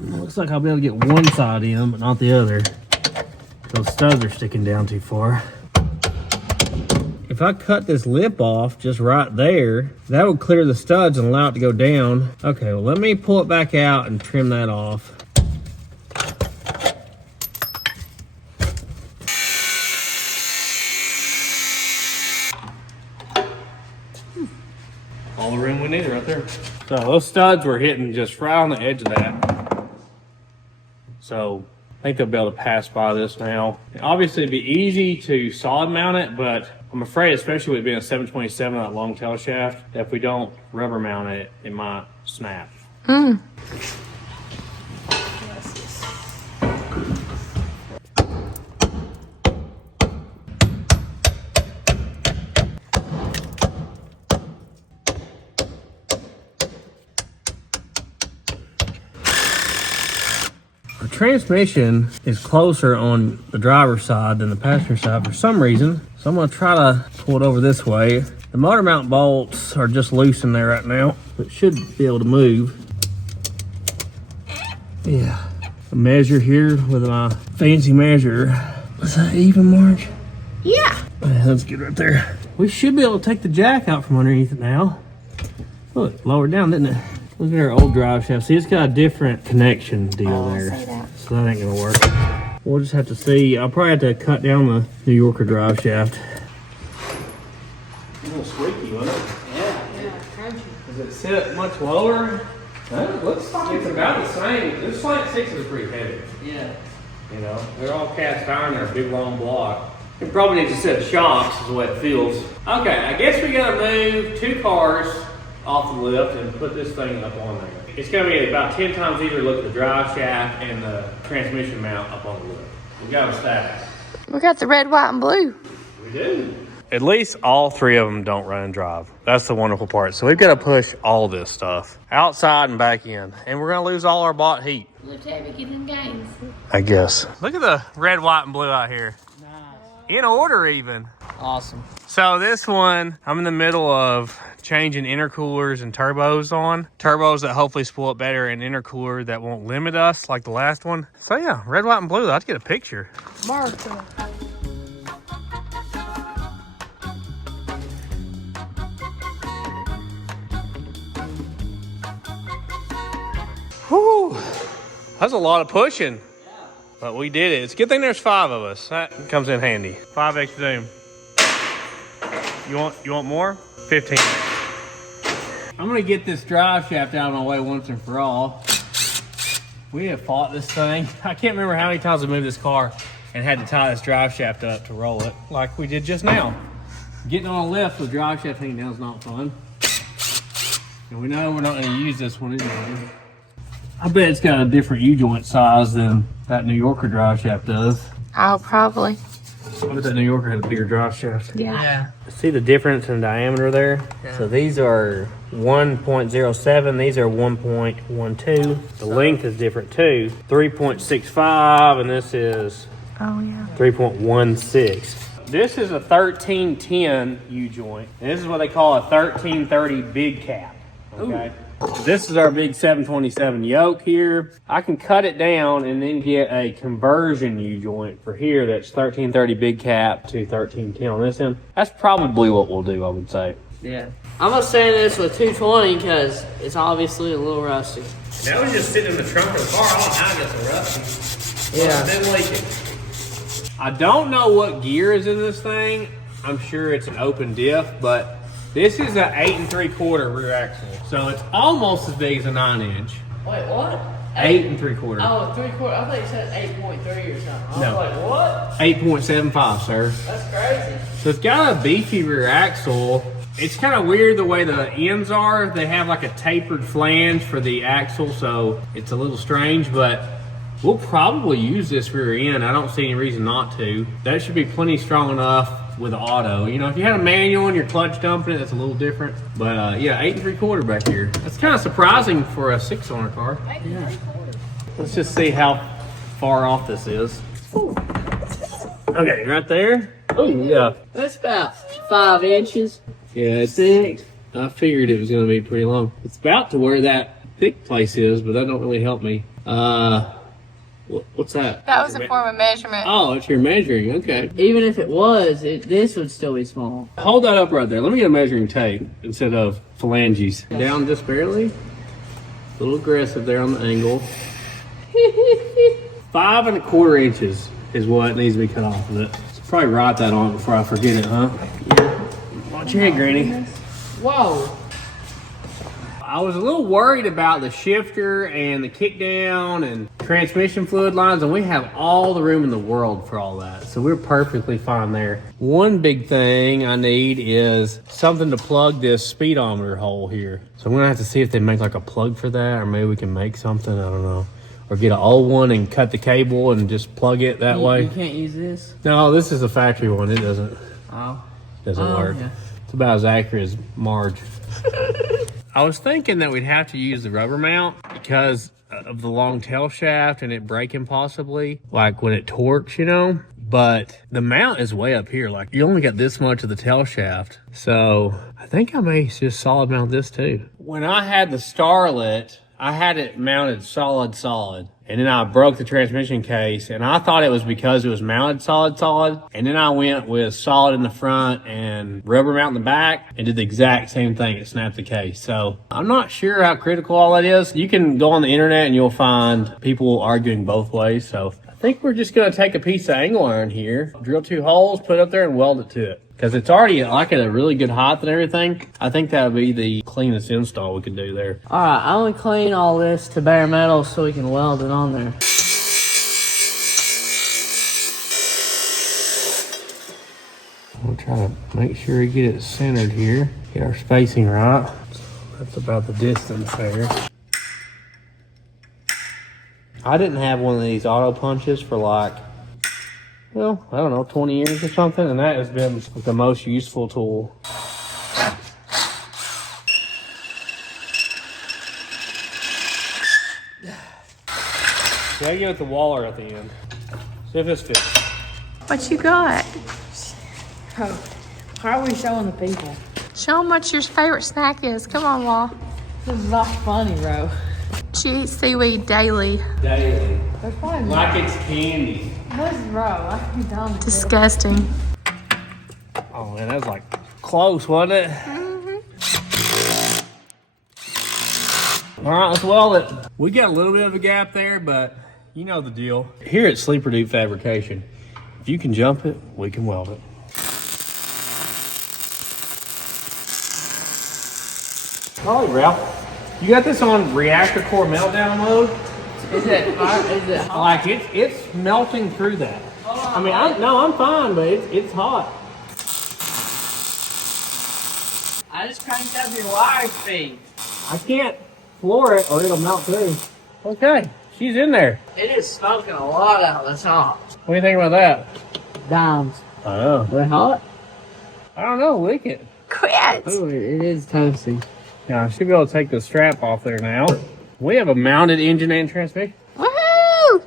Looks like I'll be able to get one side in, but not the other. Those studs are sticking down too far. If I cut this lip off just right there, that would clear the studs and allow it to go down. Okay, well, let me pull it back out and trim that off. All the room we need right there. So those studs were hitting just right on the edge of that. So I think they'll be able to pass by this now. Obviously, it'd be easy to solid mount it, but I'm afraid, especially with it being a 727 that long tail shaft, that if we don't rubber mount it, it might snap. The transmission is closer on the driver's side than the passenger side for some reason. So I'm gonna try to pull it over this way. The motor mount bolts are just loose in there right now. It should be able to move. Yeah. A measure here with my fancy measure. Is that even, Marge? Yeah. Yeah, that's good right there. We should be able to take the jack out from underneath it now. Look, lowered down, didn't it? Look at our old drive shaft. See, it's got a different connection deal there. So that ain't gonna work. We'll just have to see. I'll probably have to cut down the New Yorker drive shaft. A little squeaky, wasn't it? Yeah, crunchy. Does it sit much lower? It looks like it's about the same. This slant sixes are pretty heavy. Yeah. You know, they're all cast iron. They're a big long block. We probably need to set shocks is the way it feels. Okay, I guess we gotta move 2 cars off the lift and put this thing up on there. It's gonna be about 10 times easier to look at the drive shaft and the transmission mount up on the lift. We got them stacked. We got the red, white, and blue. We do. At least all 3 of them don't run and drive. That's the wonderful part. So we've got to push all this stuff outside and back in. And we're going to lose all our bought heat. Look at me getting games. I guess. Look at the red, white, and blue out here. Nice. In order even. Awesome. So this one, I'm in the middle of changing intercoolers and turbos on. Turbos that hopefully spool it better and intercooler that won't limit us like the last one. So yeah, red, white, and blue. Let's get a picture. Martha. Whew. That's a lot of pushing. But we did it. It's a good thing there's 5 of us. That comes in handy. 5x zoom. You want more? 15. I'm gonna get this drive shaft out of my way once and for all. We have fought this thing. I can't remember how many times I moved this car and had to tie this drive shaft up to roll it, like we did just now. Getting on a lift with drive shaft hanging down is not fun. And we know we're not gonna use this one anyway. I bet it's got a different U-joint size than that New Yorker drive shaft does. Oh, probably. I bet that New Yorker had a bigger drive shaft. Yeah. See the difference in diameter there? Yeah. So these are 1.07, these are 1.12. The length is different too. 3.65, and this is Oh, yeah. 3.16. This is a 1310 U-joint. And this is what they call a 1330 big cap. Okay. This is our big 727 yoke here. I can cut it down and then get a conversion U-joint for here that's 1330 big cap to 1310 on this end. That's probably what we'll do, I would say. Yeah. I'm gonna stay in this with 220 because it's obviously a little rusty. That was just sitting in the trunk of the car. I don't know how it got so rusty. Yeah. It's been leaking. I don't know what gear is in this thing. I'm sure it's an open diff, but this is an 8 3/4 rear axle. So it's almost as big as a 9-inch. Wait, what? 8 3/4. Oh, 3/4. I thought you said 8.3 or something. I No. was like, what? 8.75, sir. That's crazy. So it's got a beefy rear axle. It's kind of weird the way the ends are. They have like a tapered flange for the axle, so it's a little strange, but we'll probably use this rear end. I don't see any reason not to. That should be plenty strong enough with the auto. You know, if you had a manual and your clutch dumping it, that's a little different. But yeah, 8 3/4 back here. That's kind of surprising for a 6-cylinder car. Yeah. Let's just see how far off this is. Okay, right there. Oh yeah. That's about 5 inches. Yeah, it's 6. I figured it was going to be pretty long. It's about to where that thick place is, but that don't really help me. What's that? That was a form of measurement. Oh, it's your measuring. Okay. Even if it was, this would still be small. Hold that up right there. Let me get a measuring tape instead of phalanges. Down just barely. A little aggressive there on the angle. 5 1/4 inches is what needs to be cut off of it. Probably write that on it before I forget it, huh? Yeah. Watch your head, Granny. Whoa. I was a little worried about the shifter and the kickdown and transmission fluid lines, and we have all the room in the world for all that. So we're perfectly fine there. One big thing I need is something to plug this speedometer hole here. So I'm gonna have to see if they make like a plug for that, or maybe we can make something, I don't know. Or get an old one and cut the cable and just plug it that way. You can't use this? No, this is a factory one. It doesn't work. Yeah. It's about as accurate as Marge. I was thinking that we'd have to use the rubber mount because of the long tail shaft and it breaking possibly, like when it torques, you know. But the mount is way up here. Like you only got this much of the tail shaft. So I think I may just solid mount this too. When I had the Starlet, I had it mounted solid. And then I broke the transmission case, and I thought it was because it was mounted solid. And then I went with solid in the front and rubber mount in the back and did the exact same thing. It snapped the case. So I'm not sure how critical all that is. You can go on the internet and you'll find people arguing both ways. So I think we're just going to take a piece of angle iron here, drill 2 holes, put it up there and weld it to it. Because it's already like at a really good height and everything. I think that would be the cleanest install we could do there. Alright, I'm gonna clean all this to bare metal so we can weld it on there. We'll try to make sure we get it centered here. Get our spacing right. That's about the distance there. I didn't have one of these auto punches for like, well, I don't know, 20 years or something, and that has been the most useful tool. See, I give it the waller at the end. See if this fits. What you got? Oh, how are we showing the people? Show them what your favorite snack is. Come on, Law. This is not funny, bro. She eats seaweed daily. Daily. There's probably Like it's candy. this, bro. I can be done with this. Disgusting. Oh man, that was like close, wasn't it? All right, let's weld it. We got a little bit of a gap there, but you know the deal. Here at Sleeper Dude Fabrication, if you can jump it, we can weld it. All right, Ralph. You got this on reactor core meltdown mode? Is it hot? Like it's melting through that. I mean, I'm fine, but it's hot. I just cranked up your wire speed. I can't floor it or it'll melt through. Okay, she's in there. It is smoking a lot out of the top. What do you think about that? Dimes. I know. They're hot? I don't know, lick it. Quit. Oh, it is toasty. Yeah, I should be able to take the strap off there now. We have a mounted engine and transmission. Woohoo!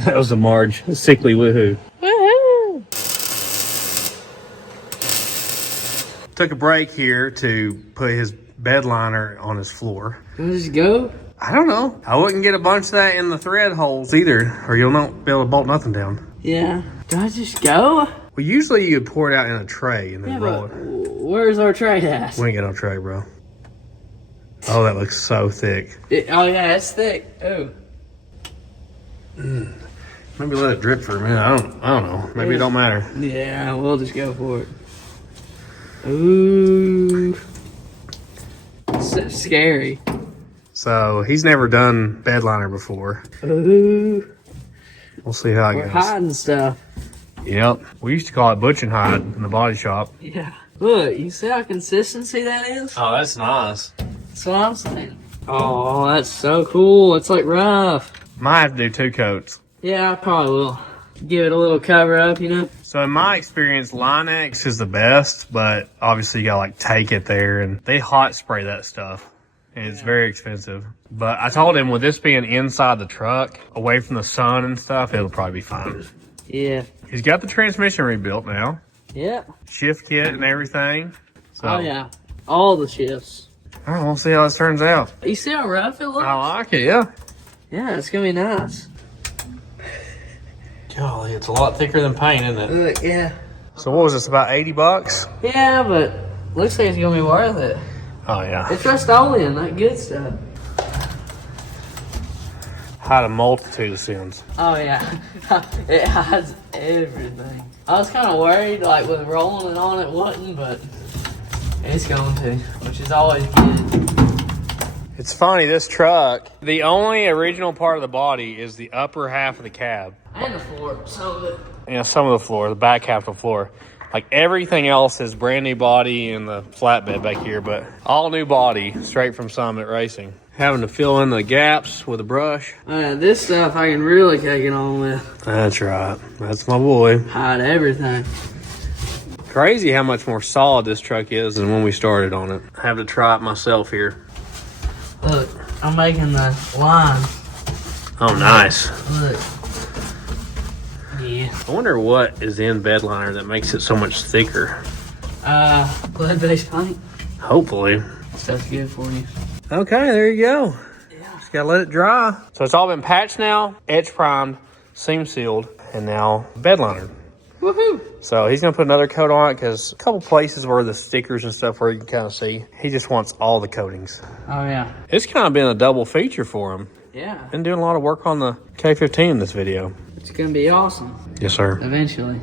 That was a Marge. A sickly woohoo. Woohoo! Took a break here to put his bed liner on his floor. Can I just go? I don't know. I wouldn't get a bunch of that in the thread holes either, or you'll not be able to bolt nothing down. Yeah. Do I just go? Well, usually you would pour it out in a tray and then Yeah, roll but it. Where's our tray at? We ain't got no tray, bro. Oh, that looks so thick. Oh yeah, it's thick. Oh. Maybe let it drip for a minute. I don't know. Maybe it don't matter. Yeah, we'll just go for it. Ooh. So scary. So he's never done bed liner before. Ooh. We'll see how it We're goes. hiding stuff. Yep. We used to call it butch and hide in the body shop. Yeah. Look, you see how consistency that is? Oh, that's nice. That's what I'm saying. Oh, that's so cool. It's like rough. Might have to do 2 coats. Yeah, I probably will. Give it a little cover up, you know? So in my experience, Line-X is the best, but obviously you gotta like take it there and they hot spray that stuff. And it's very expensive. But I told him with this being inside the truck, away from the sun and stuff, it'll probably be fine. Yeah. He's got the transmission rebuilt now. Yep. Shift kit and everything. So, Oh yeah. All the shifts. all right, we'll see how this turns out. You see how rough it looks? I like it, yeah. Yeah, it's gonna be nice. Golly, it's a lot thicker than paint, isn't it? Look, yeah. So what was this, about 80 bucks? Yeah, but looks like it's gonna be worth it. Oh yeah. It's Rust-Oleum, that good stuff. Hide a multitude of sins. Oh yeah, it hides everything. I was kind of worried, like with rolling it on, it wouldn't, but it's going to, which is always good. It's funny, this truck, the only original part of the body is the upper half of the cab. And the floor, some of it. You know, some of the floor, the back half of the floor. Like everything else is brand new body and the flatbed back here, but all new body straight from Summit Racing. Having to fill in the gaps with a brush. This stuff I can really take it on with. That's right. That's my boy. Hide everything. Crazy how much more solid this truck is than when we started on it. I have to try it myself here. Look, I'm making the line. Oh, nice. Look. Yeah. I wonder what is in bed liner that makes it so much thicker. Lead-based paint. Hopefully. Stuff's good for you. Okay, there you go. Yeah. Just gotta let it dry. So it's all been patched now, edge primed, seam sealed, and now bed liner. Woohoo! So he's gonna put another coat on it because a couple places where the stickers and stuff where you can kind of see, he just wants all the coatings. Oh yeah. It's kind of been a double feature for him. Yeah. Been doing a lot of work on the K15 in this video. It's gonna be awesome. Yes, sir. Eventually.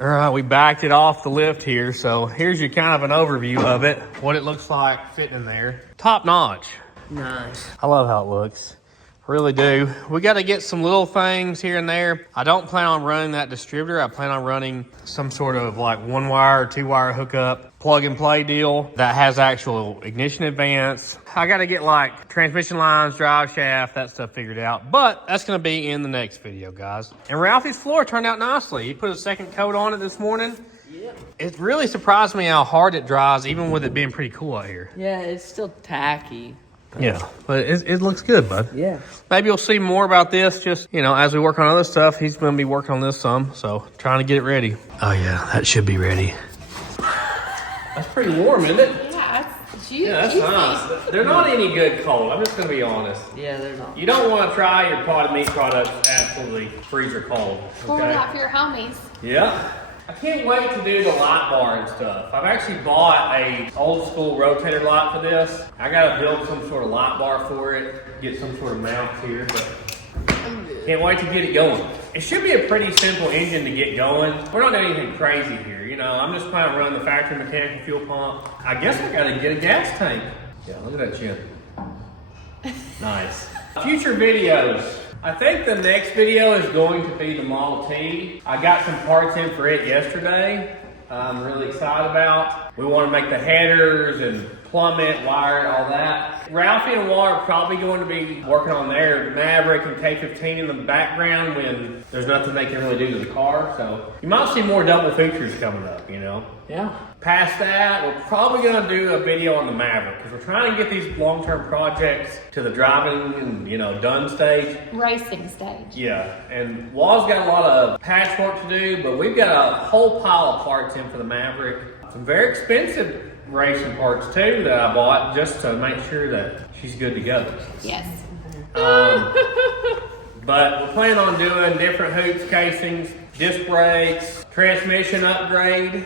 All right, we backed it off the lift here. So here's your kind of an overview of it. What it looks like fitting in there. Top notch. Nice. I love how it looks. Really do. We got to get some little things here and there. I don't plan on running that distributor. I plan on running some sort of like 1-wire or 2-wire hookup, plug and play deal that has actual ignition advance. I got to get like transmission lines, drive shaft, that stuff figured out. But that's going to be in the next video, guys. And Ralphie's floor turned out nicely. He put a second coat on it this morning. Yep. It really surprised me how hard it dries, even with it being pretty cool out here. Yeah, it's still tacky. Yeah, but it looks good, bud. Yeah. Maybe you'll see more about this just, you know, as we work on other stuff. He's going to be working on this some, so trying to get it ready. Oh, yeah, that should be ready. That's pretty warm, isn't it? Yeah, Yeah, that's nice. They're not any good cold. I'm just going to be honest. Yeah, they're not. You don't want to try your potted meat products absolutely freezer cold. Pour it out for your homies. Yeah. I can't wait to do the light bar and stuff. I've actually bought a old school rotator light for this. I gotta build some sort of light bar for it, get some sort of mount here, but can't wait to get it going. It should be a pretty simple engine to get going. We're not doing anything crazy here, you know. I'm just planning on running the factory mechanical fuel pump. I guess I gotta get a gas tank. Yeah, look at that chin. Nice. Future videos. I think the next video is going to be the Model T. I got some parts in for it yesterday. I'm really excited about. We want to make the headers and plumb it, wire it, all that. Ralphie and Walt are probably going to be working on their Maverick and K15 in the background when there's nothing they can really do to the car. So you might see more double features coming up, you know. Yeah. Past that, we're probably going to do a video on the Maverick because we're trying to get these long-term projects to the driving and, you know, done stage. Racing stage. Yeah, and Wall's got a lot of patchwork to do, but we've got a whole pile of parts in for the Maverick. Some very expensive racing parts too that I bought just to make sure that she's good to go. Yes. But we're planning on doing different hoops, casings, disc brakes, transmission upgrade,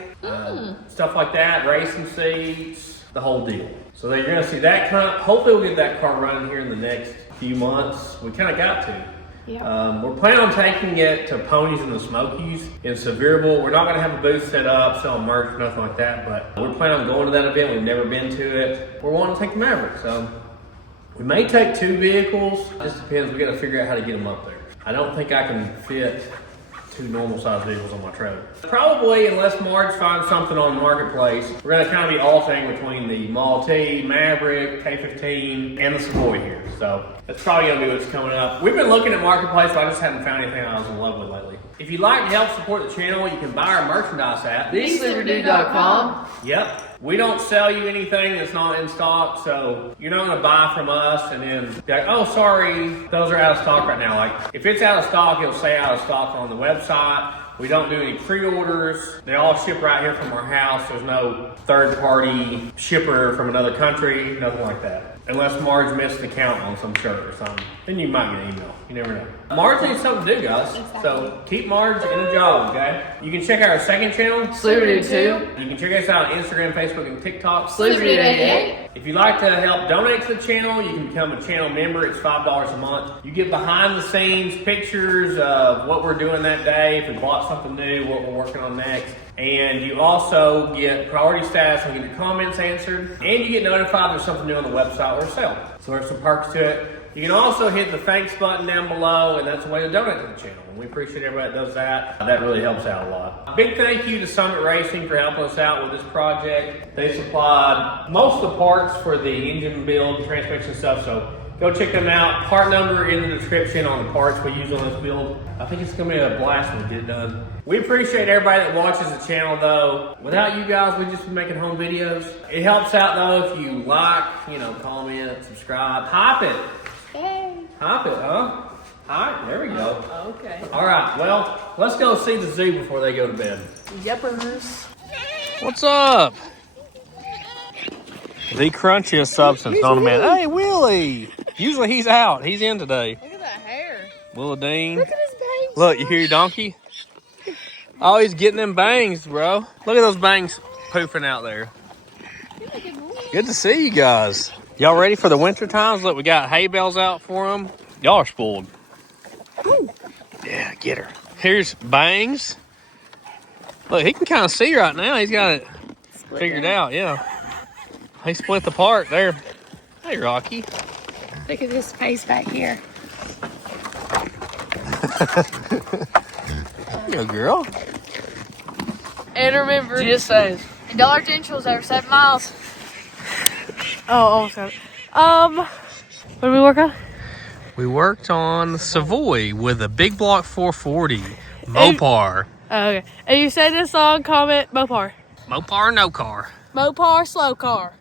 stuff like that, racing seats, the whole deal. So you're gonna see that hopefully we'll get that car running here in the next few months. We kind of got to. Yeah. We're planning on taking it to Ponies in the Smokies in Sevierville. We're not going to have a booth set up, selling merch, or nothing like that, but we're planning on going to that event. We've never been to it. We're wanting to take the Maverick, so we may take 2 vehicles. It just depends. We got to figure out how to get them up there. I don't think I can fit 2 normal size vehicles on my trailer. Probably, unless Marge finds something on the marketplace, we're going to kind of be alternating between the Model T, Maverick, K15, and the Savoy here. So that's probably going to be what's coming up. We've been looking at marketplace, but I just haven't found anything I was in love with lately. If you'd like to help support the channel, you can buy our merchandise at TheSleeperDude.com. Yep. We don't sell you anything that's not in stock, so you're not going to buy from us and then be like, oh, sorry, those are out of stock right now. Like, if it's out of stock, it'll say out of stock on the website. We don't do any pre-orders. They all ship right here from our house. There's no third-party shipper from another country, nothing like that. Unless Marge missed the count on some shirt or something. Then you might get an email. You never know. Marge needs something to do, guys. Exactly. So keep Marge in a job, okay? You can check out our second channel, Sleeper 2. You can check us out on Instagram, Facebook, and TikTok. Sleeper88. If you'd like to help donate to the channel, you can become a channel member. It's $5 a month. You get behind the scenes pictures of what we're doing that day, if we bought something new, what we're working on next. And you also get priority status and get your comments answered. And you get notified there's something new on the website or sale. So there's some perks to it. You can also hit the thanks button down below, and that's a way to donate to the channel. And we appreciate everybody that does that. That really helps out a lot. Big thank you to Summit Racing for helping us out with this project. They supplied most of the parts for the engine build, transmission stuff, so go check them out. Part number in the description on the parts we use on this build. I think it's going to be a blast when we get it done. We appreciate everybody that watches the channel, though. Without you guys, we'd just be making home videos. It helps out, though, if you like, comment, subscribe. Hype it. Yay. Hype it, huh? Hype, there we go. Okay. All right, well, let's go see the zoo before they go to bed. Yepers. What's up? The crunchiest substance on a man. Hey, Willie! Usually he's out. He's in today. Look at that hair. Willadine. Look at his bangs. Look, you hear your donkey? Oh, he's getting them bangs, bro. Look at those bangs poofing out there. Good to see you guys. Y'all ready for the winter times? Look, we got hay bales out for them. Y'all are spoiled. Yeah, get her. Here's Bangs. Look, he can kind of see right now. He's got it figured out, yeah. He split the part there. Hey, Rocky. Look at this face back here. There you go, girl. And remember, Just saying. Dollar General's over 7 miles. Oh, almost got it. What did we work on? We worked on the Savoy with a big block 440 Mopar. Oh, okay. And you say this song, comment Mopar. Mopar, no car. Mopar, slow car.